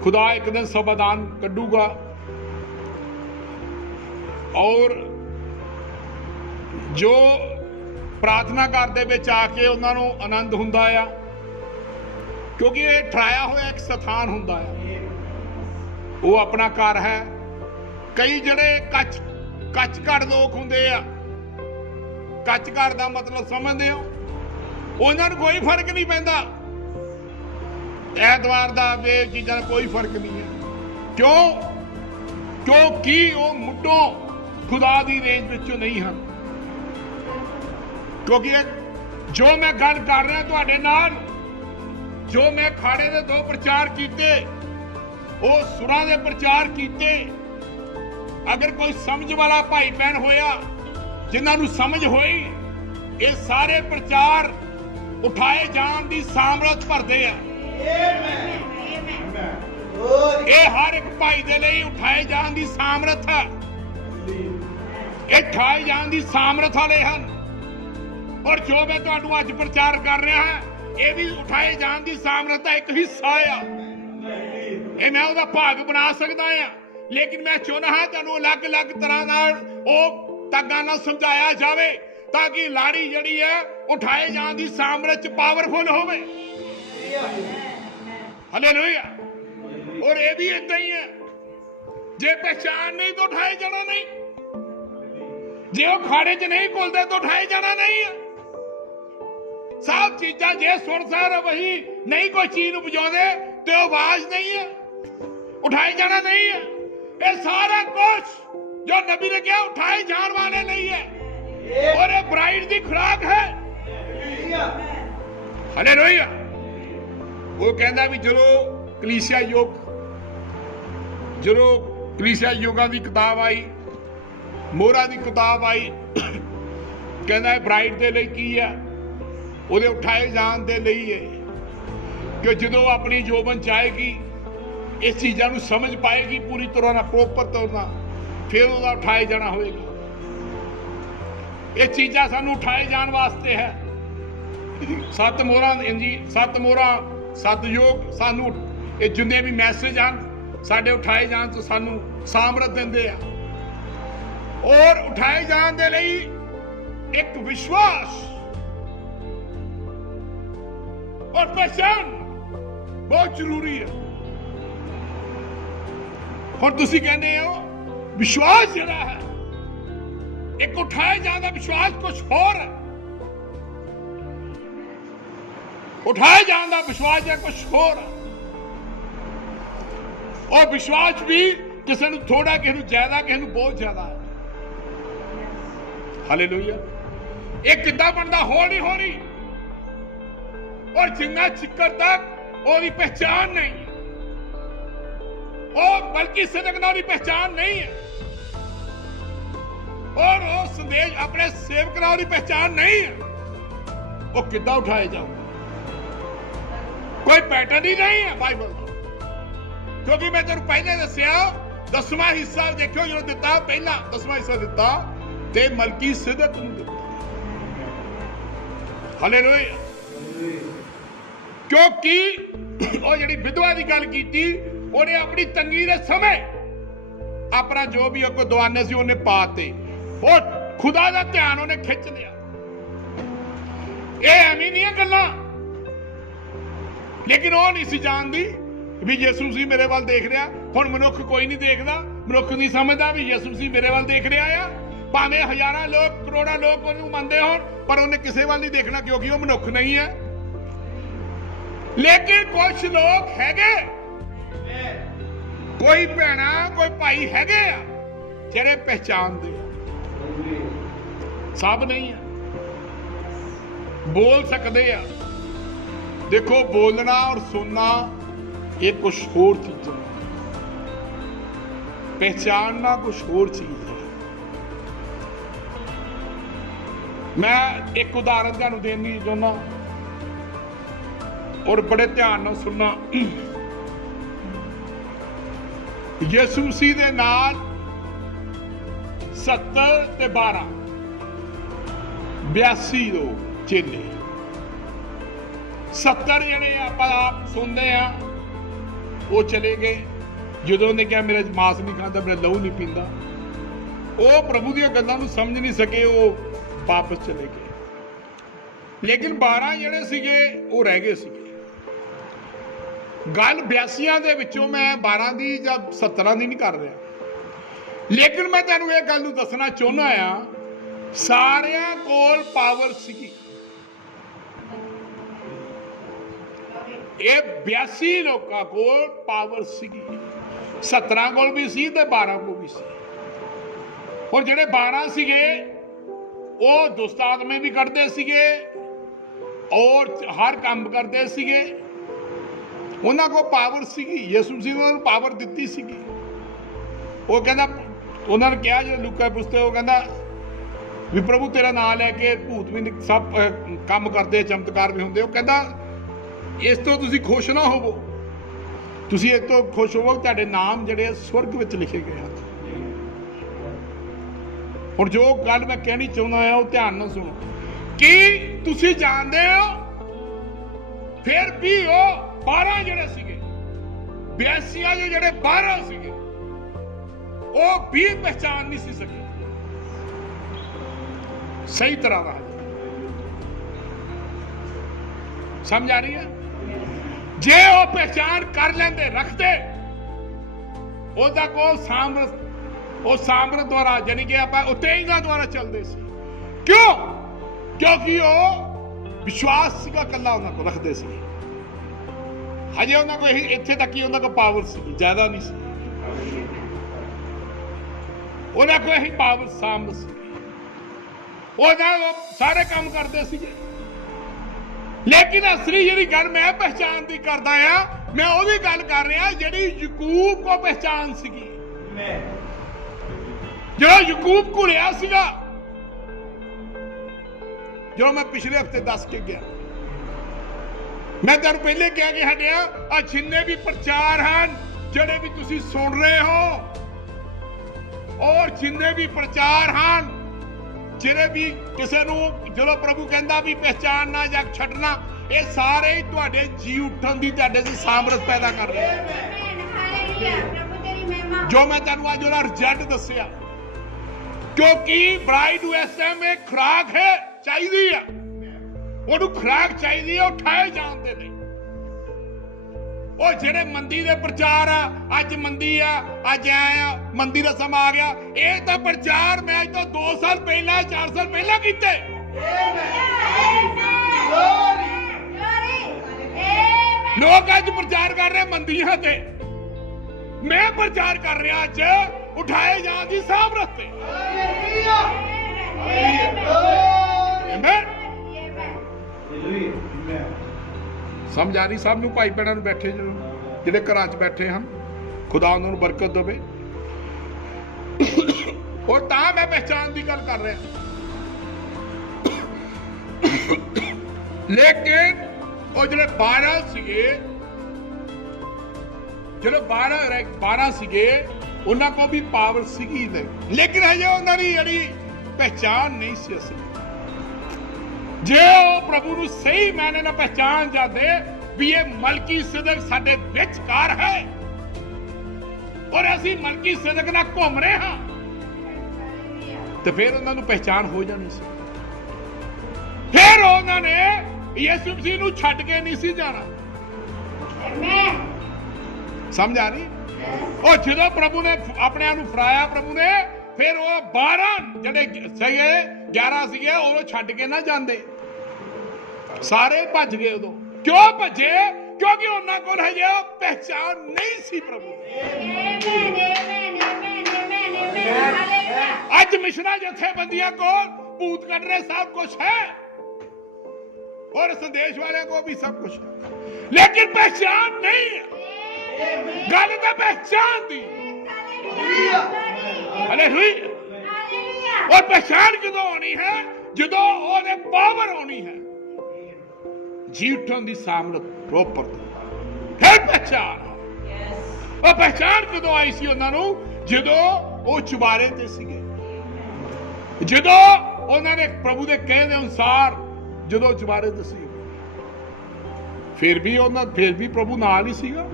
ਖੁਦਾ ਇੱਕ ਦਿਨ ਸਮਾਧਾਨ ਕੱਢੂਗਾ। ਔਰ ਜੋ ਪ੍ਰਾਰਥਨਾ ਘਰ ਦੇ ਵਿੱਚ ਆ ਕੇ ਉਹਨਾਂ ਨੂੰ ਆਨੰਦ ਹੁੰਦਾ ਆ, ਕਿਉਂਕਿ ਇਹ ਠਹਿਰਾਇਆ ਹੋਇਆ ਇੱਕ ਸਥਾਨ ਹੁੰਦਾ ਆ, ਉਹ ਆਪਣਾ ਘਰ ਹੈ। ਕਈ ਜਿਹੜੇ ਕੱਚ ਘੜ ਲੋਕ ਹੁੰਦੇ ਆ, ਕੱਚ ਘੜ ਦਾ ਮਤਲਬ ਸਮਝਦੇ ਹੋ, ਉਹਨਾਂ ਨੂੰ ਕੋਈ ਫਰਕ ਨਹੀਂ ਪੈਂਦਾ ਐਤਵਾਰ ਦਾ, ਇਹ ਚੀਜ਼ਾਂ ਦਾ ਕੋਈ ਫਰਕ ਨਹੀਂ ਹੈ। ਕਿਉਂਕਿ ਉਹ ਮੁੱਢੋਂ ਖੁਦਾ ਦੀ ਰੇਂਜ ਵਿੱਚੋਂ ਨਹੀਂ ਹਨ। ਕਿਉਂਕਿ ਜੋ ਮੈਂ ਗੱਲ ਕਰ ਰਿਹਾ ਤੁਹਾਡੇ ਨਾਲ, ਜੋ ਮੈਂ ਖਾੜੇ ਦੇ 2 ਪ੍ਰਚਾਰ ਕੀਤੇ, ਉਹ ਸੁਰਾਂ ਦੇ ਪ੍ਰਚਾਰ ਕੀਤੇ। ਅਗਰ ਕੋਈ ਸਮਝ ਵਾਲਾ ਭਾਈ ਭੈਣ ਹੋਇਆ, ਜਿਨ੍ਹਾਂ ਨੂੰ ਸਮਝ ਹੋਈ, ਇਹ ਸਾਰੇ ਪ੍ਰਚਾਰ ਉਠਾਏ ਜਾਣ ਦੀ ਸਾਮਰਥ ਭਰਦੇ ਆ। ਇਹ ਹਰ ਇੱਕ ਭਾਈ ਦੇ ਲਈ ਉਠਾਏ ਜਾਣ ਦੀ ਸਾਮਰਥ ਹੈ। ਇਹ ਉਠਾਏ ਜਾਣ ਦੀ ਸਾਮਰਥ ਵਾਲੇ ਹਨ। ਔਰ ਜੋ ਮੈਂ ਤੁਹਾਨੂੰ ਅੱਜ ਪ੍ਰਚਾਰ ਕਰ ਰਿਹਾ ਹਾਂ, ਇਹ ਵੀ ਉਠਾਏ ਜਾਣ ਦੀ ਸਾਮਰਥ ਦਾ ਇੱਕ ਹਿੱਸਾ ਆ। ਇਹ ਮੈਂ ਉਹਦਾ ਭਾਗ ਬਣਾ ਸਕਦਾ ਆ, ਲੇਕਿਨ ਮੈਂ ਚਾਹੁੰਦਾ ਹਾਂ ਤੁਹਾਨੂੰ ਅਲੱਗ-ਅਲੱਗ ਤਰ੍ਹਾਂ ਨਾਲ ਉਹ ਤਾਂਗਾ ਨਾਲ ਸਮਝਾਇਆ ਜਾਵੇ ਤਾਂ ਕਿ ਲਾੜੀ ਜਿਹੜੀ ਹੈ ਉਠਾਏ ਜਾਣ ਦੀ ਸਾਮਰਥ ਚ ਪਾਵਰਫੁਲ ਹੋਵੇ। ਹਾਲੇਲੂਇਆ। ਔਰ ਇਹ ਵੀ ਏਦਾਂ ਹੀ ਹੈ, ਜੇ ਪਹਿਚਾਨ ਨਹੀਂ ਤਾਂ ਉਠਾਏ ਜਾਣਾ ਨਹੀਂ। ਜੇ ਉਹ ਖਾੜੇ ਚ ਨਹੀਂ ਘੁਲਦੇ ਤਾਂ ਉਠਾਏ ਜਾਣਾ ਨਹੀਂ ਹੈ। ਸਭ ਚੀਜ਼ਾਂ ਜੇ ਸੁਰ ਸਾਰ ਵਹੀ ਨਹੀਂ ਕੋਈ ਚੀਜ਼ ਨੂੰ ਵਜਾਉਂਦੇ ਤੇ ਉਹ ਆਵਾਜ਼ ਨਹੀਂ ਹੈ, ਉਠਾਏ ਜਾਣਾ ਨਹੀਂ ਹੈ। ਇਹ ਸਾਰਾ ਕੁਝ ਜੋ ਨਬੀ ਨੇ ਕਿਹਾ ਉਠਾਏ ਜਾਣ ਵਾਲੇ ਲਈ ਹੈ, ਔਰ ਇਹ ਬ੍ਰਾਈਡ ਦੀ ਖੁਰਾਕ ਹੈ। ਹਾਲੇਲੂਇਆ। ਉਹ ਕਹਿੰਦਾ ਵੀ ਜਦੋਂ ਕਲੀਸਿਆ ਯੋਗਾਂ ਦੀ ਕਿਤਾਬ ਆਈ, ਮੋਹਰਾਂ ਦੀ ਕਿਤਾਬ ਆਈ, ਕਹਿੰਦਾ ਬ੍ਰਾਈਡ ਦੇ ਲਈ ਕੀ ਹੈ? ਉਹਦੇ ਉਠਾਏ ਜਾਣ ਦੇ ਲਈ ਹੈ ਕਿ ਜਦੋਂ ਆਪਣੀ ਜੋਬਨ ਚਾਹੇਗੀ, ਇਸ ਚੀਜ਼ਾਂ ਨੂੰ ਸਮਝ ਪਾਏਗੀ ਪੂਰੀ ਤਰ੍ਹਾਂ ਨਾਲ, ਪ੍ਰੋਪਰ ਤੌਰ ਨਾਲ, ਫਿਰ ਉਹਦਾ ਉਠਾਏ ਜਾਣਾ ਹੋਵੇਗਾ। ਇਹ ਚੀਜ਼ਾਂ ਸਾਨੂੰ ਉਠਾਏ ਜਾਣ ਵਾਸਤੇ ਹੈ। 7 ਮੋਹਰਾਂ, 7 ਮੋਹਰਾਂ, 7 ਯੋਗ ਸਾਨੂੰ ਇਹ ਜਿੰਨੇ ਵੀ ਮੈਸੇਜ ਹਨ ਸਾਡੇ ਉਠਾਏ ਜਾਣ ਤੋਂ ਸਾਨੂੰ ਸਾਮਰਥ ਦਿੰਦੇ ਆ। ਔਰ ਉਠਾਏ ਜਾਣ ਦੇ ਲਈ ਇੱਕ ਵਿਸ਼ਵਾਸ ਔਰ ਪਹਿਚਾਨ ਬਹੁਤ ਜ਼ਰੂਰੀ ਹੈ। ਹੁਣ ਤੁਸੀਂ ਕਹਿੰਦੇ ਹੋ ਵਿਸ਼ਵਾਸ ਜਿਹੜਾ ਹੈ, ਇੱਕ ਉਠਾਏ ਜਾਣ ਦਾ ਵਿਸ਼ਵਾਸ ਕੁਝ ਹੋਰ ਹੈ। ਉਠਾਏ ਜਾਣ ਦਾ ਵਿਸ਼ਵਾਸ ਹੈ ਕੁਝ ਹੋਰ ਹੈ। ਉਹ ਵਿਸ਼ਵਾਸ ਵੀ ਕਿਸੇ ਨੂੰ ਥੋੜਾ, ਕਿਸੇ ਨੂੰ ਜ਼ਿਆਦਾ, ਕਿਸੇ ਨੂੰ ਬਹੁਤ ਜ਼ਿਆਦਾ ਹੈ। ਹਾਲੇਲੂਇਆ। ਇਹ ਕਿੱਦਾਂ ਬਣਦਾ? ਹੌਲੀ ਹੌਲੀ। ਔਰ ਜਿੰਨਾ ਚਿੱਕਰ ਤੱਕ ਉਹਦੀ ਪਹਿਚਾਨ ਨਹੀਂ, ਉਹ ਬਲਕਿ ਸਿਦਕ ਨਾਲ ਉਹਦੀ ਪਹਿਚਾਨ ਨਹੀਂ ਹੈ, ਔਰ ਉਹ ਸੰਦੇਸ਼ ਆਪਣੇ ਸੇਵਕ ਨਾਲ ਉਹਦੀ ਪਹਿਚਾਨ ਨਹੀਂ ਹੈ, ਉਹ ਕਿੱਦਾਂ ਉਠਾਏ ਜਾਊਗਾ? ਕੋਈ ਪੈਟਰਨ ਹੀ ਨਹੀਂ ਹੈ ਬਾਈਬਲ ਦਾ। ਕਿਉਂਕਿ ਮੈਂ ਤੁਹਾਨੂੰ ਪਹਿਲੇ ਦੱਸਿਆ 10ਵਾਂ ਹਿੱਸਾ ਦੇਖਿਓ ਜਦੋਂ ਦਿੱਤਾ, ਪਹਿਲਾਂ 10ਵਾਂ ਹਿੱਸਾ ਦਿੱਤਾ ਤੇ ਮਲਕੀ ਸਿਦਕ ਨੂੰ ਦਿੱਤਾ। ਹਾਲੇਲੂਇਆ। ਕਿਉਂਕਿ ਉਹ ਜਿਹੜੀ ਵਿਧਵਾ ਦੀ ਗੱਲ ਕੀਤੀ, ਉਹਨੇ ਆਪਣੀ ਤੰਗੀ ਦੇ ਸਮੇਂ ਆਪਣਾ ਜੋ ਵੀ ਉਹ ਦਵਾਨੇ ਸੀ ਉਹਨੇ ਪਾਤੇ, ਉਹ ਖੁਦਾ ਦਾ ਧਿਆਨ ਉਹਨੇ ਖਿੱਚ ਲਿਆ। ਇਹ ਐਵੇਂ ਨਹੀਂ ਗੱਲਾਂ, ਲੇਕਿਨ ਉਹ ਨਹੀਂ ਸੀ ਜਾਣਦੀ ਵੀ ਯਿਸੂ ਸੀ ਮੇਰੇ ਵੱਲ ਦੇਖ ਰਿਹਾ। ਹੁਣ ਮਨੁੱਖ ਕੋਈ ਨਹੀਂ ਦੇਖਦਾ, ਮਨੁੱਖ ਨਹੀਂ ਸਮਝਦਾ ਵੀ ਯਿਸੂ ਸੀ ਮੇਰੇ ਵੱਲ ਦੇਖ ਰਿਹਾ ਆ। ਭਾਵੇਂ ਹਜ਼ਾਰਾਂ ਲੋਕ, ਕਰੋੜਾਂ ਲੋਕ ਉਹਨੂੰ ਮੰਨਦੇ ਹੋਣ, ਪਰ ਉਹਨੇ ਕਿਸੇ ਵੱਲ ਨਹੀਂ ਦੇਖਣਾ ਕਿਉਂਕਿ ਉਹ ਮਨੁੱਖ ਨਹੀਂ ਹੈ। ਲੇਕਿਨ ਕੁਝ ਲੋਕ ਹੈਗੇ, ਕੋਈ ਭੈਣਾ, ਕੋਈ ਭਾਈ ਹੈਗੇ ਆ ਜਿਹੜੇ ਪਹਿਚਾਨਦੇ ਆ। ਸਭ ਨਹੀਂ ਆ, ਬੋਲ ਸਕਦੇ ਆ। ਦੇਖੋ, ਬੋਲਣਾ ਔਰ ਸੁਣਨਾ ਇਹ ਕੁਝ ਹੋਰ ਚੀਜ਼ਾਂ, ਪਹਿਚਾਨਣਾ ਕੁਝ ਹੋਰ ਚੀਜ਼ ਹੈ। ਮੈਂ ਇੱਕ ਉਦਾਹਰਨ ਤੁਹਾਨੂੰ ਦੇਣ ਦੀ ਚਾਹੁੰਦਾ ਔਰ ਬੜੇ ਧਿਆਨ ਨਾਲ ਸੁਣਨਾ। ਯਿਸੂ ਮਸੀਹ ਦੇ ਨਾਲ 70 ਤੇ 12 82 ਲੋਕ ਚੇਲੇ, 70 ਜਿਹੜੇ ਆਪਾਂ ਆਪ ਸੁਣਦੇ ਆ, ਉਹ ਚਲੇ ਗਏ। ਜਦੋਂ ਉਹਨੇ ਕਿਹਾ ਮੇਰਾ ਮਾਸ ਨਹੀਂ ਖਾਂਦਾ, ਮੇਰਾ ਲਹੂ ਨਹੀਂ ਪੀਂਦਾ, ਉਹ ਪ੍ਰਭੂ ਦੀਆਂ ਗੱਲਾਂ ਨੂੰ ਸਮਝ ਨਹੀਂ ਸਕੇ, ਉਹ ਵਾਪਸ ਚਲੇ ਗਏ। ਲੇਕਿਨ 12 ਜਿਹੜੇ ਸੀਗੇ ਉਹ ਰਹਿ ਗਏ ਸੀਗੇ। ਗੱਲ 82 ਦੇ ਵਿੱਚੋਂ ਮੈਂ 12 ਦੀ ਜਾਂ 17 ਦੀ ਨਹੀਂ ਕਰ ਰਿਹਾ, ਲੇਕਿਨ ਮੈਂ ਤੁਹਾਨੂੰ ਇਹ ਗੱਲ ਨੂੰ ਦੱਸਣਾ ਚਾਹੁੰਦਾ ਆ, ਸਾਰਿਆਂ ਕੋਲ ਪਾਵਰ ਸੀਗੀ। ਇਹ 82 ਲੋਕਾਂ ਕੋਲ ਪਾਵਰ ਸੀਗੀ, 17 ਕੋਲ ਵੀ ਸੀ ਤੇ 12 ਕੋਲ ਵੀ ਸੀ। ਔਰ ਜਿਹੜੇ 12 ਸੀਗੇ ਉਹ ਦੁਸ਼ਟ ਆਤਮੇ ਵੀ ਕੱਢਦੇ ਸੀਗੇ ਔਰ ਹਰ ਕੰਮ ਕਰਦੇ ਸੀਗੇ। ਉਹਨਾਂ ਕੋਲ ਪਾਵਰ ਸੀਗੀ, ਯਿਸੂ ਮਸੀਹ ਨੇ ਉਹਨਾਂ ਨੂੰ ਪਾਵਰ ਦਿੱਤੀ ਸੀਗੀ। ਉਹ ਕਹਿੰਦਾ, ਉਹਨਾਂ ਨੇ ਕਿਹਾ ਜਦੋਂ ਲੂਕਾ ਪੁੱਛਦੇ, ਉਹ ਕਹਿੰਦਾ ਵੀ ਪ੍ਰਭੂ ਤੇਰਾ ਨਾਮ ਲੈ ਕੇ ਭੂਤ ਵੀ ਸਭ ਕੰਮ ਕਰਦੇ, ਚਮਤਕਾਰ ਵੀ ਹੁੰਦੇ। ਉਹ ਕਹਿੰਦਾ ਇਸ ਤੋਂ ਤੁਸੀਂ ਖੁਸ਼ ਨਾ ਹੋਵੋ, ਤੁਸੀਂ ਇਹ ਤੋਂ ਖੁਸ਼ ਹੋਵੋ ਤੁਹਾਡੇ ਨਾਮ ਜਿਹੜੇ स्वर्ग ਵਿੱਚ ਲਿਖੇ ਗਏ ਹਨ। ਹੁਣ ਜੋ ਗੱਲ ਮੈਂ ਕਹਿਣੀ ਚਾਹੁੰਦਾ ਹਾਂ ਉਹ ਧਿਆਨ ਨਾਲ ਸੁਣੋ। ਕੀ ਤੁਸੀਂ ਜਾਣਦੇ ਹੋ ਫਿਰ ਵੀ ਉਹ 12 ਜਿਹੜੇ ਸੀਗੇ 82 ਜੋ ਜਿਹੜੇ 12 ਸੀਗੇ ਉਹ ਵੀ ਪਹਿਚਾਨ ਨਹੀਂ ਸੀ ਸਕੇ ਸਹੀ ਤਰ੍ਹਾਂ ਦਾ। ਸਮਝ ਆ ਰਹੀ ਹੈ? ਜੇ ਉਹ ਪਹਿਚਾਨ ਕਰ ਲੈਂਦੇ ਰੱਖਦੇ ਉਹਦਾ ਕੋ ਸਾਮਰਥ ਉਹ ਸਾਮਰਥ ਦੁਆਰਾ ਜਾਨੀ ਕਿ ਆਪਾਂ ਉਤੇਜਨਾ ਦੁਆਰਾ ਚੱਲਦੇ ਸੀ। ਕਿਉਂ? ਕਿਉਂਕਿ ਉਹ ਵਿਸ਼ਵਾਸ ਸੀਗਾ ਕੱਲਾ ਉਹਨਾਂ ਕੋਲ ਰੱਖਦੇ ਸੀ। ਹਜੇ ਉਹਨਾਂ ਕੋਲ ਇੱਥੇ ਤੱਕ ਹੀ ਉਹਨਾਂ ਕੋਲ ਪਾਵਰ ਸੀ, ਜ਼ਿਆਦਾ ਨਹੀਂ ਸੀ। ਉਹਨਾਂ ਕੋਲ ਇਹੀ ਪਾਵਰ ਸਾਮਰਥ ਸੀ, ਉਹਨਾਂ ਸਾਰੇ ਕੰਮ ਕਰਦੇ ਸੀਗੇ। ਲੇਕਿਨ ਅਸਲੀ ਜਿਹੜੀ ਗੱਲ ਮੈਂ ਪਹਿਚਾਨ ਦੀ ਕਰਦਾ ਆ, ਮੈਂ ਉਹਦੀ ਗੱਲ ਕਰ ਰਿਹਾ ਜਿਹੜੀ ਯਕੂਬ ਕੋ ਪਹਿਚਾਨ ਸੀਗੀ, ਜਿਹੜਾ ਯਕੂਬ ਘੁਲਿਆ ਸੀਗਾ। ਜੋ ਮੈਂ ਪਿਛਲੇ ਹਫਤੇ ਦੱਸ ਕੇ ਗਿਆ, ਮੈਂ ਤੁਹਾਨੂੰ ਪਹਿਲੇ ਕਿਹਾ ਕਿ ਸਾਡੇ ਆ ਜਿੰਨੇ ਵੀ ਪ੍ਰਚਾਰ ਹਨ ਜਿਹੜੇ ਵੀ ਤੁਸੀਂ ਸੁਣ ਰਹੇ ਹੋ, ਔਰ ਜਿੰਨੇ ਵੀ ਪ੍ਰਚਾਰ ਹਨ ਜਿਹੜੇ ਵੀ ਕਿਸੇ ਨੂੰ ਜਦੋਂ ਪ੍ਰਭੂ ਕਹਿੰਦਾ ਵੀ ਪਹਿਚਾਨਣਾ ਜਾਂ ਛੱਡਣਾ, ਇਹ ਸਾਰੇ ਹੀ ਤੁਹਾਡੇ ਜੀ ਉੱਠਣ ਦੀ ਤੁਹਾਡੇ ਚ ਸਾਮਰਥ ਪੈਦਾ ਕਰ ਰਹੇ। ਜੋ ਮੈਂ ਤੁਹਾਨੂੰ ਅੱਜ ਉਹਦਾ ਰਿਜ਼ਲਟ ਦੱਸਿਆ, ਕਿਉਂਕਿ ਬ੍ਰਾਈਡ ਨੂੰ ਇਸ ਟਾਈਮ ਇਹ ਖੁਰਾਕ ਹੈ ਚਾਹੀਦੀ ਆ, ਉਹਨੂੰ ਖੁਰਾਕ ਚਾਹੀਦੀ ਹੈ ਉਠਾਏ ਜਾਣ ਦੇ ਲਈ। ਉਹ ਜਿਹੜੇ ਮੰਦੀ ਦੇ ਪ੍ਰਚਾਰ ਆ, ਅੱਜ ਮੰਦੀ ਆ, ਅੱਜ ਆਇਆ ਮੰਦੀ ਦਾ ਸਮਾਂ ਆ ਗਿਆ, ਇਹ ਤਾਂ ਪ੍ਰਚਾਰ ਮੈਂ ਅੱਜ ਤੋਂ 2 ਸਾਲ ਪਹਿਲਾਂ 4 ਸਾਲ ਪਹਿਲਾਂ ਕੀਤੇ। ਲੋਕ ਅੱਜ ਪ੍ਰਚਾਰ ਕਰ ਰਹੇ ਮੰਦੀਆਂ ਤੇ, ਮੈਂ ਪ੍ਰਚਾਰ ਕਰ ਰਿਹਾ ਅੱਜ ਉਠਾਏ ਜਾਣ ਦੀ ਸਾਮਰਥ ਤੇ। ਸਮਝ ਆ ਰਹੀ ਸਭ ਨੂੰ? ਭਾਈ ਭੈਣਾਂ ਨੂੰ ਬੈਠੇ ਜਿਹੜੇ ਘਰਾਂ 'ਚ ਬੈਠੇ ਹਨ, ਖੁਦਾ ਉਹਨਾਂ ਨੂੰ ਬਰਕਤ ਦੇਵੇ। ਔਰ ਤਾਂ ਮੈਂ ਪਹਿਚਾਨ ਦੀ ਗੱਲ ਕਰ ਰਿਹਾ। ਲੇਕਿਨ ਉਹ ਜਿਹੜੇ 12 ਸੀਗੇ, ਜਿਹੜੇ 12 ਸੀਗੇ, ਉਹਨਾਂ ਕੋਲ ਵੀ ਪਾਵਰ ਸੀਗੀ, ਲੇਕਿਨ ਹਜੇ ਉਹਨਾਂ ਦੀ ਜਿਹੜੀ ਪਹਿਚਾਨ ਨਹੀਂ ਸੀ ਅਸਲੀ। ਜੇ ਉਹ ਪ੍ਰਭੂ ਨੂੰ ਸਹੀ ਮਾਇਨੇ ਨਾਲ ਪਹਿਚਾਨ ਜਾਂਦੇ ਵੀ ਇਹ ਮਲਕੀ ਸਿਦਕ ਸਾਡੇ ਵਿਚਕਾਰ ਹੈ ਔਰ ਅਸੀਂ ਮਲਕੀ ਸਿਦਕ ਨਾਲ ਘੁੰਮ ਰਹੇ ਹਾਂ, ਤੇ ਫਿਰ ਉਹਨਾਂ ਨੂੰ ਪਹਿਚਾਨ ਹੋ ਜਾਣੀ ਸੀ। ਫਿਰ ਉਹਨਾਂ ਨੇ ਯਿਸੂ ਮਸੀਹ ਨੂੰ ਛੱਡ ਕੇ ਨਹੀਂ ਸੀ ਜਾਣਾ। ਸਮਝ ਆ ਰਹੀ? ਉਹ ਜਦੋਂ ਪ੍ਰਭੂ ਨੇ ਆਪਣੇ ਆਪ ਨੂੰ ਫਰਾਇਆ, ਪ੍ਰਭੂ ਨੇ, ਫਿਰ ਉਹ 12 ਜਿਹੜੇ ਸੀਗੇ 11 ਸੀਗੇ ਉਹ ਛੱਡ ਕੇ ਨਾ ਜਾਂਦੇ, ਸਾਰੇ ਭੱਜ ਗਏ। ਉਦੋਂ ਕਿਉਂ ਭੱਜੇ? ਕਿਉਂਕਿ ਉਹਨਾਂ ਕੋਲ ਹਜੇ ਪਹਿਚਾਨ ਨਹੀਂ ਸੀ ਪ੍ਰਭੂ। ਅੱਜ ਮਿਸ਼ਨਾਂ ਜਥੇਬੰਦੀਆਂ ਕੋਲ ਭੂਤ ਕੱਢ ਰਹੇ ਸਭ ਕੁਝ ਹੈ, और संदेश वाले को भी सब कुछ है, लेकिन पहचान नहीं है। गल तो पहचान दी, हालेलुया। और पहचान कदों होनी है? जदों ओदे पावर होनी है, जी उठन दी सामर्थ प्रॉपर, फिर पहचान। और पहचान कदों आई सी उन्हां नूं? जदों वो चुबारे ते सीगे, जदों उन्हां ने प्रभु दे कहे दे अनुसार ਜਦੋਂ ਚੁਬਾਰੇ ਦਸੀ, ਫਿਰ ਵੀ ਪ੍ਰਭੂ ਨਾਲ ਹੀ ਸੀਗਾ।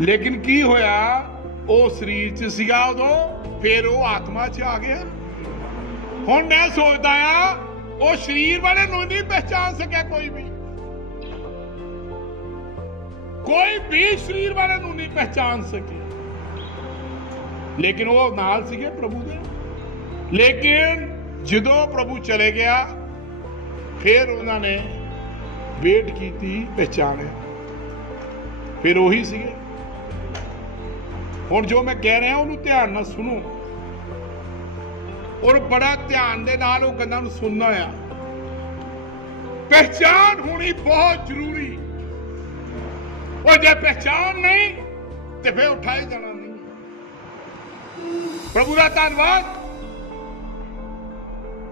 ਲੇਕਿਨ ਕੀ ਹੋਇਆ? ਉਹ ਸਰੀਰ 'ਚ ਸੀਗਾ ਉਦੋਂ, ਫਿਰ ਉਹ ਆਤਮਾ 'ਚ ਆ ਗਿਆ। ਹੁਣ ਮੈਂ ਸੋਚਦਾ ਆ ਉਹ ਸਰੀਰ ਵਾਲੇ ਨੂੰ ਨਹੀਂ ਪਹਿਚਾਨ ਸਕਿਆ ਕੋਈ ਵੀ ਸਰੀਰ ਵਾਲੇ ਨੂੰ ਨਹੀਂ ਪਹਿਚਾਨ ਸਕਿਆ, ਲੇਕਿਨ ਉਹ ਨਾਲ ਸੀਗੇ ਪ੍ਰਭੂ ਦੇ। ਲੇਕਿਨ ਜਦੋਂ ਪ੍ਰਭੂ ਚਲੇ ਗਿਆ, फिर उन्होंने वेट की, पहचाने, फिर उही सीगे। हुण जो मैं कह रहा उन्होंने ध्यान नाल सुनो, और बड़ा ध्यान दे नाल उह गल्लां नूं सुनना आ। पहचान होनी बहुत जरूरी, और जे पहचान नहीं तो फिर उठाए जाना नहीं। प्रभु का धन्नवाद,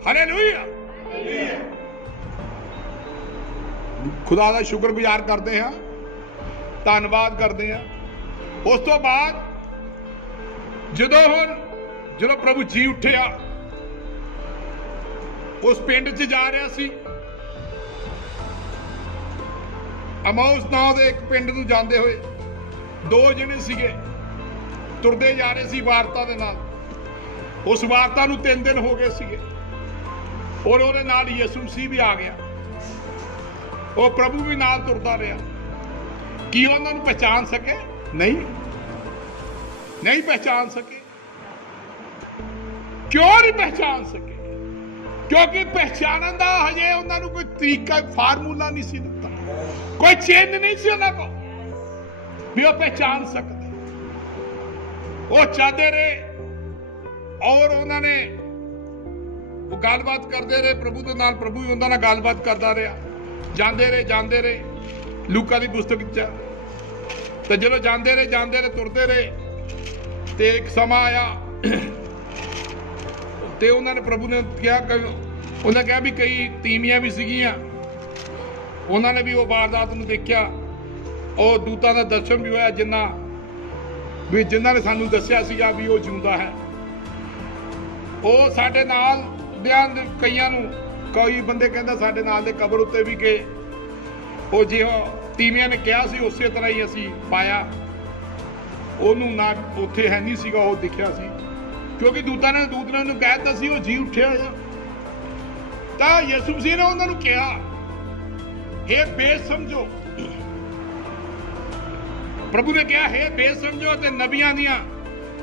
हालेलुया। खुदा का शुक्रगुजार करते हैं ਧੰਨਵਾਦ ਕਰਦੇ ਹਾਂ। ਉਸ ਤੋਂ ਬਾਅਦ ਜਦੋਂ ਪ੍ਰਭੂ ਜੀ ਉੱਠਿਆ, ਉਸ ਪਿੰਡ 'ਚ ਜਾ ਰਿਹਾ ਸੀ, ਅਮਾਉਸ ਨਾਂ ਦੇ ਇੱਕ ਪਿੰਡ ਨੂੰ ਜਾਂਦੇ ਹੋਏ 2 ਜਣੇ ਸੀਗੇ, ਤੁਰਦੇ ਜਾ ਰਹੇ ਸੀ ਵਾਰਤਾ ਦੇ ਨਾਲ। ਉਸ ਵਾਰਤਾ ਨੂੰ 3 ਦਿਨ ਹੋ ਗਏ ਸੀਗੇ, ਔਰ ਉਹਦੇ ਨਾਲ ਯਿਸੂ ਮਸੀਹ ਵੀ ਆ ਗਿਆ। ਉਹ ਪ੍ਰਭੂ ਵੀ ਨਾਲ ਤੁਰਦਾ ਰਿਹਾ। ਕੀ ਉਹਨਾਂ ਨੂੰ ਪਹਿਚਾਨ ਸਕੇ? ਨਹੀਂ ਪਹਿਚਾਨ ਸਕੇ। ਕਿਉਂ ਨਹੀਂ ਪਹਿਚਾਨ ਸਕੇ? ਕਿਉਂਕਿ ਪਹਿਚਾਨਣ ਦਾ ਹਜੇ ਉਹਨਾਂ ਨੂੰ ਕੋਈ ਤਰੀਕਾ, ਫਾਰਮੂਲਾ ਨਹੀਂ ਸੀ ਦਿੱਤਾ, ਕੋਈ ਚਿੰਨ੍ਹ ਨਹੀਂ ਸੀ ਉਹਨਾਂ ਕੋਲ ਵੀ ਉਹ ਪਹਿਚਾਨ ਸਕਦੇ। ਉਹ ਚਾਹਦੇ ਰਹੇ, ਔਰ ਉਹਨਾਂ ਨੇ ਉਹ ਗੱਲਬਾਤ ਕਰਦੇ ਰਹੇ ਪ੍ਰਭੂ ਦੇ ਨਾਲ। ਪ੍ਰਭੂ ਵੀ ਉਹਨਾਂ ਨਾਲ ਗੱਲਬਾਤ ਕਰਦਾ ਰਿਹਾ। ਜਾਂਦੇ ਰਹੇ ਲੂਕਾ ਦੀ ਪੁਸਤਕ 'ਚ। ਤੇ ਜਦੋਂ ਜਾਂਦੇ ਰਹੇ ਤੁਰਦੇ ਰਹੇ, ਤੇ ਇੱਕ ਸਮਾਂ ਆਇਆ ਤੇ ਉਹਨਾਂ ਨੇ ਪ੍ਰਭੂ ਨੇ ਕਿਹਾ ਵੀ ਕਈ ਤੀਵੀਆਂ ਵੀ ਸੀਗੀਆਂ, ਉਹਨਾਂ ਨੇ ਵੀ ਉਹ ਵਾਰਦਾਤ ਨੂੰ ਦੇਖਿਆ। ਉਹ ਦੂਤਾਂ ਦਾ ਦਰਸ਼ਨ ਵੀ ਹੋਇਆ, ਜਿਨ੍ਹਾਂ ਨੇ ਸਾਨੂੰ ਦੱਸਿਆ ਸੀਗਾ ਵੀ ਉਹ ਜਿਉਂਦਾ ਹੈ। ਉਹ ਸਾਡੇ ਨਾਲ ਕਈਆਂ ਨੂੰ, ਕਈ ਬੰਦੇ ਕਹਿੰਦਾ ਸਾਡੇ ਨਾਲ ਦੇ ਕਬਰ ਉੱਤੇ ਵੀ ਗਏ। ਉਹ ਜਿਹੋ ਤੀਵੀਆਂ ਨੇ ਕਿਹਾ ਸੀ ਉਸੇ ਤਰ੍ਹਾਂ ਹੀ ਅਸੀਂ ਪਾਇਆ। ਉਹਨੂੰ ਨਾ ਉੱਥੇ ਹੈ ਨਹੀਂ ਸੀਗਾ, ਉਹ ਦਿਖਿਆ ਸੀ, ਕਿਉਂਕਿ ਦੂਤਾਂ ਨੇ ਨੂੰ ਕਹਿ ਦਿੱਤਾ ਸੀ ਉਹ ਜੀ ਉੱਠਿਆ ਆ। ਤਾਂ ਯਿਸੂ ਮਸੀਹ ਨੇ ਉਹਨਾਂ ਨੂੰ ਕਿਹਾ, ਹੇ ਬੇਸਮਝੋ, ਪ੍ਰਭੂ ਨੇ ਕਿਹਾ, ਹੇ ਬੇਸਮਝੋ ਤੇ ਨਬੀਆਂ ਦੀਆਂ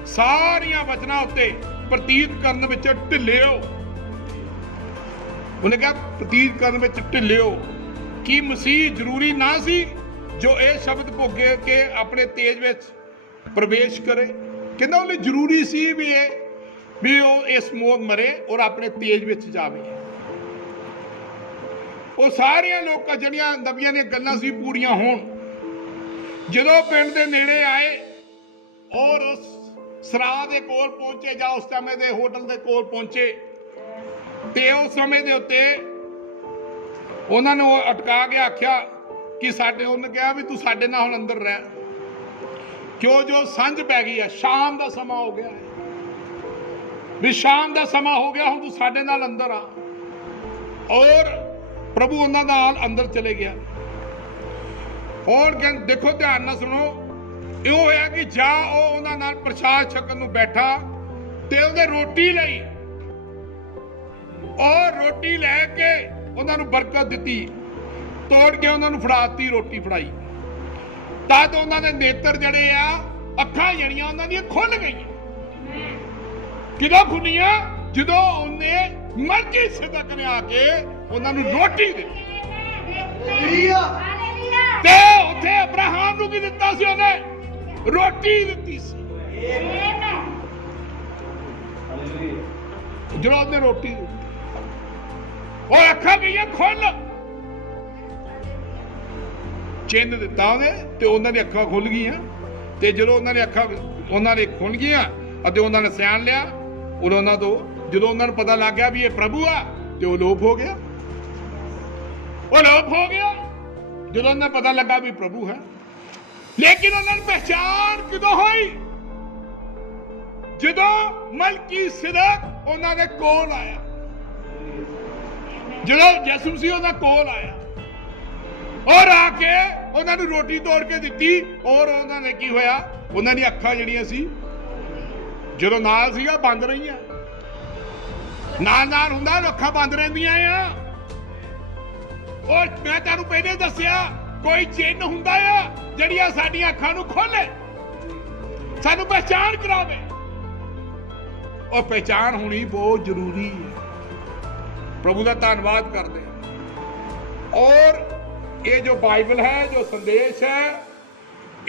ਸਾਰੀਆਂ ਵਚਨਾਂ ਉੱਤੇ ਪ੍ਰਤੀਤ ਕਰਨ ਵਿੱਚ ਢਿੱਲੇ ਹੋ। ਉਹਨੇ ਕਿਹਾ ਪ੍ਰਤੀਤ ਕਰਨ ਵਿੱਚ ਢਿੱਲੇ ਹੋ। ਕੀ ਮਸੀਹ ਜ਼ਰੂਰੀ ਨਾ ਸੀ ਜੋ ਇਹ ਸ਼ਬਦ ਭੋਗੇ ਕੇ ਆਪਣੇ ਤੇਜ ਵਿੱਚ ਪ੍ਰਵੇਸ਼ ਕਰੇ? ਕਹਿੰਦਾ ਉਹਨੇ ਜ਼ਰੂਰੀ ਸੀ ਵੀ ਉਹ ਇਸ ਮੌਤ ਮਰੇ ਔਰ ਆਪਣੇ ਤੇਜ ਵਿੱਚ ਜਾਵੇ। ਉਹ ਸਾਰੀਆਂ ਲੋਕਾਂ ਜਿਹੜੀਆਂ ਨਬੀਆਂ ਦੀਆਂ ਗੱਲਾਂ ਸੀ ਪੂਰੀਆਂ ਹੋਣ। ਜਦੋਂ ਪਿੰਡ ਦੇ ਨੇੜੇ ਆਏ ਔਰ ਉਸ ਸਰਾਹ ਦੇ ਕੋਲ ਪਹੁੰਚੇ, ਜਾਂ ਉਸ ਸਮੇਂ ਦੇ ਹੋਟਲ ਦੇ ਕੋਲ ਪਹੁੰਚੇ, ਤੇ ਉਸ ਸਮੇਂ ਦੇ ਉੱਤੇ ਉਹਨਾਂ ਨੂੰ ਅਟਕਾ ਕੇ ਆਖਿਆ ਕਿ ਉਹਨੇ ਕਿਹਾ ਵੀ ਤੂੰ ਸਾਡੇ ਨਾਲ ਹੁਣ ਅੰਦਰ ਰਹਿ, ਕਿਉਂ ਜੋ ਸਾਂਝ ਪੈ ਗਈ ਹੈ, ਸ਼ਾਮ ਦਾ ਸਮਾਂ ਹੋ ਗਿਆ ਹੈ, ਵੀ ਸ਼ਾਮ ਦਾ ਸਮਾਂ ਹੋ ਗਿਆ, ਹੁਣ ਤੂੰ ਸਾਡੇ ਨਾਲ ਅੰਦਰ ਆ। ਔਰ ਪ੍ਰਭੂ ਉਹਨਾਂ ਨਾਲ ਅੰਦਰ ਚਲੇ ਗਿਆ। ਔਰ ਦੇਖੋ ਧਿਆਨ ਨਾਲ ਸੁਣੋ, ਇਹ ਹੋਇਆ ਕਿ ਜਾ ਉਹ ਉਹਨਾਂ ਨਾਲ ਪ੍ਰਸ਼ਾਦ ਛਕਣ ਨੂੰ ਬੈਠਾ ਤੇ ਉਹਨੇ ਰੋਟੀ ਲਈ, ਔਰ ਰੋਟੀ ਲੈ ਕੇ ਉਹਨਾਂ ਨੂੰ ਬਰਕਤ ਦਿੱਤੀ, ਤੋੜ ਕੇ ਉਹਨਾਂ ਨੂੰ ਫੜਾਤੀ, ਰੋਟੀ ਫੜਾਈ। ਤਦ ਉਹਨਾਂ ਦੇ ਨੇਤਰ ਜਿਹੜੇ ਆ, ਅੱਖਾਂ ਜਿਹੜੀਆਂ ਉਹਨਾਂ ਦੀਆਂ ਖੁੱਲ ਗਈਆਂ। ਕਿਦੋਂ ਖੁੱਲੀਆਂ? ਜਦੋਂ ਉਹਨੇ ਮਲਕੀਸੇਦਕ ਨੇ ਆ ਕੇ ਉਹਨਾਂ ਨੂੰ ਰੋਟੀ ਦਿੱਤੀ। ਤੇ ਉੱਥੇ ਅਬਰਾਹਮ ਨੂੰ ਕੀ ਦਿੱਤਾ ਸੀ? ਉਹਨੇ ਰੋਟੀ ਦਿੱਤੀ ਸੀ। ਜਦੋਂ ਉਹਨੇ ਰੋਟੀ ਦਿੱਤੀ, ਉਹ ਅੱਖਾਂ ਗਈਆਂ ਖੁੱਲ, ਚਿੰਨ੍ਹ ਦਿੱਤਾ ਉਹਨੇ, ਤੇ ਉਹਨਾਂ ਦੀਆਂ ਅੱਖਾਂ ਖੁੱਲ ਗਈਆਂ। ਤੇ ਜਦੋਂ ਉਹਨਾਂ ਦੇ ਖੁੱਲ ਗਈਆਂ ਅਤੇ ਉਹਨਾਂ ਨੇ ਸਿਆਣ ਲਿਆ, ਉਹਨਾਂ ਤੋਂ ਜਦੋਂ ਉਹਨਾਂ ਨੂੰ ਪਤਾ ਲੱਗ ਗਿਆ ਵੀ ਇਹ ਪ੍ਰਭੂ ਆ, ਤੇ ਉਹ ਲੋਪ ਹੋ ਗਿਆ। ਜਦੋਂ ਉਹਨਾਂ ਨੂੰ ਪਤਾ ਲੱਗਾ ਵੀ ਪ੍ਰਭੂ ਹੈ। ਲੇਕਿਨ ਉਹਨਾਂ ਨੂੰ ਪਹਿਚਾਨ ਕਿਦੋਂ ਹੋਈ? ਜਦੋਂ ਮਲਕੀਸੇਦਕ ਉਹਨਾਂ ਦੇ ਕੋਲ ਆਇਆ, ਜਦੋਂ ਯਿਸੂ ਮਸੀਹ ਉਹਨਾਂ ਕੋਲ ਆਇਆ ਔਰ ਆ ਕੇ ਉਹਨਾਂ ਨੂੰ ਰੋਟੀ ਤੋੜ ਕੇ ਦਿੱਤੀ। ਔਰ ਉਹਨਾਂ ਨੇ ਕੀ ਹੋਇਆ? ਉਹਨਾਂ ਦੀਆਂ ਅੱਖਾਂ ਜਿਹੜੀਆਂ ਸੀ, ਜਦੋਂ ਨਾਲ ਸੀਗਾ, ਬੰਦ ਰਹੀਆਂ। ਨਾਲ ਹੁੰਦਾ, ਅੱਖਾਂ ਬੰਦ ਰਹਿੰਦੀਆਂ ਆ। ਔਰ ਮੈਂ ਤੁਹਾਨੂੰ ਪਹਿਲੇ ਦੱਸਿਆ, ਕੋਈ ਚਿੰਨ੍ਹ ਹੁੰਦਾ ਆ ਜਿਹੜੀਆਂ ਸਾਡੀਆਂ ਅੱਖਾਂ ਨੂੰ ਖੋਲੇ, ਸਾਨੂੰ ਪਹਿਚਾਨ ਕਰਾਵੇ। ਉਹ ਪਹਿਚਾਨ ਹੋਣੀ ਬਹੁਤ ਜ਼ਰੂਰੀ ਹੈ। ਪ੍ਰਭੂ ਦਾ ਧੰਨਵਾਦ ਕਰਦੇ ਹਾਂ। ਔਰ ਇਹ ਜੋ ਬਾਈਬਲ ਹੈ, ਜੋ ਸੰਦੇਸ਼ ਹੈ,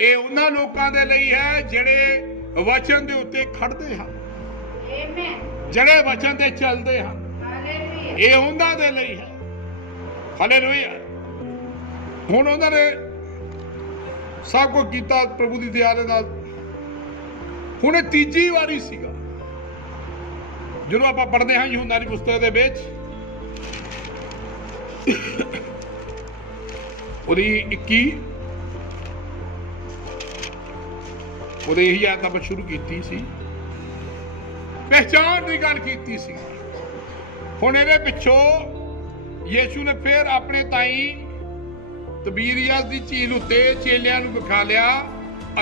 ਇਹ ਉਹਨਾਂ ਲੋਕਾਂ ਦੇ ਲਈ ਹੈ ਜਿਹੜੇ ਵਚਨ ਦੇ ਉੱਤੇ ਖੜਦੇ ਹਨ, ਜਿਹੜੇ ਵਚਨ ਤੇ ਚੱਲਦੇ ਹਨ। ਇਹ ਉਹਨਾਂ ਦੇ ਲਈ ਹੈ। ਹਾਲੇਲੂਇਆ। ਹੁਣ ਉਹਨਾਂ ਨੇ ਸਭ ਕੁਝ ਕੀਤਾ ਪ੍ਰਭੂ ਦੀ ਦਇਆ ਦੇ ਨਾਲ। ਹੁਣ ਇਹ ਤੀਜੀ ਵਾਰੀ ਸੀਗਾ ਜਦੋਂ ਆਪਾਂ ਪੜ੍ਹਦੇ ਹਾਂ ਯਹੂਨਾ ਦੀ ਪੁਸਤਕ ਦੇ ਵਿੱਚ, ਉਹਦੀ 21 ਉਹਦੇ ਇਹੀ ਆਦਤ ਆਪਾਂ ਸ਼ੁਰੂ ਕੀਤੀ ਸੀ, ਪਹਿਚਾਣ ਦੀ ਗੱਲ ਕੀਤੀ ਸੀ। ਹੁਣ ਇਹਦੇ ਪਿੱਛੋਂ ਯੀਸ਼ੂ ਨੇ ਫਿਰ ਆਪਣੇ ਤਾਈ ਤਬੀਰੀਅਸ ਦੀ ਝੀਲ ਉੱਤੇ ਚੇਲਿਆਂ ਨੂੰ ਵਿਖਾ ਲਿਆ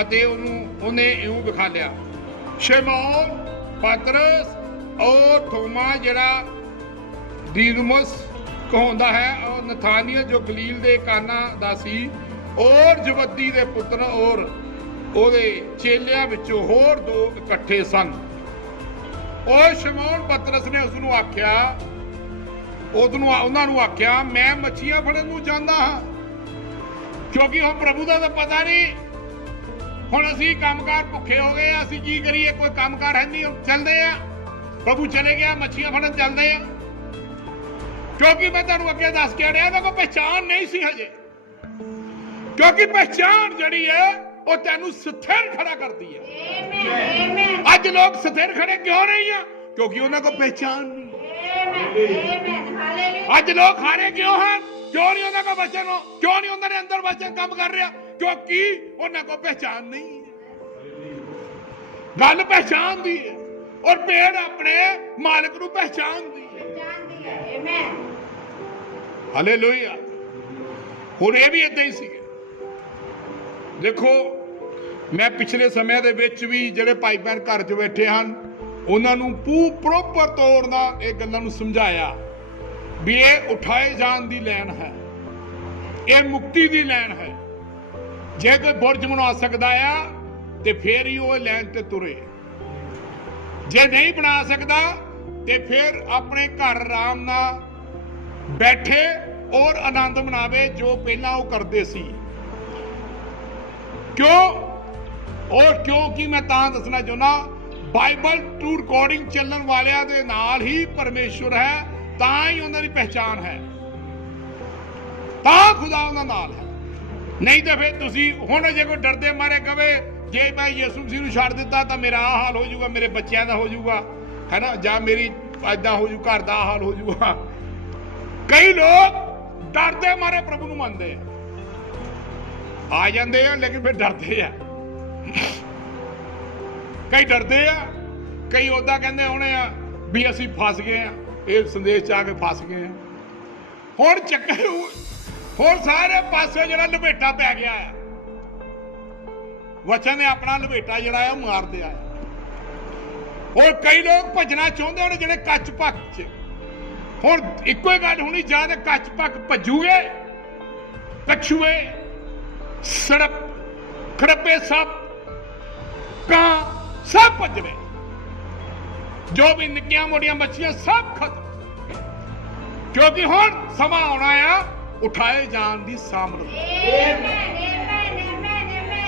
ਅਤੇ ਉਹਨੇ ਇਉਂ ਵਿਖਾ ਲਿਆ, ਸ਼ਮੌਨ ਪਤਰਸ ਔਰ ਥੋਮਾ ਜਿਹੜਾ ਦੀਦੁਮਸ ਕਹਾਉਂਦਾ ਹੈ, ਔਰ ਨਥਾਨੀਅਲ ਜੋ ਗਲੀਲ ਦੇ ਕਾਨਾ ਦਾ ਸੀ, ਔਰ ਜਬਦੀ ਦੇ ਪੁੱਤਰ ਔਰ ਉਹਦੇ ਚੇਲਿਆਂ ਵਿੱਚੋਂ ਹੋਰ 2 ਇਕੱਠੇ ਸਨ। ਉਹ ਸ਼ਮੌਨ ਪਤਰਸ ਨੇ ਉਸਨੂੰ ਆਖਿਆ, ਉਹਨਾਂ ਨੂੰ ਆਖਿਆ, ਮੈਂ ਮੱਛੀਆਂ ਫੜਨ ਨੂੰ ਜਾਂਦਾ ਹਾਂ, ਕਿਉਂਕਿ ਹੁਣ ਪ੍ਰਭੂ ਦਾ ਤਾਂ ਪਤਾ ਨਹੀਂ। ਹੁਣ ਅਸੀਂ ਕੰਮਕਾਰ ਭੁੱਖੇ ਹੋ ਗਏ, ਅਸੀਂ ਕੀ ਕਰੀਏ, ਕੋਈ ਕੰਮਕਾਰ ਹੈ ਨਹੀਂ, ਚੱਲਦੇ ਆ, ਪ੍ਰਭੂ ਚਲੇ ਗਿਆ, ਮੱਛੀਆਂ ਫੜਨ ਚੱਲਦੇ ਆ। ਕਿਉਂਕਿ ਮੈਂ ਤੁਹਾਨੂੰ ਅੱਗੇ ਦੱਸ ਕੇ ਰਿਹਾ, ਇਹਦਾ ਕੋਈ ਪਹਿਚਾਣ ਨਹੀਂ ਸੀ ਹਜੇ, ਕਿਉਂਕਿ ਪਹਿਚਾਣ ਜਿਹੜੀ ਹੈ ਉਹ ਤੈਨੂੰ ਸਥਿਰ ਖੜਾ ਕਰਦੀ ਹੈ। ਅੱਜ ਲੋਕ ਸਥਿਰ ਖੜੇ ਕਿਉਂ ਨਹੀਂ ਆ? ਕਿਉਂਕਿ ਉਹਨਾਂ ਕੋਲ ਪਹਿਚਾਣ ਨਹੀਂ। ਅੱਜ ਲੋਕ ਹਾਰੇ ਕਿਉਂ ਹਨ? ਕਿਉਂ ਨਹੀਂ ਉਹਨਾਂ ਕੋਲ ਵਚਨ, ਕਿਉਂ ਨਹੀਂ ਉਹਨਾਂ ਦੇ ਅੰਦਰ ਵਚਨ ਕੰਮ ਕਰ ਰਿਹਾ? ਕਿਉਂਕਿ ਉਹਨਾਂ ਕੋਲ ਪਹਿਚਾਣ ਨਹੀਂ ਹੈ। ਗੱਲ ਪਹਿਚਾਣ ਦੀ ਹੈ, ਔਰ ਪੇੜ ਆਪਣੇ ਮਾਲਕ ਨੂੰ ਪਹਿਚਾਣਦੀ ਹੈ। ਹਾਲੇਲੂਇਆ। ਹੁਣ ਇਹ ਵੀ ਏਦਾਂ ਹੀ ਸੀਗੇ। ਦੇਖੋ, ਮੈਂ ਪਿਛਲੇ ਸਮਿਆਂ ਦੇ ਵਿੱਚ ਵੀ ਜਿਹੜੇ ਭਾਈ ਭੈਣ ਘਰ 'ਚ ਬੈਠੇ ਹਨ, ਉਹਨਾਂ ਨੂੰ ਪ੍ਰੋਪਰ ਤੌਰ ਨਾਲ ਇਹ ਗੱਲਾਂ ਨੂੰ ਸਮਝਾਇਆ ਵੀ ਇਹ ਉਠਾਏ ਜਾਣ ਦੀ ਲੈਣ ਹੈ, ਇਹ ਮੁਕਤੀ ਦੀ ਲੈਣ ਹੈ। ਜੇ ਕੋਈ ਬੁਰਜ ਬਣਾ ਸਕਦਾ ਆ ਤੇ ਫੇਰ ਹੀ ਉਹ ਲੈਣ ਤੇ ਤੁਰੇ, ਜੇ ਨਹੀਂ ਬਣਾ ਸਕਦਾ ਤੇ ਫਿਰ ਆਪਣੇ ਘਰ ਆਰਾਮ ਨਾਲ ਬੈਠੇ ਔਰ ਆਨੰਦ ਮਨਾਵੇ ਜੋ ਪਹਿਲਾਂ ਉਹ ਕਰਦੇ ਸੀ। ਕਿਉਂਕਿ ਮੈਂ ਤਾਂ ਦੱਸਣਾ ਚਾਹੁੰਦਾ, ਬਾਈਬਲ ਟੂ ਰਿਕਾਰਡਿੰਗ ਚੱਲਣ ਵਾਲਿਆਂ ਦੇ ਨਾਲ ਹੀ ਪਰਮੇਸ਼ਵਰ ਹੈ, ਤਾਂ ਹੀ ਉਹਨਾਂ ਦੀ ਪਹਿਚਾਣ ਹੈ, ਤਾਂ ਖੁਦਾ ਉਹਨਾਂ ਨਾਲ ਹੈ। ਨਹੀਂ ਤਾਂ ਫਿਰ ਤੁਸੀਂ ਹੁਣ ਜੇ ਕੋਈ ਡਰਦੇ ਮਾਰੇ ਕਵੇ ਜੇ ਮੈਂ ਯਿਸੂ ਮਸੀਹ ਨੂੰ ਛੱਡ ਦਿੱਤਾ ਤਾਂ ਮੇਰਾ ਆਹ ਹਾਲ ਹੋ ਜਾਊਗਾ, ਮੇਰੇ ਬੱਚਿਆਂ ਦਾ ਹੋ ਜਾਊਗਾ, ਹੈ ਨਾ, ਜਾਂ ਮੇਰੀ ਏਦਾਂ ਹੋ ਜੂ, ਘਰ ਦਾ ਹਾਲ ਹੋ ਜਾਊਗਾ। ਕਈ ਲੋਕ ਡਰਦੇ ਮਾਰੇ ਪ੍ਰਭੂ ਨੂੰ ਮੰਨਦੇ ਆ ਜਾਂਦੇ ਆ, ਲੇਕਿਨ ਫਿਰ ਡਰਦੇ ਆ। ਕਈ ਡਰਦੇ ਆ, ਕਈ ਉਦਾਂ ਕਹਿੰਦੇ ਹੋਣੇ ਆ ਵੀ ਅਸੀਂ ਫਸ ਗਏ ਆ, ਇਹ ਸੰਦੇਸ਼ ਚ ਆ ਕੇ ਫਸ ਗਏ ਆ। ਹੁਣ ਚੱਕਰ, ਹੁਣ ਸਾਰੇ ਪਾਸੇ ਜਿਹੜਾ ਲਪੇਟਾ ਪੈ ਗਿਆ ਆ, ਵਚਨ ਨੇ ਆਪਣਾ ਲਪੇਟਾ ਜਿਹੜਾ ਆ ਉਹ ਮਾਰ ਦਿਆ। ਹੋਰ ਕਈ ਲੋਕ ਭੱਜਣਾ ਚਾਹੁੰਦੇ ਹੋਣੇ ਜਿਹੜੇ ਕੱਚ ਪੱਕ ਚ। ਹੁਣ ਇੱਕੋ ਹੀ ਗੱਲ ਹੋਣੀ, ਜਾਂ ਤੇ ਕੱਚ ਪੱਕ ਭੱਜੂਗੇ, ਕਛੂਏ, ਸੜਪ, ਖੜੱਪੇ, ਸੱਪ, ਕਾਂ ਸਭ ਭੱਜਣੇ, ਜੋ ਵੀ ਨਿੱਕੀਆਂ ਮੋਟੀਆਂ ਮੱਛੀਆਂ ਸਭ ਖਤਮ। ਕਿਉਂਕਿ ਹੁਣ ਸਮਾਂ ਆਉਣਾ ਆ ਉਠਾਏ ਜਾਣ ਦੀ ਸਾਮਰਥ।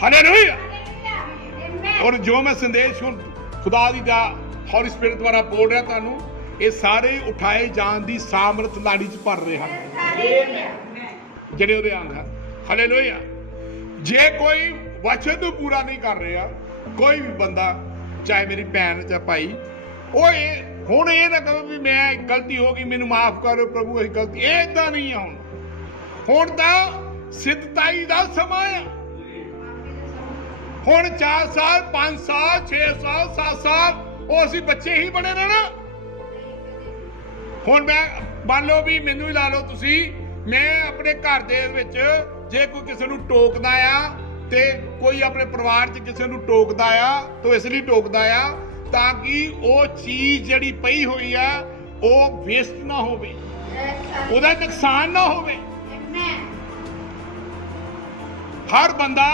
ਹਾਲੇਲੂਇਆ। ਔਰ ਜੋ ਮੈਂ ਸੰਦੇਸ਼ ਹੁਣ ਖੁਦਾ ਦੀ ਦਾ ਹੌਲੀ ਸਪਿਰਿਟ ਦੁਆਰਾ ਬੋਲ ਰਿਹਾ ਤੁਹਾਨੂੰ, ਇਹ ਸਾਰੇ ਉਠਾਏ ਜਾਣ ਦੀ ਸਾਮਰਥ ਲਾੜੀ 'ਚ ਭਰ ਰਹੇ ਹਨ ਜਿਹੜੇ ਉਹਦੇ ਅੰਗ ਹਨ। ਹਾਲੇਲੂਇਆ। ਜੇ ਕੋਈ ਵਚਨ ਨੂੰ ਪੂਰਾ ਨਹੀਂ ਕਰ ਰਿਹਾ, ਕੋਈ ਵੀ ਬੰਦਾ, ਚਾਹੇ ਮੇਰੀ ਭੈਣ ਚਾਹੇ ਭਾਈ, ਉਹ ਹੁਣ ਇਹ ਨਾ ਕਹੋ ਵੀ ਮੈਂ ਗਲਤੀ ਹੋ ਗਈ, ਮੈਨੂੰ ਮਾਫ ਕਰੋ ਪ੍ਰਭੂ, ਇਹ ਗਲਤੀ, ਇਹ ਏਦਾਂ ਨਹੀਂ ਆ। ਹੁਣ ਤਾਂ ਸਿੱਧਤਾਈ ਦਾ ਸਮਾਂ ਆ। ਹੁਣ 4 ਸਾਲ 5 ਸਾਲ 6 ਸਾਲ 7 ਸਾਲ ਉਹ ਅਸੀਂ ਬੱਚੇ ਹੀ ਬਣੇ ਰਹਿਣਾ। ਹੁਣ ਮੈਂ ਮੰਨ ਲਓ ਵੀ ਮੈਨੂੰ ਹੀ ਲਾ ਲਓ ਤੁਸੀਂ, ਮੈਂ ਆਪਣੇ ਘਰ ਦੇ ਵਿੱਚ ਜੇ ਕੋਈ ਕਿਸੇ ਨੂੰ ਟੋਕਦਾ ਆ, ਤੇ ਕੋਈ ਆਪਣੇ ਪਰਿਵਾਰ 'ਚ ਕਿਸੇ ਨੂੰ ਟੋਕਦਾ ਆ ਤਾਂ ਇਸ ਲਈ ਟੋਕਦਾ ਆ ਤਾਂ ਕਿ ਉਹ ਚੀਜ਼ ਜਿਹੜੀ ਪਈ ਹੋਈ ਆ ਉਹ ਵੇਸਟ ਨਾ ਹੋਵੇ, ਉਹਦਾ ਨੁਕਸਾਨ ਨਾ ਹੋਵੇ। ਹਰ ਬੰਦਾ,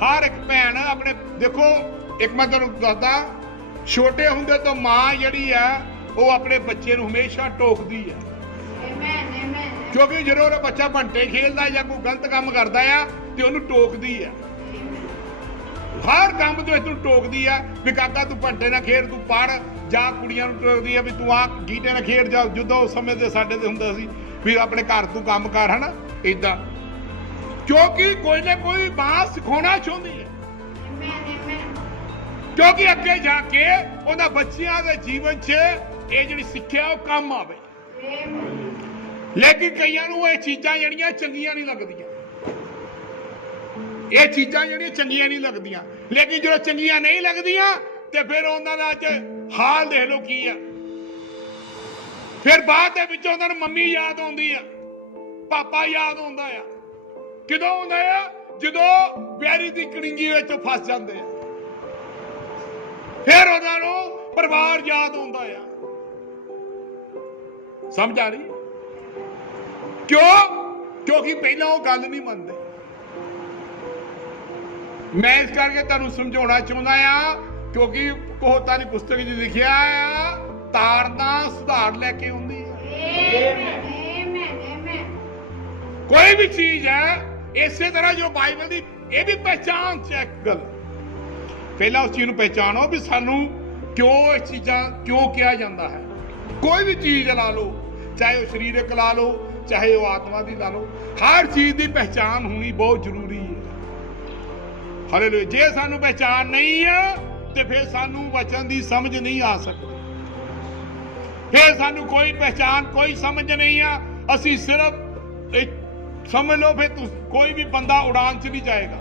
ਹਰ ਇੱਕ ਭੈਣ ਆਪਣੇ, ਦੇਖੋ ਇੱਕ ਮੈਂ ਤੁਹਾਨੂੰ ਦੱਸਦਾ, ਛੋਟੇ ਹੁੰਦੇ ਤੋਂ ਮਾਂ ਜਿਹੜੀ ਆ ਉਹ ਆਪਣੇ ਬੱਚੇ ਨੂੰ ਹਮੇਸ਼ਾ ਟੋਕਦੀ ਆ, ਕਿਉਂਕਿ ਜਦੋਂ ਉਹ ਬੱਚਾ ਬੰਟੇ ਖੇਲਦਾ ਜਾਂ ਕੋਈ ਗਲਤ ਕੰਮ ਕਰਦਾ ਆ ਤੇ ਉਹਨੂੰ ਟੋਕਦੀ ਆ। ਹਰ ਕੰਮ ਤੋਂ ਇਸਨੂੰ ਟੋਕਦੀ ਆ ਵੀ ਕਾਕਾ ਤੂੰ ਬੰਟੇ ਨਾਲ ਖੇਡ, ਤੂੰ ਪੜ, ਜਾਂ ਕੁੜੀਆਂ ਨੂੰ ਟੋਕਦੀ ਆ ਵੀ ਤੂੰ ਆ ਗੀਟੇ ਨਾਲ ਖੇਡ ਜਾ। ਜਦੋਂ ਉਸ ਸਮੇਂ ਤੇ ਸਾਡੇ ਤੇ ਹੁੰਦਾ ਸੀ ਵੀ ਆਪਣੇ ਘਰ ਤੂੰ ਕੰਮ ਕਰ, ਹਨਾ, ਏਦਾਂ, ਕਿਉਂਕਿ ਕੋਈ ਨਾ ਕੋਈ ਮਾਂ ਸਿਖਾਉਣਾ ਚਾਹੁੰਦੀ ਹੈ, ਕਿਉਂਕਿ ਅੱਗੇ ਜਾ ਕੇ ਉਹਨਾਂ ਬੱਚਿਆਂ ਦੇ ਜੀਵਨ 'ਚ ਇਹ ਜਿਹੜੀ ਸਿੱਖਿਆ ਉਹ ਕੰਮ ਆਵੇ। ਲੇਕਿਨ ਕਈਆਂ ਨੂੰ ਇਹ ਚੀਜ਼ਾਂ ਜਿਹੜੀਆਂ ਚੰਗੀਆਂ ਨਹੀਂ ਲੱਗਦੀਆਂ, ਇਹ ਚੀਜ਼ਾਂ ਜਿਹੜੀਆਂ ਚੰਗੀਆਂ ਨਹੀਂ ਲੱਗਦੀਆਂ। लेकिन जो चंगियां नहीं लगदियां ते फिर उन्हां दा अज हाल देख लो की आ। फिर बाद दे विच उन्हां नूं मम्मी याद आउंदी आ, पापा याद आउंदा आ। किदों आउंदा आ? जदों प्यारी दी कड़िंगी विच फस जांदे आ, फिर उन्हां नूं परिवार याद आउंदा आ। समझ आ रही? क्यों? क्योंकि पहला वो गल नहीं मनते। मैं इस करके तुहानूं समझाउणा चाहुंदा आ, क्योंकि कहोतां दी पुस्तक च लिखिआ आ ताड़ना सुधार लैके आउंदी है। कोई भी चीज है इसे तरह जो बाइबल दी ये भी पहचान चेक गल। पहला उस चीज नूं पहचानो भी सानू क्यों इस चीज़ां क्यों किया जाता है। कोई भी चीज ला लो, चाहे वो शरीरक ला लो, चाहे वो आत्मा की ला लो, हर चीज की पहचान होनी बहुत जरूरी है। हालेलुया। जे सानू पहचान नहीं है तो फिर सानू वचन की समझ नहीं आ सकती, फिर सानू कोई पहचान कोई समझ नहीं है। असी सिर्फ एक समझ लो फिर कोई भी बंदा उड़ान च नहीं जाएगा।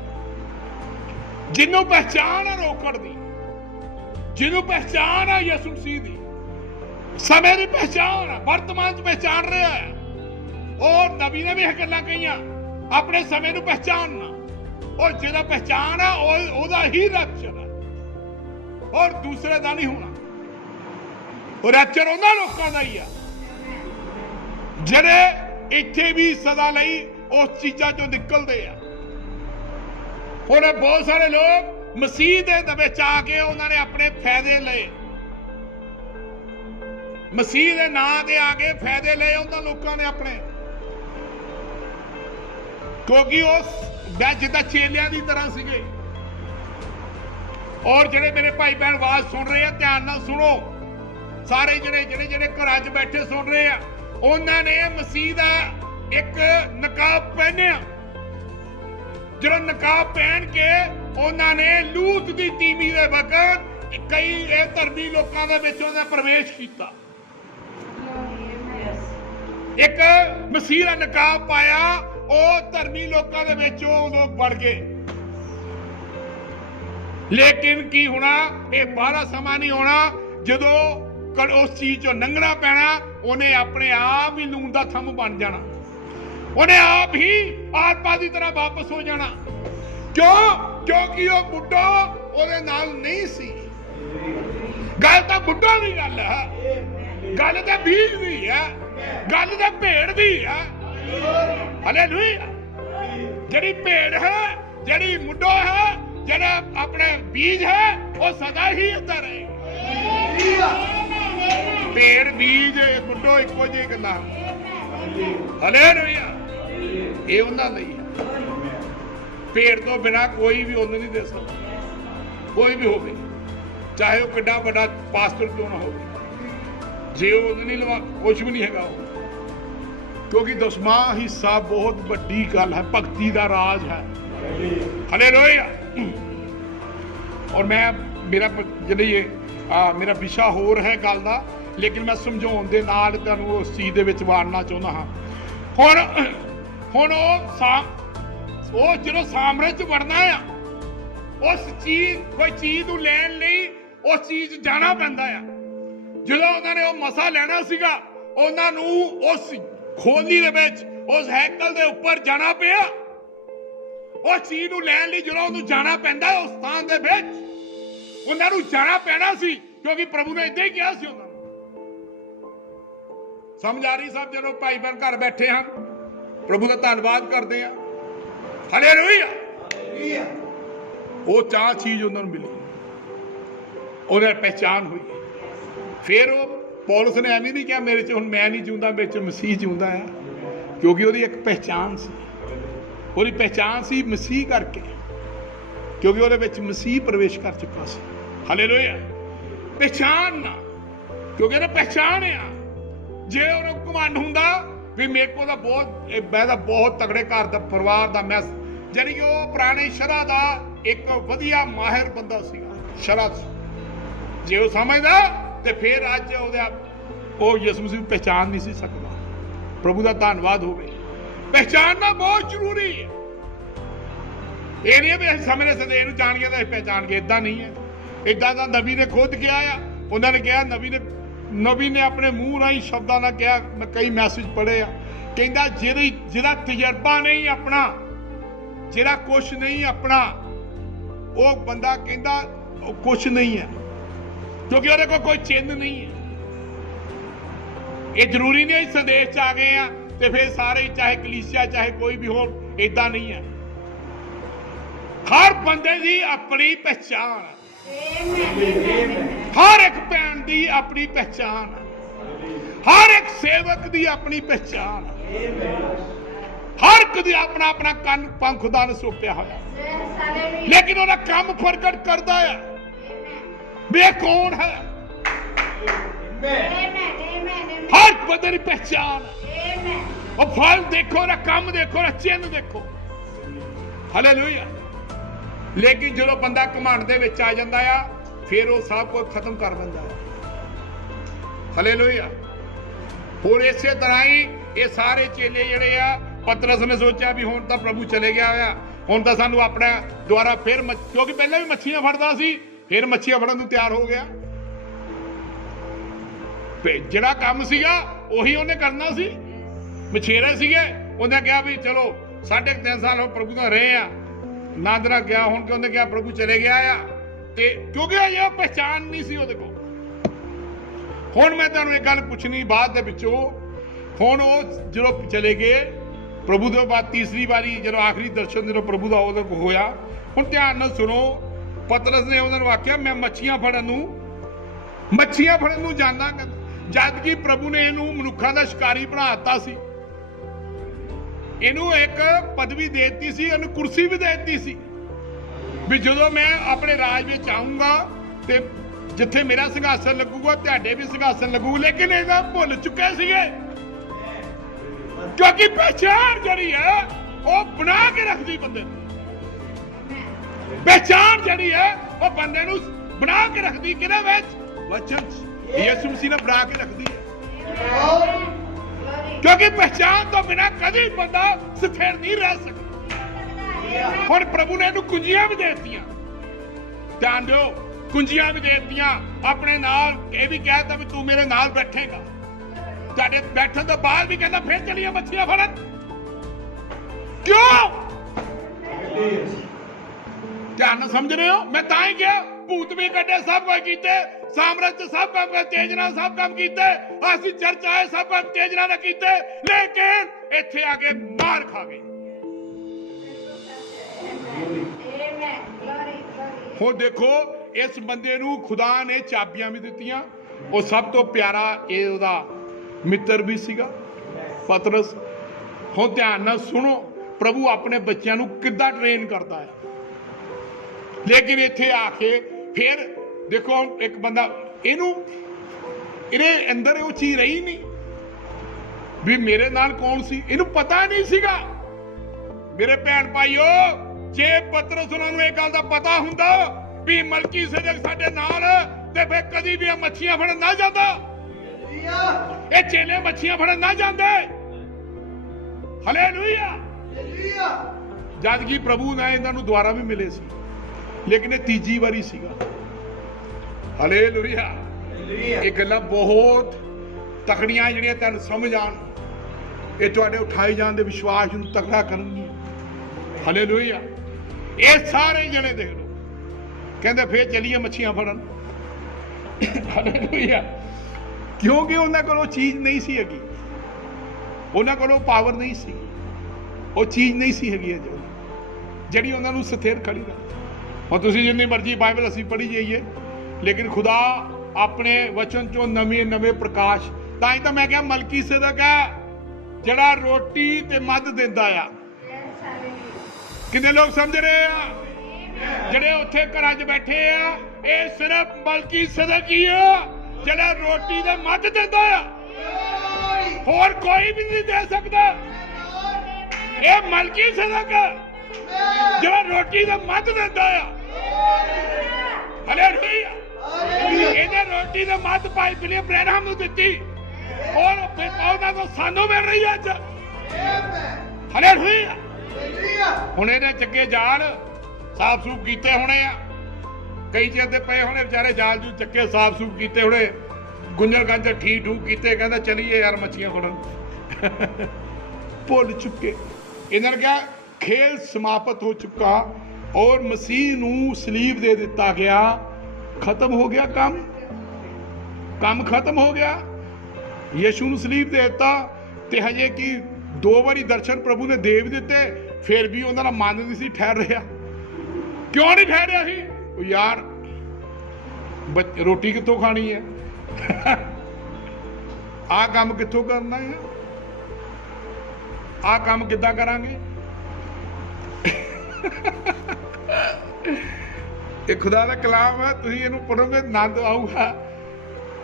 जिन्हों पहचान है रोकड़ दी, जिन्हों पहचान है यसू मसीह दी, समय की पहचान है, वर्तमान च पहचान रहा है। और नबी ने भी यह गल्लां कहियां, अपने समय को पहचानना, और जिहदा पहचान है ओहदा ही रैप्चर है, और दूसरे का नहीं होना। और रैप्चर उन्हां लोकां दा ही है जिहड़े इत्थे भी सदा लई उस चीज़ां चों निकलदे आ। हुण बहुत सारे लोग मसीह दे विच आके उन्होंने अपने फायदे लए, मसीह के नां दे आके फायदे लए उन्होंने लोगों ने अपने, क्योंकि जिदा चेलियां की तरह सीगे। और जेडे मेरे भाई बहन आवाज सुन रहे हैं ध्यान नाल सुनो, सारे जेडे जेडे जेडे घर च बैठे सुन रहे हैं, उन्होंने मसीह का एक नकाब पहनिया। जो नकाब पहन के उन्होंने लूत की तीमी के वक्त कई धर्मी लोगों के विच प्रवेश किया। एक मसीह का नकाब पाया, और धर्मी लोगों के विच लोग बढ़ गए। लेकिन की होना, यह बाहरा समा नहीं होना। जदों उस चीज चो लंघना पैना, उन्हें अपने आप ही लून का थंब बन जाना, उन्हें आप ही आत्मा की तरह वापस हो जाना। क्यों? क्योंकि वह बुढ़ा उहदे नाल नहीं सी। गल तो बुढ़ा की गल है, गल तो बीज की है, गल तो भेड़ की है। हालेलुया। जिहड़ी भेड़ है, जिहड़ी मुड्ढो है, जिहड़ा अपने बीज है, वो सदा ही अंदर है। भेड़ बीज मुड्ढो इक्को जी गल्लां। हालेलुया। ये उन्हां लई है। भेड़ तो बिना कोई भी उन्हें नहीं दे सकता, कोई भी होवे, चाहे वह किड्डा बड़ा पास्टर क्यों ना हो, जे उन्हें नहीं लवा कुछ भी नहीं है। क्योंकि 10वां हिस्सा बहुत बड़ी गल है, भक्ति का राज है। हालेलुया। और मैं मेरा जिहड़ी मेरा विशा होर है गल का, लेकिन मैं समझाउण दे नाल तुहानूं उस चीज़ दे विच वाड़ना चाहुंदा हां। हुण वो जो सामने च वड़ना है, उस चीज कोई चीज नूं लैण लई उस चीज जाना पैंदा है। जदों उन्होंने वो मसा लेना सीगा, उन्हां नूं उस खोली दे विच उस हैकल दे उपर जाना पिया। उस चीज नूं लैण लई जदों उन्हूं जाना पैंदा उस स्थान दे विच, उन्हां नूं जाना पैना सी, क्योंकि प्रभु ने इदां ही कहा सी उन्हां नूं। समझ आ रही सब? जदों भाई बहन घर बैठे हैं, प्रभु का धन्नवाद करते हैं। हालेलुया। वो चाह चीज उन्होंने मिली, उन्हें पहचान हुई। फिर वो पौलुस ने एवं नहीं कहा मेरे च हुण मैं नहीं जिउंदा, मेरे च मसीह जिउंदा है, क्योंकि वो एक पहचान सी, वो पहचान सी मसीह करके, क्योंकि वो मसीह प्रवेश कर चुका सी। हालेलुया। पहचान ना, क्योंकि उन्हें पहचान है। जे उन्हें घमंड हुंदा भी मेरे को बहुत तगड़े घर का परिवार का मैं, जानी कि वो पुराने शरह का एक वधिया माहिर बंदा सीगा शरह। जे वो समझदा तो फिर अज वो यसू मसीह पहचान नहीं सी सकता। प्रभु का धन्नवाद होवे। पहचानना बहुत जरूरी है। ਇਹ ਨਹੀਂ ਵੀ ਅਸੀਂ ਸਮੇਂ ਸਦੇ ਨੂੰ ਜਾਣ ਗਏ ਤਾਂ ਅਸੀਂ ਪਹਿਚਾਣ ਗਏ, ਇਦਾਂ ਨਹੀਂ ਹੈ। ਇਦਾਂ ਦਾ ਨਬੀ ਨੇ ਖੁਦ ਕਿਹਾ ਆ। ਉਹਨਾਂ ਨੇ ਕਿਹਾ, ਨਬੀ ਨੇ ਆਪਣੇ ਮੂੰਹ ਰਾਹੀਂ ਸ਼ਬਦਾਂ ਨਾਲ ਕਿਹਾ, ਮੈਂ ਕਈ ਮੈਸੇਜ ਪੜ੍ਹੇ ਆ, ਕਹਿੰਦਾ ਜਿਹਦਾ ਤਜਰਬਾ ਨਹੀਂ ਆਪਣਾ, ਜਿਹੜਾ ਕੁਛ ਨਹੀਂ ਆਪਣਾ, ਉਹ ਬੰਦਾ ਕਹਿੰਦਾ ਉਹ ਕੁਛ ਨਹੀਂ ਹੈ, ਕਿਉਂਕਿ ਉਹਦੇ ਕੋਲ ਕੋਈ ਚਿੰਨ੍ਹ ਨਹੀਂ ਹੈ। ਇਹ ਜ਼ਰੂਰੀ ਨਹੀਂ ਸੰਦੇਸ਼ 'ਚ ਆ ਗਏ ਆ ਤੇ ਫਿਰ ਸਾਰੇ, ਚਾਹੇ ਕਲੀਸਿਆ ਚਾਹੇ ਕੋਈ ਵੀ ਹੋਰ, ਏਦਾਂ ਨਹੀਂ ਹੈ। ਹਰ ਬੰਦੇ ਦੀ ਆਪਣੀ ਪਹਿਚਾਣ, ਹਰ ਇੱਕ ਭੈਣ ਦੀ ਆਪਣੀ ਪਹਿਚਾਣ, ਹਰ ਇੱਕ ਸੇਵਕ ਦੀ ਆਪਣੀ ਪਹਿਚਾਣ, ਹਰ ਇੱਕ ਦੀ ਆਪਣਾ ਆਪਣਾ ਕੰਨ ਪੰਖ ਖੁਦਾ ਨੇ ਸੌਂਪਿਆ ਹੋਇਆ, ਲੇਕਿਨ ਉਹਦਾ ਕੰਮ ਪ੍ਰਗਟ ਕਰਦਾ ਹੈ ਵੀ ਇਹ ਕੌਣ ਹੈ। ਹਰ ਬੰਦੇ ਦੀ ਪਹਿਚਾਣ, ਉਹ ਫਲ ਦੇਖੋ ਨਾ, ਕੰਮ ਦੇਖੋ ਨਾ, ਚਿੰਨ੍ਹ ਦੇਖੋ। ਹਾਲੇਲੂਇਆ। ਲੇਕਿਨ ਜਦੋਂ ਬੰਦਾ ਘਮੰਡ ਦੇ ਵਿੱਚ ਆ ਜਾਂਦਾ ਆ, ਫਿਰ ਉਹ ਸਭ ਕੁਝ ਖਤਮ ਕਰ ਦਿੰਦਾ ਹੈ। ਹਾਲੇਲੂਇਆ। ਹੋਰ ਇਸੇ ਤਰ੍ਹਾਂ ਹੀ ਇਹ ਸਾਰੇ ਚੇਲੇ ਜਿਹੜੇ ਆ, ਪਤਰਸ ਨੇ ਸੋਚਿਆ ਵੀ ਹੁਣ ਤਾਂ ਪ੍ਰਭੂ ਚਲੇ ਗਿਆ ਹੋਇਆ, ਹੁਣ ਤਾਂ ਸਾਨੂੰ ਆਪਣਾ ਦੁਆਰਾ ਫਿਰ, ਕਿਉਂਕਿ ਪਹਿਲਾਂ ਵੀ ਮੱਛੀਆਂ ਫੜਦਾ ਸੀ, ਫਿਰ ਮੱਛੀਆਂ ਫੜਨ ਨੂੰ ਤਿਆਰ ਹੋ ਗਿਆ। ਜਿਹੜਾ ਕੰਮ ਸੀਗਾ ਉਹੀ ਉਹਨੇ ਕਰਨਾ ਸੀ। ਮਛੇਰੇ ਸੀਗੇ, ਉਹਨੇ ਕਿਹਾ ਵੀ ਚਲੋ 3.5 ਸਾਲ ਉਹ ਪ੍ਰਭੂ ਨਾਲ ਰਹੇ ਆ, ਨਾਂਦਰਾ ਗਿਆ, ਹੁਣ ਕਿ ਉਹਨੇ ਕਿਹਾ ਪ੍ਰਭੂ ਚਲੇ ਗਿਆ ਆ, ਤੇ ਕਿਉਂਕਿ ਇਹ ਪਹਿਚਾਣ ਨਹੀਂ ਸੀ ਉਹਦੇ ਕੋਲ। ਹੁਣ ਮੈਂ ਤੁਹਾਨੂੰ ਇੱਕ ਗੱਲ ਪੁੱਛਣੀ ਬਾਅਦ ਦੇ ਵਿੱਚੋਂ, ਹੁਣ ਉਹ ਜਦੋਂ ਚਲੇ ਗਏ ਪ੍ਰਭੂ ਤੋਂ ਬਾਅਦ, ਤੀਸਰੀ ਵਾਰੀ ਜਦੋਂ ਆਖਰੀ ਦਰਸ਼ਨ ਜਦੋਂ ਪ੍ਰਭੂ ਦਾ ਉਹਦੇ ਕੋਲ ਹੋਇਆ, ਹੁਣ ਧਿਆਨ ਨਾਲ ਸੁਣੋ। ਪਤਰਸ ਨੇ ਉਹਨਾਂ ਨੂੰ ਆਖਿਆ, ਮੈਂ ਮੱਛੀਆਂ ਫੜਨ ਨੂੰ ਜਾਂਦਾ, ਜਦ ਕਿ ਪ੍ਰਭੂ ਨੇ ਇਹਨੂੰ ਮਨੁੱਖਾਂ ਦਾ ਸ਼ਿਕਾਰੀ ਬਣਾ ਦਿੱਤਾ ਸੀ। ਇਹਨੂੰ ਇੱਕ ਪਦਵੀ ਦੇ ਦਿੱਤੀ ਸੀ, ਇਹਨੂੰ ਕੁਰਸੀ ਵੀ ਦੇ ਦਿੱਤੀ ਸੀ ਵੀ ਜਦੋਂ ਮੈਂ ਆਪਣੇ ਰਾਜ ਵਿੱਚ ਆਊਂਗਾ ਤੇ ਜਿੱਥੇ ਮੇਰਾ ਸਿੰਘਾਸਨ ਲੱਗੂਗਾ, ਤੁਹਾਡੇ ਵੀ ਸਿੰਘਾਸਨ ਲੱਗੂ। ਲੇਕਿਨ ਇਹਦਾ ਭੁੱਲ ਚੁੱਕੇ ਸੀਗੇ, ਕਿਉਂਕਿ ਪਹਿਚਾਣ ਜਿਹੜੀ ਹੈ ਉਹ ਬਣਾ ਕੇ ਰੱਖਦੀ ਬੰਦੇ ਨੂੰ। ਪਹਿਚਾਣ ਜਿਹੜੀ ਹੈ ਉਹ ਬੰਦੇ ਨੂੰ ਬਣਾ ਕੇ ਰੱਖਦੀ, ਕਿਹਦੇ ਵਿੱਚ? ਵਚਨ 'ਚ। ਯਿਸੂ ਮਸੀਹ ਨੇ ਬਣਾ ਕੇ ਰੱਖਦੀ ਹੈ, ਕਿਉਂਕਿ ਪਹਿਚਾਣ ਤੋਂ ਬਿਨਾਂ ਕਦੀ ਬੰਦਾ ਸਥਿਰ ਨਹੀਂ ਰਹਿ ਸਕਦਾ। ਹੁਣ ਪ੍ਰਭੂ ਨੇ ਇਹਨੂੰ ਕੁੰਜੀਆਂ ਵੀ ਦੇ ਦਿੱਤੀਆਂ, ਧਿਆਨ ਦਿਓ, ਕੁੰਜੀਆਂ ਵੀ ਦੇ ਦਿੱਤੀਆਂ ਆਪਣੇ ਨਾਲ। ਇਹ ਵੀ ਕਹਿਤਾ ਵੀ ਤੂੰ ਮੇਰੇ ਨਾਲ ਬੈਠੇਗਾ। ਤੁਹਾਡੇ ਬੈਠਣ ਤੋਂ ਬਾਅਦ ਵੀ ਕਹਿੰਦਾ ਫਿਰ ਚਲੀਏ ਮੱਛੀਆਂ ਫੜਨ। ਕਿਉਂ? ਧਿਆਨ ਨਾਲ ਸਮਝ ਰਹੇ ਹੋ? ਮੈਂ ਤਾਂ ਹੀ ਕਿਹਾ ਭੂਤ ਵੀ ਕੱਢੇ, ਸਭ ਕੁਝ ਕੀਤੇ, ਸਾਮਰਾਜ ਸਭ ਕੰਮ ਕਰ, ਤੇਜ ਨਾਲ ਸਭ ਕੰਮ ਕੀਤੇ, ਅਸੀਂ ਚਰਚ ਆਏ, ਸਭ ਕੰਮ ਤੇਜ ਨਾਲ ਕੀਤੇ, ਲੇਕਿਨ ਇੱਥੇ ਆ ਕੇ ਮਾਰ ਖਾ ਗਏ। ਹੁਣ ਦੇਖੋ, ਇਸ ਬੰਦੇ ਨੂੰ ਖੁਦਾ ਨੇ ਚਾਬੀਆਂ ਵੀ ਦਿੱਤੀਆਂ। ਉਹ ਸਭ ਤੋਂ ਪਿਆਰਾ ਇਹ ਉਹਦਾ ਮਿੱਤਰ ਵੀ ਸੀਗਾ, ਪਤਰਸ। ਹੁਣ ਧਿਆਨ ਨਾਲ ਸੁਣੋ, ਪ੍ਰਭੂ ਆਪਣੇ ਬੱਚਿਆਂ ਨੂੰ ਕਿੱਦਾਂ ਟ੍ਰੇਨ ਕਰਦਾ ਹੈ। ਲੇਕਿਨ ਇੱਥੇ ਆ ਕੇ ਫਿਰ ਦੇਖੋ, ਇੱਕ ਬੰਦਾ, ਇਹਦੇ ਅੰਦਰ ਉਹ ਚੀਜ਼ ਰਹੀ ਨਹੀਂ ਵੀ ਮੇਰੇ ਨਾਲ ਕੌਣ ਸੀ, ਇਹਨੂੰ ਪਤਾ ਨਹੀਂ ਸੀਗਾ। ਮੇਰੇ ਭੈਣ ਭਾਈਓ, ਜੇ ਪਤਰਸ ਉਹਨਾਂ ਨੂੰ ਇਹ ਗੱਲ ਦਾ ਪਤਾ ਹੁੰਦਾ ਵੀ ਮਲਕੀ ਸਦਕ ਸਾਡੇ ਨਾਲ, ਤੇ ਫਿਰ ਕਦੀ ਵੀ ਮੱਛੀਆਂ ਫੜਨ ਨਾ ਜਾਂਦਾ। ਇਹ ਚੇਲੇ ਮੱਛੀਆਂ ਫੜਨ ਨਾ ਜਾਂਦੇ। ਹਾਲੇਲੂਇਆ। ਜਦ ਕਿ ਪ੍ਰਭੂ ਨੇ ਇਹਨਾਂ ਨੂੰ ਦੁਆਰਾ ਵੀ ਮਿਲੇ ਸੀ, ਲੇਕਿਨ ਇਹ ਤੀਜੀ ਵਾਰੀ ਸੀਗਾ। ਹਾਲੇਲੂਇਆ। ਇਹ ਗੱਲਾਂ ਬਹੁਤ ਤਕੜੀਆਂ ਜਿਹੜੀਆਂ ਤੁਹਾਨੂੰ ਸਮਝ ਆਉਣ, ਇਹ ਤੁਹਾਡੇ ਉਠਾਏ ਜਾਣ ਦੇ ਵਿਸ਼ਵਾਸ ਨੂੰ ਤਕੜਾ ਕਰਨਗੀਆਂ। ਹਾਲੇਲੂਇਆ। ਇਹ ਸਾਰੇ ਜਣੇ ਦੇਖ ਲਓ, ਕਹਿੰਦੇ ਫੇਰ ਚਲੀਏ ਮੱਛੀਆਂ ਫੜਨ। ਹਾਲੇਲੂਇਆ। ਕਿਉਂਕਿ ਉਹਨਾਂ ਕੋਲ ਉਹ ਚੀਜ਼ ਨਹੀਂ ਸੀ ਹੈਗੀ, ਉਹਨਾਂ ਕੋਲ ਉਹ ਪਾਵਰ ਨਹੀਂ ਸੀ, ਉਹ ਚੀਜ਼ ਨਹੀਂ ਸੀ ਹੈਗੀ ਜਿਹੜੀ ਉਹਨਾਂ ਨੂੰ ਸਥਿਰ ਖੜੀ ਕਰ। ਹੁਣ ਤੁਸੀਂ ਜਿੰਨੀ ਮਰਜ਼ੀ ਬਾਈਬਲ ਅਸੀਂ ਪੜ੍ਹੀ ਜਾਈਏ, ਲੇਕਿਨ ਖੁਦਾ ਆਪਣੇ ਵਚਨ ਚੋਂ ਨਵੇਂ ਪ੍ਰਕਾਸ਼। ਤਾਂ ਹੀ ਤਾਂ ਮੈਂ ਕਿਹਾ ਮਲਕੀ ਸਦਕ ਹੈ ਜਿਹੜਾ ਰੋਟੀ ਤੇ ਮੱਧ ਦਿੰਦਾ ਆ। ਕਿੰਨੇ ਲੋਕ ਸਮਝ ਰਹੇ ਆ? ਜਿਹੜੇ ਉੱਥੇ ਘਰਾਂ 'ਚ ਬੈਠੇ ਆ, ਇਹ ਸਿਰਫ ਮਲਕੀ ਸਦਕ ਹੀ ਆ ਜਿਹੜਾ ਰੋਟੀ ਤੇ ਮੱਧ ਦਿੰਦਾ ਆ, ਹੋਰ ਕੋਈ ਵੀ ਨਹੀਂ ਦੇ ਸਕਦਾ। ਇਹ ਮਲਕੀ ਸਦਕ ਜਿਹੜਾ ਰੋਟੀ ਤੇ ਮੱਧ ਦਿੰਦਾ ਆ। ਹਾਲੇਲੂਇਆ। ਇਹਨੇ ਰੋਟੀ ਤੇ ਮੱਧ ਭਾਈ ਵਿਲੀਅਮ ਬ੍ਰੈਨਹਮ ਨੂੰ ਦਿੱਤੀ, ਔਰ ਉਹਨਾਂ ਤੋਂ ਸਾਨੂੰ ਮਿਲ ਰਹੀ ਅੱਜ। ਹਾਲੇਲੂਇਆ। ਹੁਣ ਇਹਨੇ ਚੱਕੇ ਜਾਲ ਸਾਫ ਸੂਫ ਕੀਤੇ ਹੋਣੇ ਆ, ਕਈ ਚਿਰ ਦੇ ਪਏ ਹੋਣੇ ਵਿਚਾਰੇ, ਜਾਲ ਜੂ ਚੱਕੇ ਸਾਫ ਸੂਫ ਕੀਤੇ ਹੋਣੇ, ਗੁੰਝਲ ਗੰਝਲ ਠੀਕ ਠੂਕ ਕੀਤੇ, ਕਹਿੰਦਾ ਚਲੀਏ ਯਾਰ ਮੱਛੀਆਂ ਫੜਨ। ਭੁੱਲ ਚੁੱਕੇ। ਇਹਨਾਂ ਨੇ ਕਿਹਾ ਖੇਲ ਸਮਾਪਤ ਹੋ ਚੁੱਕਾ ਔਰ ਮਸੀਹ ਨੂੰ ਸਲੀਬ ਦੇ ਦਿੱਤਾ ਗਿਆ, ਖਤਮ ਹੋ ਗਿਆ ਕੰਮ ਖਤਮ ਹੋ ਗਿਆ। ਯीशु ਨੂੰ ਸਲੀਬ ਦੇ ਦਿੱਤਾ ਤੇ ਹਜੇ ਕੀ 2 ਵਾਰੀ ਦਰਸ਼ਨ ਪ੍ਰਭੂ ਨੇ ਦੇ ਵੀ ਦਿੱਤੇ, ਫਿਰ ਵੀ ਉਹਨਾਂ ਦਾ ਮਨ ਨਹੀਂ ਸੀ ਠਹਿਰ ਰਿਹਾ। ਕਿਉਂ ਨਹੀਂ ਠਹਿਰ ਰਿਹਾ ਸੀ? ਉਹ ਯਾਰ ਰੋਟੀ ਕਿੱਥੋਂ ਖਾਣੀ ਹੈ, ਆਹ ਕੰਮ ਕਿੱਥੋਂ ਕਰਨਾ ਹੈ, ਆਹ ਕੰਮ ਕਿੱਦਾਂ ਕਰਾਂਗੇ। ਇਹ ਖੁਦਾ ਦਾ ਕਲਾਮ ਹੈ, ਤੁਸੀਂ ਇਹਨੂੰ ਪੜ੍ਹੋਗੇ ਆਨੰਦ ਆਊਗਾ,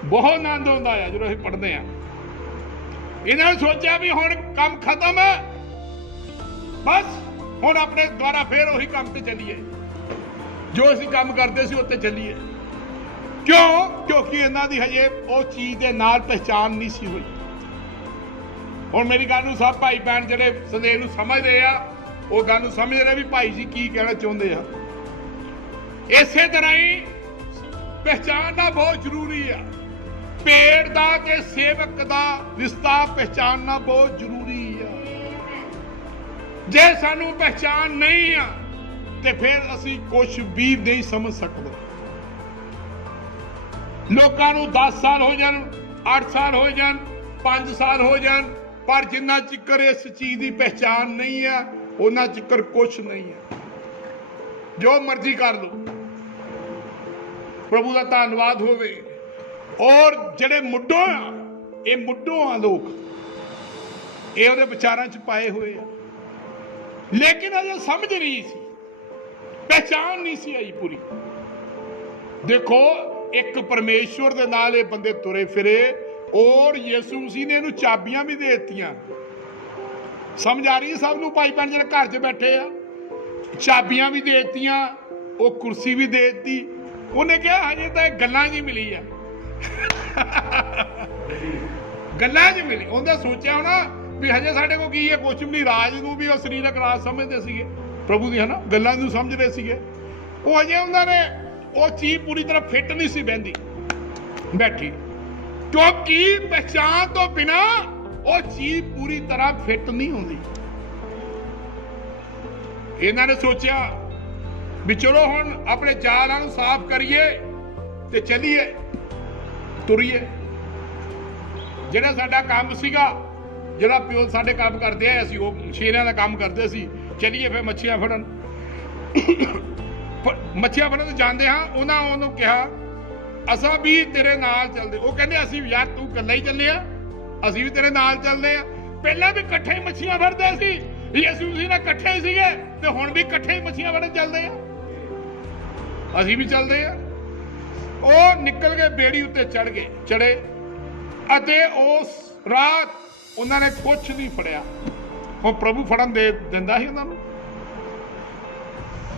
ਬਹੁਤ ਆਨੰਦ ਆਉਂਦਾ ਆ ਜਦੋਂ ਅਸੀਂ ਪੜ੍ਹਦੇ ਹਾਂ। ਇਹਨਾਂ ਨੇ ਸੋਚਿਆ ਵੀ ਹੁਣ ਕੰਮ ਖਤਮ ਹੈ, ਬਸ ਹੁਣ ਆਪਣੇ ਦੁਆਰਾ ਫੇਰ ਉਹੀ ਕੰਮ ਤੇ ਚੱਲੀਏ ਜੋ ਅਸੀਂ ਕੰਮ ਕਰਦੇ ਸੀ, ਉੱਤੇ ਚੱਲੀਏ। ਕਿਉਂਕਿ ਇਹਨਾਂ ਦੀ ਹਜੇ ਉਹ ਚੀਜ਼ ਦੇ ਨਾਲ ਪਹਿਚਾਨ ਨਹੀਂ ਸੀ ਹੋਈ। ਹੁਣ ਮੇਰੀ ਗੱਲ ਨੂੰ ਸਭ ਭਾਈ ਭੈਣ ਜਿਹੜੇ ਸੰਦੇਸ਼ ਨੂੰ ਸਮਝਦੇ ਆ, ਉਹ ਗੱਲ ਨੂੰ ਸਮਝ ਰਹੇ ਵੀ ਭਾਈ ਜੀ ਕੀ ਕਹਿਣਾ ਚਾਹੁੰਦੇ ਆ। ਇਸੇ ਤਰ੍ਹਾਂ ਹੀ ਪਹਿਚਾਨਣਾ ਬਹੁਤ ਜ਼ਰੂਰੀ ਆ। ਭੇਡ ਦਾ ਤੇ ਸੇਵਕ ਦਾ ਰਿਸ਼ਤਾ ਪਹਿਚਾਨਣਾ ਬਹੁਤ ਜ਼ਰੂਰੀ ਆ। ਜੇ ਸਾਨੂੰ ਪਹਿਚਾਨ ਨਹੀਂ ਆ ਤੇ ਫਿਰ ਅਸੀਂ ਕੁਝ ਵੀ ਨਹੀਂ ਸਮਝ ਸਕਦੇ। ਲੋਕਾਂ ਨੂੰ 10 ਸਾਲ ਹੋ ਜਾਣ, 8 ਸਾਲ ਹੋ ਜਾਣ, 5 ਸਾਲ ਹੋ ਜਾਣ, ਪਰ ਜਿੰਨਾ ਚਿਕਰ ਇਸ ਚੀਜ਼ ਦੀ ਪਹਿਚਾਨ ਨਹੀਂ ਆ ਉਹਨਾਂ ਚਿਕਰ ਕੁਛ ਨਹੀਂ ਹੈ। ਜੋ ਮਰਜ਼ੀ ਕਰ ਲਓ। ਪ੍ਰਭੂ ਦਾ ਧੰਨਵਾਦ ਹੋਵੇ। ਔਰ ਜਿਹੜੇ ਮੁੱਢੋਂ ਆ, ਇਹ ਮੁੱਢੋਂ ਆ ਲੋਕ, ਇਹ ਉਹਦੇ ਵਿਚਾਰਾਂ 'ਚ ਪਾਏ ਹੋਏ ਆ, ਲੇਕਿਨ ਅਜੇ ਸਮਝ ਨਹੀਂ ਸੀ, ਪਹਿਚਾਨ ਨਹੀਂ ਸੀ ਆਈ ਪੂਰੀ। ਦੇਖੋ ਇੱਕ ਪਰਮੇਸ਼ਵਰ ਦੇ ਨਾਲ ਇਹ ਬੰਦੇ ਤੁਰੇ ਫਿਰੇ ਔਰ ਯਿਸੂ ਮਸੀਹ ਨੇ ਇਹਨੂੰ ਚਾਬੀਆਂ ਵੀ ਦੇ ਦਿੱਤੀਆਂ। ਸਮਝ ਆ ਰਹੀ ਹੈ ਸਭ ਨੂੰ? ਭਾਈ ਭੈਣ ਜਿਹੜੇ ਘਰ 'ਚ ਬੈਠੇ ਆ, ਚਾਬੀਆਂ ਵੀ ਦੇ ਦਿੱਤੀਆਂ, ਉਹ ਕੁਰਸੀ ਵੀ ਦੇ ਦਿੱਤੀ। ਉਹਨੇ ਕਿਹਾ ਹਜੇ ਤਾਂ ਇਹ ਗੱਲਾਂ 'ਚ ਹੀ ਮਿਲੀ ਆ, ਗੱਲਾਂ 'ਚ ਮਿਲੀ। ਉਹਨੇ ਸੋਚਿਆ ਹੋਣਾ ਵੀ ਹਜੇ ਸਾਡੇ ਕੋਲ ਕੀ ਹੈ, ਕੁਛ ਵੀ ਨਹੀਂ। ਰਾਜ ਨੂੰ ਵੀ ਉਹ ਸਰੀਰਕ ਰਾਜ ਸਮਝਦੇ ਸੀਗੇ, ਪ੍ਰਭੂ ਦੀ ਹਨਾ ਗੱਲਾਂ ਨੂੰ ਸਮਝਦੇ ਸੀਗੇ। ਉਹ ਹਜੇ ਉਹਨਾਂ ਨੇ ਉਹ ਚੀਜ਼ ਪੂਰੀ ਤਰ੍ਹਾਂ ਫਿੱਟ ਨਹੀਂ ਸੀ ਬੈਠੀ, ਕਿਉਂਕਿ ਪਹਿਚਾਨ ਤੋਂ ਬਿਨਾ ਉਹ ਚੀਜ਼ ਪੂਰੀ ਤਰ੍ਹਾਂ ਫਿੱਟ ਨਹੀਂ ਹੁੰਦੀ। ਇਹਨਾਂ ਨੇ ਸੋਚਿਆ ਵੀ ਚਲੋ ਹੁਣ ਆਪਣੇ ਜਾਲਾਂ ਨੂੰ ਸਾਫ਼ ਕਰੀਏ ਤੇ ਚੱਲੀਏ, ਤੁਰੀਏ। ਜਿਹੜਾ ਸਾਡਾ ਕੰਮ ਸੀਗਾ, ਜਿਹੜਾ ਪਿਓ ਸਾਡੇ ਕੰਮ ਕਰਦੇ ਆ, ਅਸੀਂ ਉਹ ਸ਼ੇਰਾਂ ਦਾ ਕੰਮ ਕਰਦੇ ਸੀ। ਚੱਲੀਏ ਫਿਰ ਮੱਛੀਆਂ ਫੜਨ। ਮੱਛੀਆਂ ਫੜਨ ਤੋਂ ਜਾਂਦੇ ਹਾਂ, ਉਹਨਾਂ ਉਹਨੂੰ ਕਿਹਾ ਅਸਾਂ ਵੀ ਤੇਰੇ ਨਾਲ ਚੱਲਦੇ। ਉਹ ਕਹਿੰਦੇ ਅਸੀਂ ਯਾਰ ਤੂੰ ਇਕੱਲਾ ਹੀ ਚੱਲੇ ਆ, ਅਸੀਂ ਵੀ ਤੇਰੇ ਨਾਲ ਚੱਲਦੇ ਆ। ਪਹਿਲਾਂ ਵੀ ਇਕੱਠੇ ਹੀ ਮੱਛੀਆਂ ਫੜਦੇ ਸੀ, ਯਿਸੂ ਮਸੀਹ ਨਾਲ ਇਕੱਠੇ ਹੀ ਸੀਗੇ, ਤੇ ਹੁਣ ਵੀ ਇਕੱਠੇ ਹੀ ਮੱਛੀਆਂ ਫੜਨ ਚੱਲਦੇ ਆ, ਅਸੀਂ ਵੀ ਚੱਲਦੇ ਆ। ਉਹ ਨਿਕਲ ਕੇ ਬੇੜੀ ਉੱਤੇ ਚੜੇ ਅਤੇ ਉਸ ਰਾਤ ਉਹਨਾਂ ਨੇ ਕੁਛ ਨਹੀਂ ਫੜਿਆ। ਹੁਣ ਪ੍ਰਭੂ ਫੜਨ ਦੇ ਦਿੰਦਾ ਸੀ ਉਹਨਾਂ ਨੂੰ?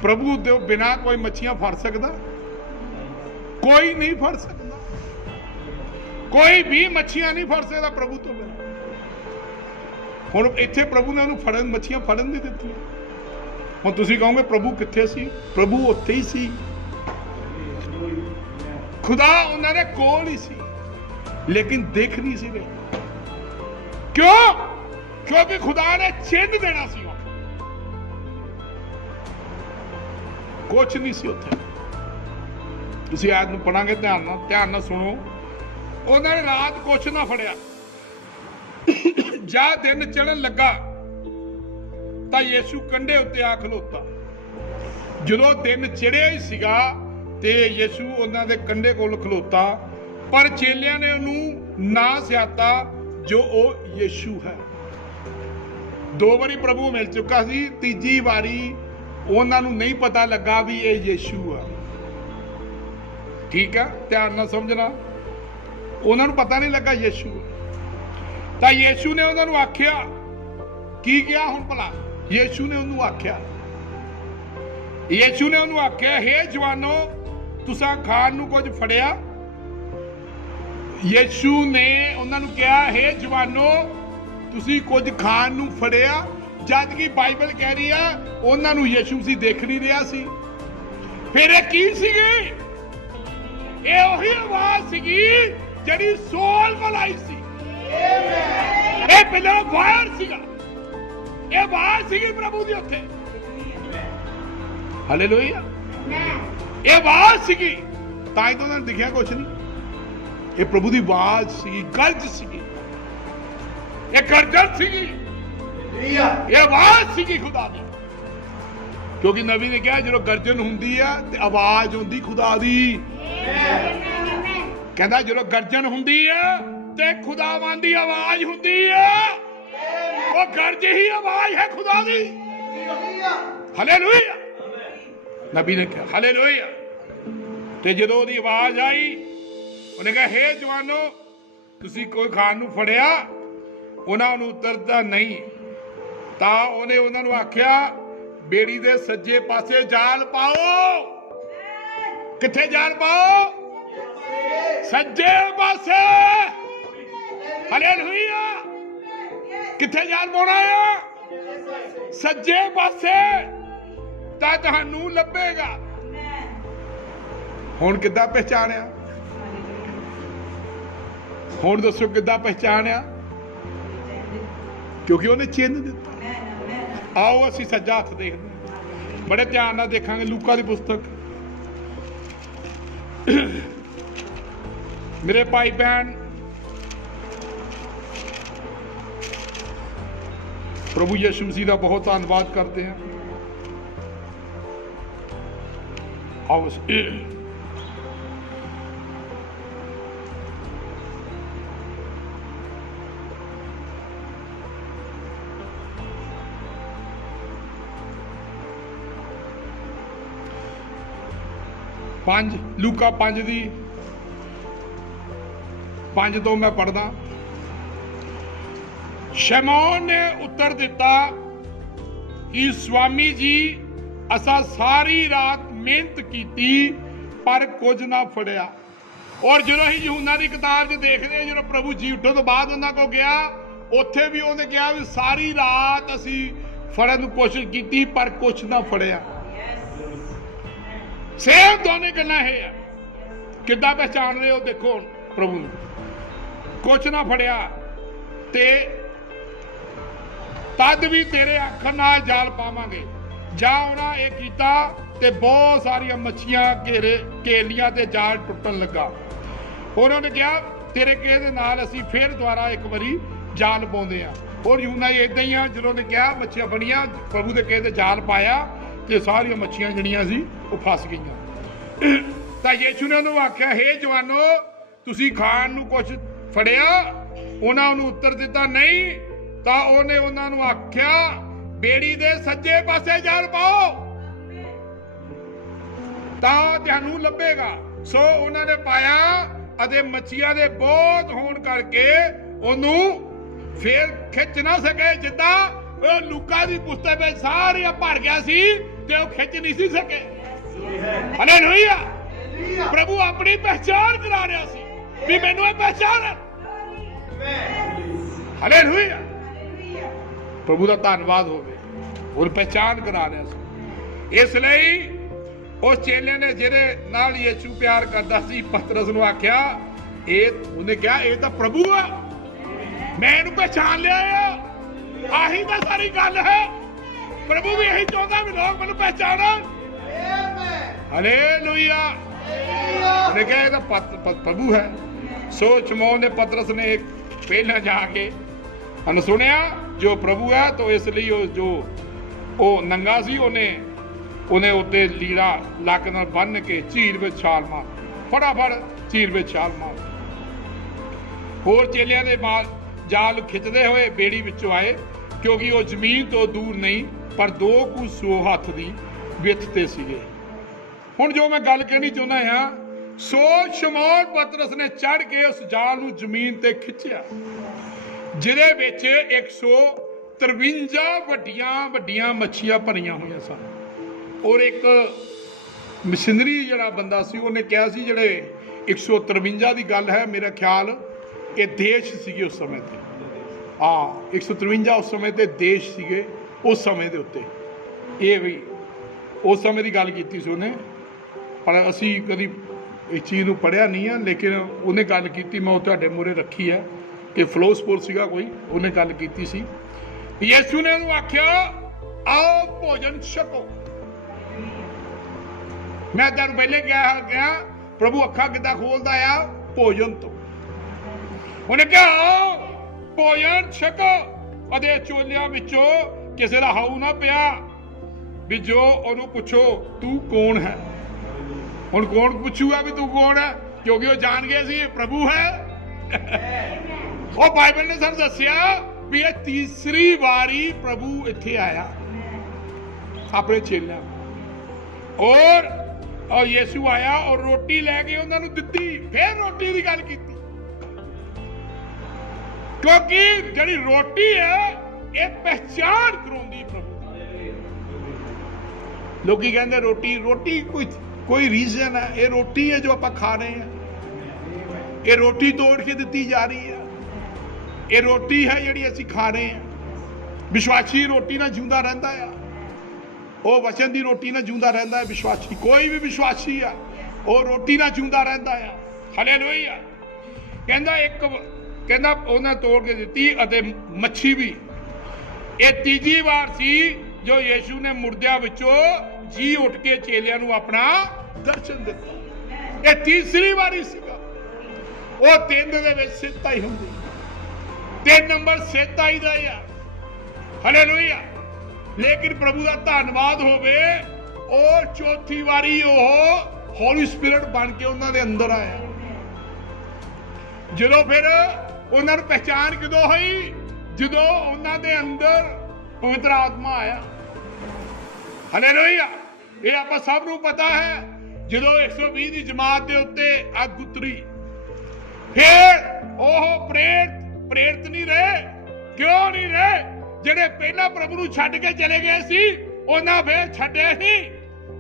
ਪ੍ਰਭੂ ਦੇ ਬਿਨਾ ਕੋਈ ਮੱਛੀਆਂ ਫੜ ਸਕਦਾ? ਕੋਈ ਨਹੀਂ ਫੜ ਸਕਦਾ, ਕੋਈ ਵੀ ਮੱਛੀਆਂ ਨਹੀਂ ਫੜ ਸਕਦਾ ਪ੍ਰਭੂ ਤੋਂ ਬਿਨਾ। ਹੁਣ ਇੱਥੇ ਪ੍ਰਭੂ ਨੇ ਉਹਨੂੰ ਮੱਛੀਆਂ ਫੜਨ ਨਹੀਂ ਦਿੱਤੀਆਂ। ਹੁਣ ਤੁਸੀਂ ਕਹੋਗੇ ਪ੍ਰਭੂ ਕਿੱਥੇ ਸੀ? ਪ੍ਰਭੂ ਉੱਥੇ ਹੀ ਸੀ। ਖੁਦਾ ਉਹਨਾਂ ਦੇ ਕੋਲ ਹੀ ਸੀ, ਲੇਕਿਨ ਦੇਖ ਨਹੀਂ ਸੀ ਰਹੇ। ਕਿਉਂ? ਕਿਉਂਕਿ ਖੁਦਾ ਨੇ ਚਿੰਨ੍ਹ ਦੇਣਾ ਸੀ। ਕੁਛ ਨਹੀਂ ਸੀ ਉੱਥੇ। ਤੁਸੀਂ ਆਇਤ ਨੂੰ ਪੜਾਂਗੇ ਧਿਆਨ ਨਾਲ ਸੁਣੋ। ਉਹਨਾਂ ਨੇ ਰਾਤ ਕੁਛ ਨਾ ਫੜਿਆ। ਜਾਂ ਦਿਨ ਚੜ੍ਹਨ ਲੱਗਾ ਤਾਂ ਯਿਸੂ ਕੰਢੇ ਉੱਤੇ ਆ ਖਲੋਤਾ। ਜਦੋਂ ਦਿਨ ਚੜ੍ਹਿਆ ਹੀ ਸੀਗਾ ਤੇ ਯਿਸੂ ਉਹਨਾਂ ਦੇ ਕੰਢੇ ਕੋਲ ਖਲੋਤਾ, ਪਰ ਚੇਲਿਆਂ ਨੇ ਉਹਨੂੰ ਨਾ ਸਿਆਤਾ ਜੋ ਉਹ ਯਿਸੂ ਹੈ। 2 ਵਾਰੀ ਪ੍ਰਭੂ ਮਿਲ ਚੁੱਕਾ ਸੀ, ਤੀਜੀ ਵਾਰੀ ਉਹਨਾਂ ਨੂੰ ਨਹੀਂ ਪਤਾ ਲੱਗਾ ਵੀ ਇਹ ਯਿਸੂ ਆ। ਠੀਕ ਆ, ਧਿਆਨ ਨਾਲ ਸਮਝਣਾ। ਉਹਨਾਂ ਨੂੰ ਪਤਾ ਨਹੀਂ ਲੱਗਾ ਯਿਸੂ। ਤਾਂ ਯਿਸੂ ਨੇ ਉਹਨਾਂ ਨੂੰ ਆਖਿਆ, ਕੀ ਕਿਹਾ ਹੁਣ ਭਲਾ? ਯਿਸੂ ਨੇ ਉਹਨੂੰ ਆਖਿਆ ਹੇ ਜਵਾਨੋ, ਤੁਸਾਂ ਖਾਣ ਨੂੰ ਕੁਝ ਫੜਿਆ? ਯਿਸੂ ਨੇ ਉਹਨਾਂ ਨੂੰ ਕਿਹਾ ਹੇ ਜਵਾਨੋ, ਤੁਸੀਂ ਕੁਝ ਖਾਣ ਨੂੰ ਫੜਿਆ? ਜਦ ਕਿ ਬਾਈਬਲ ਕਹਿ ਰਹੀ ਆ ਉਹਨਾਂ ਨੂੰ ਯਿਸੂ ਸੀ ਦੇਖ ਨਹੀਂ ਰਿਹਾ ਸੀ। फिर ये की सीगी? ये वही आवाज सीगी ਜਿਹੜੀ ਸੋਲ ਮਲਾਈ ਸੀ। ਇਹ ਪਹਿਲਾਂ ਵਾਰ ਸੀਗਾ, ਇਹ ਵਾਰ ਸੀਗੀ ਪ੍ਰਭੂ ਦੀ ਉੱਥੇ। ਹਾਲੇਲੂਇਆ। ਇਹ ਆਵਾਜ਼ ਸੀਗੀ, ਤਾਂ ਹੀ ਤਾਂ ਉਹਨਾਂ ਨੇ ਦਿਖਿਆ ਕੁਛ ਨਹੀਂ। ਇਹ ਪ੍ਰਭੂ ਦੀ ਆਵਾਜ਼ ਸੀ, ਗਰਜ ਸੀਗੀ, ਇਹ ਗਰਜਨ ਸੀਗੀ, ਇਹ ਆਵਾਜ਼ ਸੀਗੀ ਖੁਦਾ ਦੀ। ਕਿਉਂਕਿ ਨਬੀ ਨੇ ਕਿਹਾ ਜਦੋਂ ਗਰਜਨ ਹੁੰਦੀ ਆ ਤੇ ਆਵਾਜ਼ ਹੁੰਦੀ ਖੁਦਾ ਦੀ। ਕਹਿੰਦਾ ਜਦੋਂ ਗਰਜਨ ਹੁੰਦੀ ਆ ਤੇ ਖੁਦਾਵਾਂ ਦੀ ਆਵਾਜ਼ ਹੁੰਦੀ ਆ। ਉਹ ਗਰਜ ਹੀ ਆਵਾਜ਼ ਹੈ ਖੁਦਾ ਦੀ। ਹਾਲੇਲੂਇਆ। ਨਬੀ ਨੇ ਕਿਹਾ ਹਾਲੇਲੂਇਆ। ਤੇ ਜਦੋਂ ਉਹਦੀ ਆਵਾਜ਼ ਆਈ, ਉਹਨੇ ਕਿਹਾ ਹੇ ਜਵਾਨੋ, ਤੁਸੀਂ ਕੋਈ ਖਾਣ ਨੂੰ ਫੜਿਆ? ਉਹਨਾਂ ਨੂੰ ਉਤਰਦਾ ਨਹੀਂ। ਤਾਂ ਉਹਨੇ ਉਹਨਾਂ ਨੂੰ ਆਖਿਆ ਬੇੜੀ ਦੇ ਸੱਜੇ ਪਾਸੇ ਜਾਲ ਪਾਓ। ਕਿੱਥੇ ਜਾਲ ਪਾਓ? ਸੱਜੇ ਪਾਸੇ। ਹਾਲੇਲੂਇਆ। ਕਿੱਥੇ ਜਾਲ ਪਾਉਣਾ ਆ? ਸੱਜੇ ਪਾਸੇ, ਤਾਂ ਤੁਹਾਨੂੰ ਲੱਭੇਗਾ। ਹੁਣ ਕਿੱਦਾਂ ਪਹਿਚਾਣਿਆ? ਹੁਣ ਦੱਸੋ ਕਿੱਦਾਂ ਪਹਿਚਾਣਿਆ? ਕਿਉਂਕਿ ਉਹਨੇ ਚਿੰਨ੍ਹ ਦਿੱਤਾ। ਆਓ ਅਸੀਂ ਸੱਜਾ ਹੱਥ ਦੇਖਦੇ ਹਾਂ, ਬੜੇ ਧਿਆਨ ਨਾਲ ਦੇਖਾਂਗੇ। ਲੂਕਾ ਦੀ ਪੁਸਤਕ। ਮੇਰੇ ਭਾਈ ਭੈਣ, ਪ੍ਰਭੂ ਯਿਸੂ ਮਸੀਹ ਦਾ ਬਹੁਤ ਧੰਨਵਾਦ ਕਰਦੇ ਹਾਂ। ਆਓ 5 ਲੂਕਾ 5 ਦੀ 5 ਤੋਂ ਮੈਂ ਪੜਦਾ। ਸ਼ਮੌਨ ਨੇ ਉੱਤਰ ਦਿੱਤਾ ਕਿ ਸਵਾਮੀ ਜੀ, ਅਸਾਂ ਸਾਰੀ ਰਾਤ ਮਿਹਨਤ ਕੀਤੀ ਪਰ ਕੁਝ ਨਾ ਫੜਿਆ। ਔਰ ਜਦੋਂ ਅਸੀਂ ਯਹੂਨਾ ਦੀ ਕਿਤਾਬ 'ਚ ਦੇਖਦੇ, ਜਦੋਂ ਪ੍ਰਭੂ ਜੀ ਉੱਠਣ ਤੋਂ ਬਾਅਦ ਉਹਨਾਂ ਕੋਲ ਗਿਆ, ਉੱਥੇ ਵੀ ਉਹਨੇ ਕਿਹਾ ਵੀ ਸਾਰੀ ਰਾਤ ਅਸੀਂ ਫੜਨ ਦੀ ਕੋਸ਼ਿਸ਼ ਕੀਤੀ ਪਰ ਕੁਝ ਨਾ ਫੜਿਆ। ਸੇਮ ਦੋਨੇ ਗੱਲਾਂ ਇਹ ਆ। ਕਿੱਦਾਂ ਪਹਿਚਾਣ ਰਹੇ ਹੋ? ਦੇਖੋ ਹੁਣ ਪ੍ਰਭੂ ਨੂੰ ਕੁਛ ਨਾ ਫੜਿਆ ਤੇ ਤਦ ਵੀ ਤੇਰੇ ਆਖਣ ਨਾਲ ਜਾਲ ਪਾਵਾਂਗੇ। ਜਾਂ ਉਹਨਾਂ ਇਹ ਕੀਤਾ ਤੇ ਬਹੁਤ ਸਾਰੀਆਂ ਮੱਛੀਆਂ ਕੇਲੀਆਂ ਤੇ ਜਾਲ ਟੁੱਟਣ ਲੱਗਾ। ਉਹਨਾਂ ਨੇ ਕਿਹਾ ਤੇਰੇ ਕਿਸੇ ਦੇ ਨਾਲ ਅਸੀਂ ਫਿਰ ਦੁਬਾਰਾ ਇੱਕ ਵਾਰੀ ਜਾਲ ਪਾਉਂਦੇ ਆ। ਔਰ ਯੂਨਾ ਏਦਾਂ ਹੀ ਆ, ਜਦੋਂ ਨੇ ਕਿਹਾ ਮੱਛੀਆਂ ਬਣੀਆਂ, ਪ੍ਰਭੂ ਦੇ ਕਿਸੇ ਦੇ ਜਾਲ ਪਾਇਆ ਤੇ ਸਾਰੀਆਂ ਮੱਛੀਆਂ ਜਿਹੜੀਆਂ ਸੀ ਉਹ ਫਸ ਗਈਆਂ। ਤਾਂ ਯਿਸੂ ਨੇ ਉਹਨੂੰ ਆਖਿਆ ਹੇ ਜਵਾਨੋ, ਤੁਸੀਂ ਖਾਣ ਨੂੰ ਕੁਛ ਫੜਿਆ? ਉਹਨਾਂ ਨੂੰ ਉੱਤਰ ਦਿੱਤਾ ਨਹੀਂ। ਤਾਂ ਉਹਨੇ ਉਹਨਾਂ ਨੂੰ ਆਖਿਆ ਬੇੜੀ ਦੇ ਸੱਜੇ ਪਾਸੇ ਜਾਲ ਪਾਓ ਤਾਂ ਤੁਹਾਨੂੰ ਲੱਭੇਗਾ। ਸੋ ਉਹਨਾਂ ਨੇ ਪਾਇਆ ਅਤੇ ਮੱਛੀਆਂ ਦੇ ਬਹੁਤ ਹੋਣ ਕਰਕੇ ਉਹਨੂੰ ਫੇਰ ਖਿੱਚ ਨਾ ਸਕੇ। ਜਿੱਦਾਂ ਉਹ ਲੂਕਾ ਦੀ ਪੁਸਤਕ ਵਿੱਚ ਸਾਰੀਆਂ ਭਰ ਗਿਆ ਸੀ ਤੇ ਉਹ ਖਿੱਚ ਨਹੀਂ ਸੀ ਸਕੇ। ਹਾਲੇਲੂਇਆ। ਪ੍ਰਭੂ ਆਪਣੀ ਪਹਿਚਾਣ ਕਰਾ ਰਿਹਾ ਸੀ ਵੀ ਮੈਨੂੰ ਇਹ ਪਹਿਚਾਣ ਹੈ। ਹਾਲੇਲੂਇਆ। ਪ੍ਰਭੂ ਦਾ ਧੰਨਵਾਦ ਹੋਵੇ। ਉਹ ਪਹਿਚਾਣ ਕਰਾ ਰਿਹਾ ਸੀ। ਇਸ ਲਈ ਉਸ ਚੇਲੇ ਨੇ ਜਿਹਦੇ ਨਾਲ ਯਿਸੂ ਪਿਆਰ ਕਰਦਾ ਸੀ, ਪਤਰਸ ਨੂੰ ਆਖਿਆ, ਉਹਨੇ ਕਿਹਾ ਇਹ ਤਾਂ ਪ੍ਰਭੂ ਆ, ਮੈਂ ਇਹਨੂੰ ਪਹਿਚਾਣ ਲਿਆ ਆ। ਆਹੀ ਤਾਂ ਸਾਰੀ ਗੱਲ ਹੈ। ਪ੍ਰਭੂ ਵੀ ਇਹੀ ਚਾਹੁੰਦਾ ਵੀ ਲੋਕ ਮੈਨੂੰ ਪਹਿਚਾਣਨ। ਹਾਲੇਲੂਇਆ। ਉਹਨੇ ਕਿਹਾ ਇਹ ਤਾਂ ਪ੍ਰਭੂ ਹੈ। ਸੋ ਸ਼ਮੌਨ ਨੇ ਪਤਰਸ ਨੇ ਪਹਿਲਾਂ ਜਾ ਕੇ ਉਹਨੇ ਸੁਣਿਆ ਜੋ ਪ੍ਰਭੂ ਹੈ, ਤਾਂ ਇਸ ਲਈ ਉਹ ਨੰਗਾ ਸੀ, ਉਹਨੇ ਉੱਤੇ ਲੀੜਾ ਲੱਕ ਨਾਲ ਬੰਨ ਕੇ ਝੀਲ ਵਿੱਚ ਛਾਲ ਮਾਰ, ਫਟਾਫਟ ਝੀਲ ਵਿੱਚ ਛਾਲ ਮਾਰ। ਹੋਰ ਚੇਲਿਆਂ ਦੇ ਜਾਲ ਖਿੱਚਦੇ ਹੋਏ ਬੇੜੀ ਵਿੱਚੋਂ ਆਏ, ਕਿਉਂਕਿ ਉਹ ਜ਼ਮੀਨ ਤੋਂ ਦੂਰ ਨਹੀਂ ਪਰ 2 ਕੁ ਸੌ ਹੱਥ ਦੀ ਵਿੱਥ ਤੇ ਸੀਗੇ। ਹੁਣ ਜੋ ਮੈਂ ਗੱਲ ਕਹਿਣੀ ਚਾਹੁੰਦਾ ਹਾਂ, ਸੋ ਸ਼ਮੌਨ ਪਤਰਸ ਨੇ ਚੜ ਕੇ ਉਸ ਜਾਲ ਨੂੰ ਜ਼ਮੀਨ ਤੇ ਖਿੱਚਿਆ, ਜਿਹਦੇ ਵਿੱਚ 153 ਵੱਡੀਆਂ ਮੱਛੀਆਂ ਭਰੀਆਂ ਹੋਈਆਂ ਸਨ। ਔਰ ਇੱਕ ਮਸ਼ੀਨਰੀ ਜਿਹੜਾ ਬੰਦਾ ਸੀ, ਉਹਨੇ ਕਿਹਾ ਸੀ ਜਿਹੜੇ 153 ਦੀ ਗੱਲ ਹੈ, ਮੇਰਾ ਖਿਆਲ ਇਹ ਦੇਸ਼ ਸੀਗੇ ਉਸ ਸਮੇਂ ਤੇ। 153 ਉਸ ਸਮੇਂ ਤੇ ਦੇਸ਼ ਸੀਗੇ ਉਸ ਸਮੇਂ ਦੇ ਉੱਤੇ। ਇਹ ਵੀ ਉਸ ਸਮੇਂ ਦੀ ਗੱਲ ਕੀਤੀ ਸੀ ਉਹਨੇ। पर असी कभी इस चीज़ नूं पढ़िया नहीं है, लेकिन उन्हें गल की, मैं तुहाडे मूहरे रखी है कि फिलोसफर सीगा कोई, उन्हें गल की सी। यीशु ने उन्हें आख्या आओ भोजन छको। मैं तेन पहले क्या प्रभु अखा किदा खोलता आ भोजन तो, उन्हें क्या आओ भोजन छको। अदे चोलियां विचों किसी का हाउ ना पिया भी जो उन्होंने पूछो तू कौन है। हुण कौन पूछूगा भी तू कौन है, क्योंकि वो जान गए सी प्रभु है। और बाइबल ने सानूं दस्सिया भी ये तीसरी बारी प्रभु इत्थे आया अपने चेलियां, और यीशु आया और रोटी लैके उन्होंने दित्ती, फिर रोटी की गल की, क्योंकि जिहड़ी रोटी है ये पहचान कराउंदी प्रभु। लोग कहते रोटी कोई रीजन है, ये रोटी है जो आप खा रहे हैं, ये रोटी तोड़ के दी जा रही है, ये रोटी है जिहड़ी असीं खा रहे हैं। विश्वासी रोटी ना जिंदा रहता है, वो वचन की रोटी ना जिंदा रहता है। विश्वासी कोई भी विश्वासी है वो रोटी ना जिंदा रहता है। हालेलुया। कहंदा उन्हें तोड़ के दी अते मच्छी भी। ये तीजी बार सी जो यीशु ने मुर्दियां विचों जी उठ के चेलियां नूं अपना दर्शन दिता। ये तीसरी बारी सीगा। वो 3 दे विच सिताई हुंदी, 3 नंबर सिताई दा है। हालेलुया। लेकिन प्रभु का धन्नवाद होवे, और चौथी बारी होली स्पिरिट बन के उन्होंने अंदर आया। जो फिर उन्होंने पहचान कदों हुई, जो उन्होंने अंदर पवित्र आत्मा आया। हालेलुया। ये आप सब नूं पता है, जो 120 की जमात के उत्ते अग उतरी, फिर ओह प्रेरित नहीं रहे। क्यों नहीं रहे? जिहड़े पहला प्रभु नूं छड्ड के चले गए सी, उन्हां फिर छड्डिया नहीं।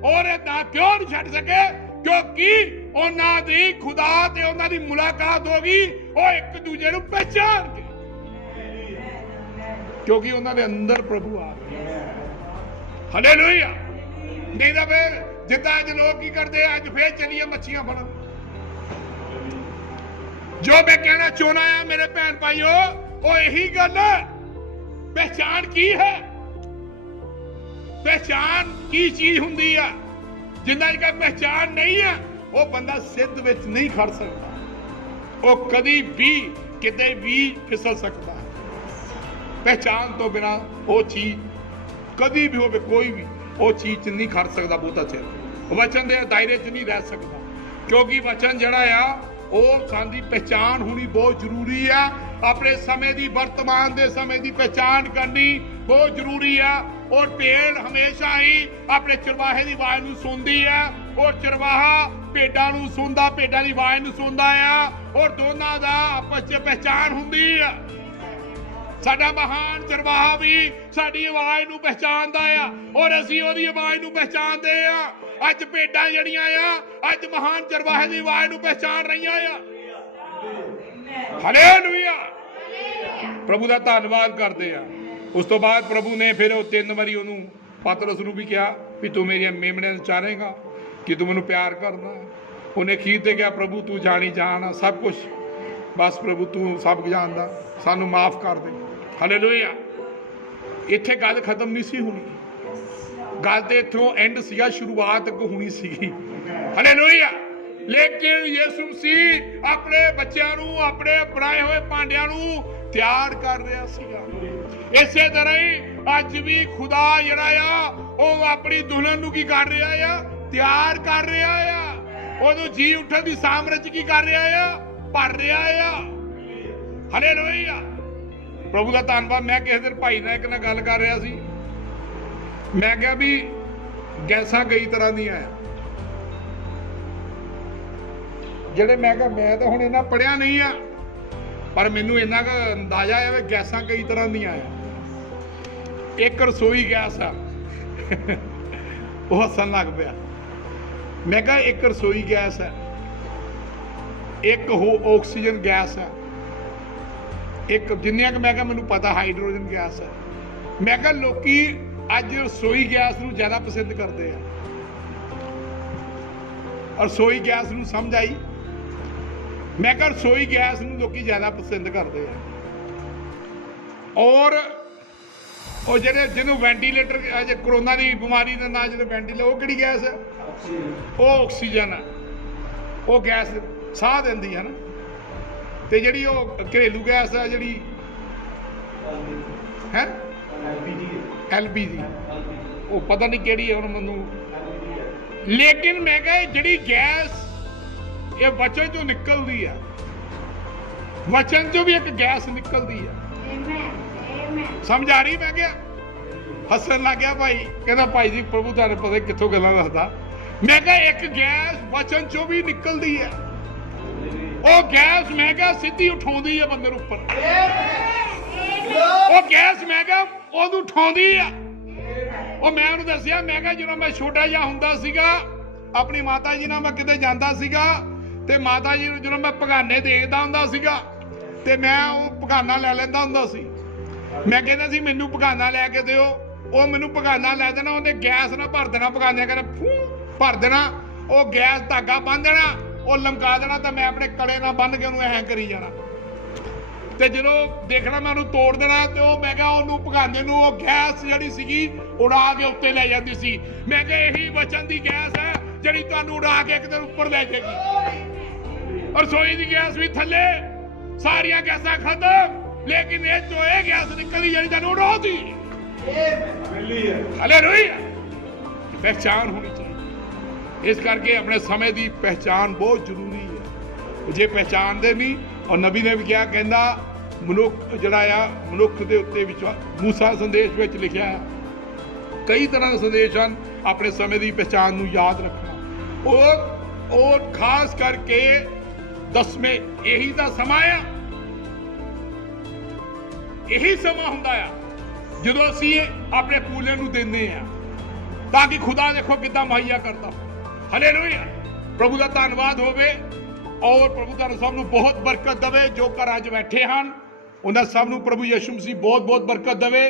और ना क्यों नहीं छड्ड सके? क्योंकि उन्हां दी खुदा ते उन्हां दी मुलाकात हो गई, वो एक दूजे नूं पहचान के, क्योंकि उन्हां दे अंदर प्रभु आ गया। हालेलुया। नहीं तो फिर जिद्दां अज लोग की करते हैं, अज फिर चलिए मच्छियां फड़न। जो मैं कहना चाहना है मेरे भैन भाइयों, वो यही गल है। पहचान की है? पहचान की चीज हुंदी है? जिन्ना का पहचान नहीं है वो बंदा सिद्ध विच नहीं खड़ सकता, वो कभी भी किते भी फिसल सकता है। पहचान तो बिना वो चीज कभी भी हो, कोई भी वो चीज नहीं खड़ सकता बहुता चिर, वचन के दायरे च नहीं रह सकता। क्योंकि वचन जड़ा आ वो साडी पहचान होनी बहुत जरूरी है। अपने समय की, वर्तमान के समय की पहचान करनी बहुत जरूरी है। और भेड़ हमेशा ही अपने चरवाहे की आवाज नूं सुनती है, और चरवाहा भेडां नूं सुनदा, भेडां की आवाज नूं सुनदा है, और दोनों का आपस च पहचान हुंदी है। साडा महान चरवाहा भी साडी आवाज नूं पहचानदा है, और असीं ओहदी आवाज नूं पहचानदे आ। अज भेडां जड़ियां आ अज महान चरवाहे की आवाज नूं पहचान रहीआं आ। हालेलुया। प्रभु का धन्नवाद करते हैं। उस तो बाद प्रभु ने फिर 3 बारी उन्होंने पतरस नूं भी कहा भी तू मेरिया मेमने चाहेगा कि तू मैनूं प्यार करना। उन्हें खीर ते कहा प्रभु तू जानी जान सब कुछ, बस प्रभु तू सब जानदा, सानू माफ कर दे। हालेलुया। इत्थे गल खत्म नहीं सी होनी, गल तो इत्थों एंड सीगा, शुरुआत अग होनी सीगी। हालेलुया। लेकिन यीशु मसीह अपने बच्चों नूं, अपने बनाए हुए भांडियां नूं तैयार कर रहा सीगा। इसे तरह ही अज भी खुदा जिहड़ा आ वो अपनी दुल्हन नूं की कर रहा है? तैयार कर रहा है। उहनूं जी उठण दी सामर्थ की कर रहा है? भर रहा है। हालेलुया। प्रभु का धन्नवाद। मैं किसी दिन भाई नाल एक गल कर रहा सी, मैं कहा भी गैसां कई तरह दी है ਜਿਹੜੇ मैं तो हुण इन्ना पढ़िया नहीं आ, पर मैनू इन्ना क अंदाजा है गैसां कई तरह दी है। एक रसोई गैस है वो हसन लग पाया। मैं कहा एक रसोई गैस है, एक हो ऑक्सीजन गैस है, एक जिन्नियां मैं कहा मैनू पता हाइड्रोजन गैस है। मैं कहा लोकी अज रसोई गैस नूं ज़्यादा पसंद करते हैं। रसोई गैस नूं समझ आई? मैं कहा रसोई गैस नूं लोकी ज़्यादा पसंद करते हैं। और ਉਹ ਜਿਹੜੇ ਜਿਹਨੂੰ ਵੈਂਟੀਲੇਟਰ ਅਜੇ ਕਰੋਨਾ ਦੀ ਬਿਮਾਰੀ ਦਾ ਨਾਂ ਜਦੋਂ ਵੈਂਟੀਲੇਟਰ, ਉਹ ਕਿਹੜੀ ਗੈਸ ਹੈ? ਉਹ ਆਕਸੀਜਨ ਹੈ। ਉਹ ਗੈਸ ਸਾਹ ਦਿੰਦੀ ਹੈ ਨਾ। ਤੇ ਜਿਹੜੀ ਉਹ ਘਰੇਲੂ ਗੈਸ ਹੈ ਜਿਹੜੀ ਹੈ LPG, ਉਹ ਪਤਾ ਨਹੀਂ ਕਿਹੜੀ ਹੈ ਹੁਣ ਮੈਨੂੰ। ਲੇਕਿਨ ਮੈਂ ਕਿਹਾ ਜਿਹੜੀ ਗੈਸ ਇਹ ਵਚਨ ਚੋਂ ਨਿਕਲਦੀ ਹੈ, ਵਚਨ ਚੋਂ ਵੀ ਇੱਕ ਗੈਸ ਨਿਕਲਦੀ ਹੈ। समझ आ रही? मैं क्या हसन लग गया भाई, कहता भाई जी प्रभु तुहानू पता कित्थों गल्लां दसदा। मैं क्या एक गैस वचन चों भी निकलदी है, वो गैस मैं क्या सीधी उठाउंदी है बंदे नूं उपर। वो गैस मैं क्या ओनू उठाउंदी है। वो मैं उहनूं दस्सिया, मैं क्या जदों मैं छोटा जिहा हुंदा सीगा अपनी माता जी नाल मैं किते जांदा सीगा ते माता जी नूं जदों मैं भगाने देखदा हुंदा सीगा ते मैं वो भगाना लै लैंदा हुंदा सी। मैं कहता सी मैनू भगाना लैके दिओ, वो मैनू भगाना लै देना, उन्हें गैस ना भर देना, भगाने कहना फू भर देना, वो गैस धागा बन देना, वो लमका देना, तो मैं अपने कड़े ना बन के उन्हें ऐ करी जाना। तो जो देखना मैं उन्हें तोड़ देना, तो मैं क्या उन्होंने भगाने नूं वो गैस जिहड़ी सीगी उड़ा के उत्ते लै जाती सी। मैं क्या यही वचन दी गैस है जिहड़ी तुहानूं उड़ा के एक दिन उपर लै जाएगी। रसोई दी गैस भी थल्ले, सारियां गैसां खत्म, लेकिन ये जो है गैस निकली जानी तेन उड़ाती। हालेलुया। पहचान होनी चाहिए। इस करके अपने समय की पहचान बहुत जरूरी है। जे पहचानते नहीं, और नबी ने भी क्या कहता मनुख जड़ा मनुख के उत्ते विश्वास, मूसा संदेश में लिखा है कई तरह के संदेश हैं अपने समय की पहचान नूं याद रखना। और खास करके 10वें यही तो समा आ, यही समा हुंदा आ जदों असीं अपने पूले नूं दिंदे आ, ताकि खुदा देखो कितना मुहैया करता। हालेलुया। प्रभु का धन्नवाद होवे और प्रभु तुहानूं सब नूं बहुत बरकत देवे। जो घरां 'च बैठे हैं उन्हां सब नूं प्रभु यीशु मसीह बहुत बहुत बरकत देवे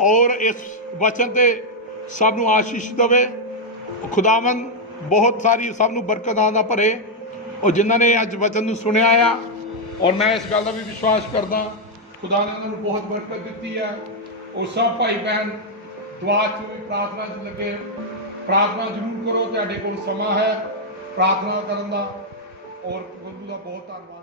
और इस वचन ते सब नूं आशीष देवे। खुदावन बहुत सारी सब नूं बरकतां दा भरे। और जिन्हां ने अज वचन नूं सुनिया आ, और मैं इस गल दा भी विश्वास करदा खुदा ने उन्होंने बहुत बरकत दी है। और सब भाई बहन दुआ च भी प्रार्थना च लगे, प्रार्थना जरूर करो, तुहाडे कोल समा है प्रार्थना करन दा। और प्रभु का बहुत धन्नवाद।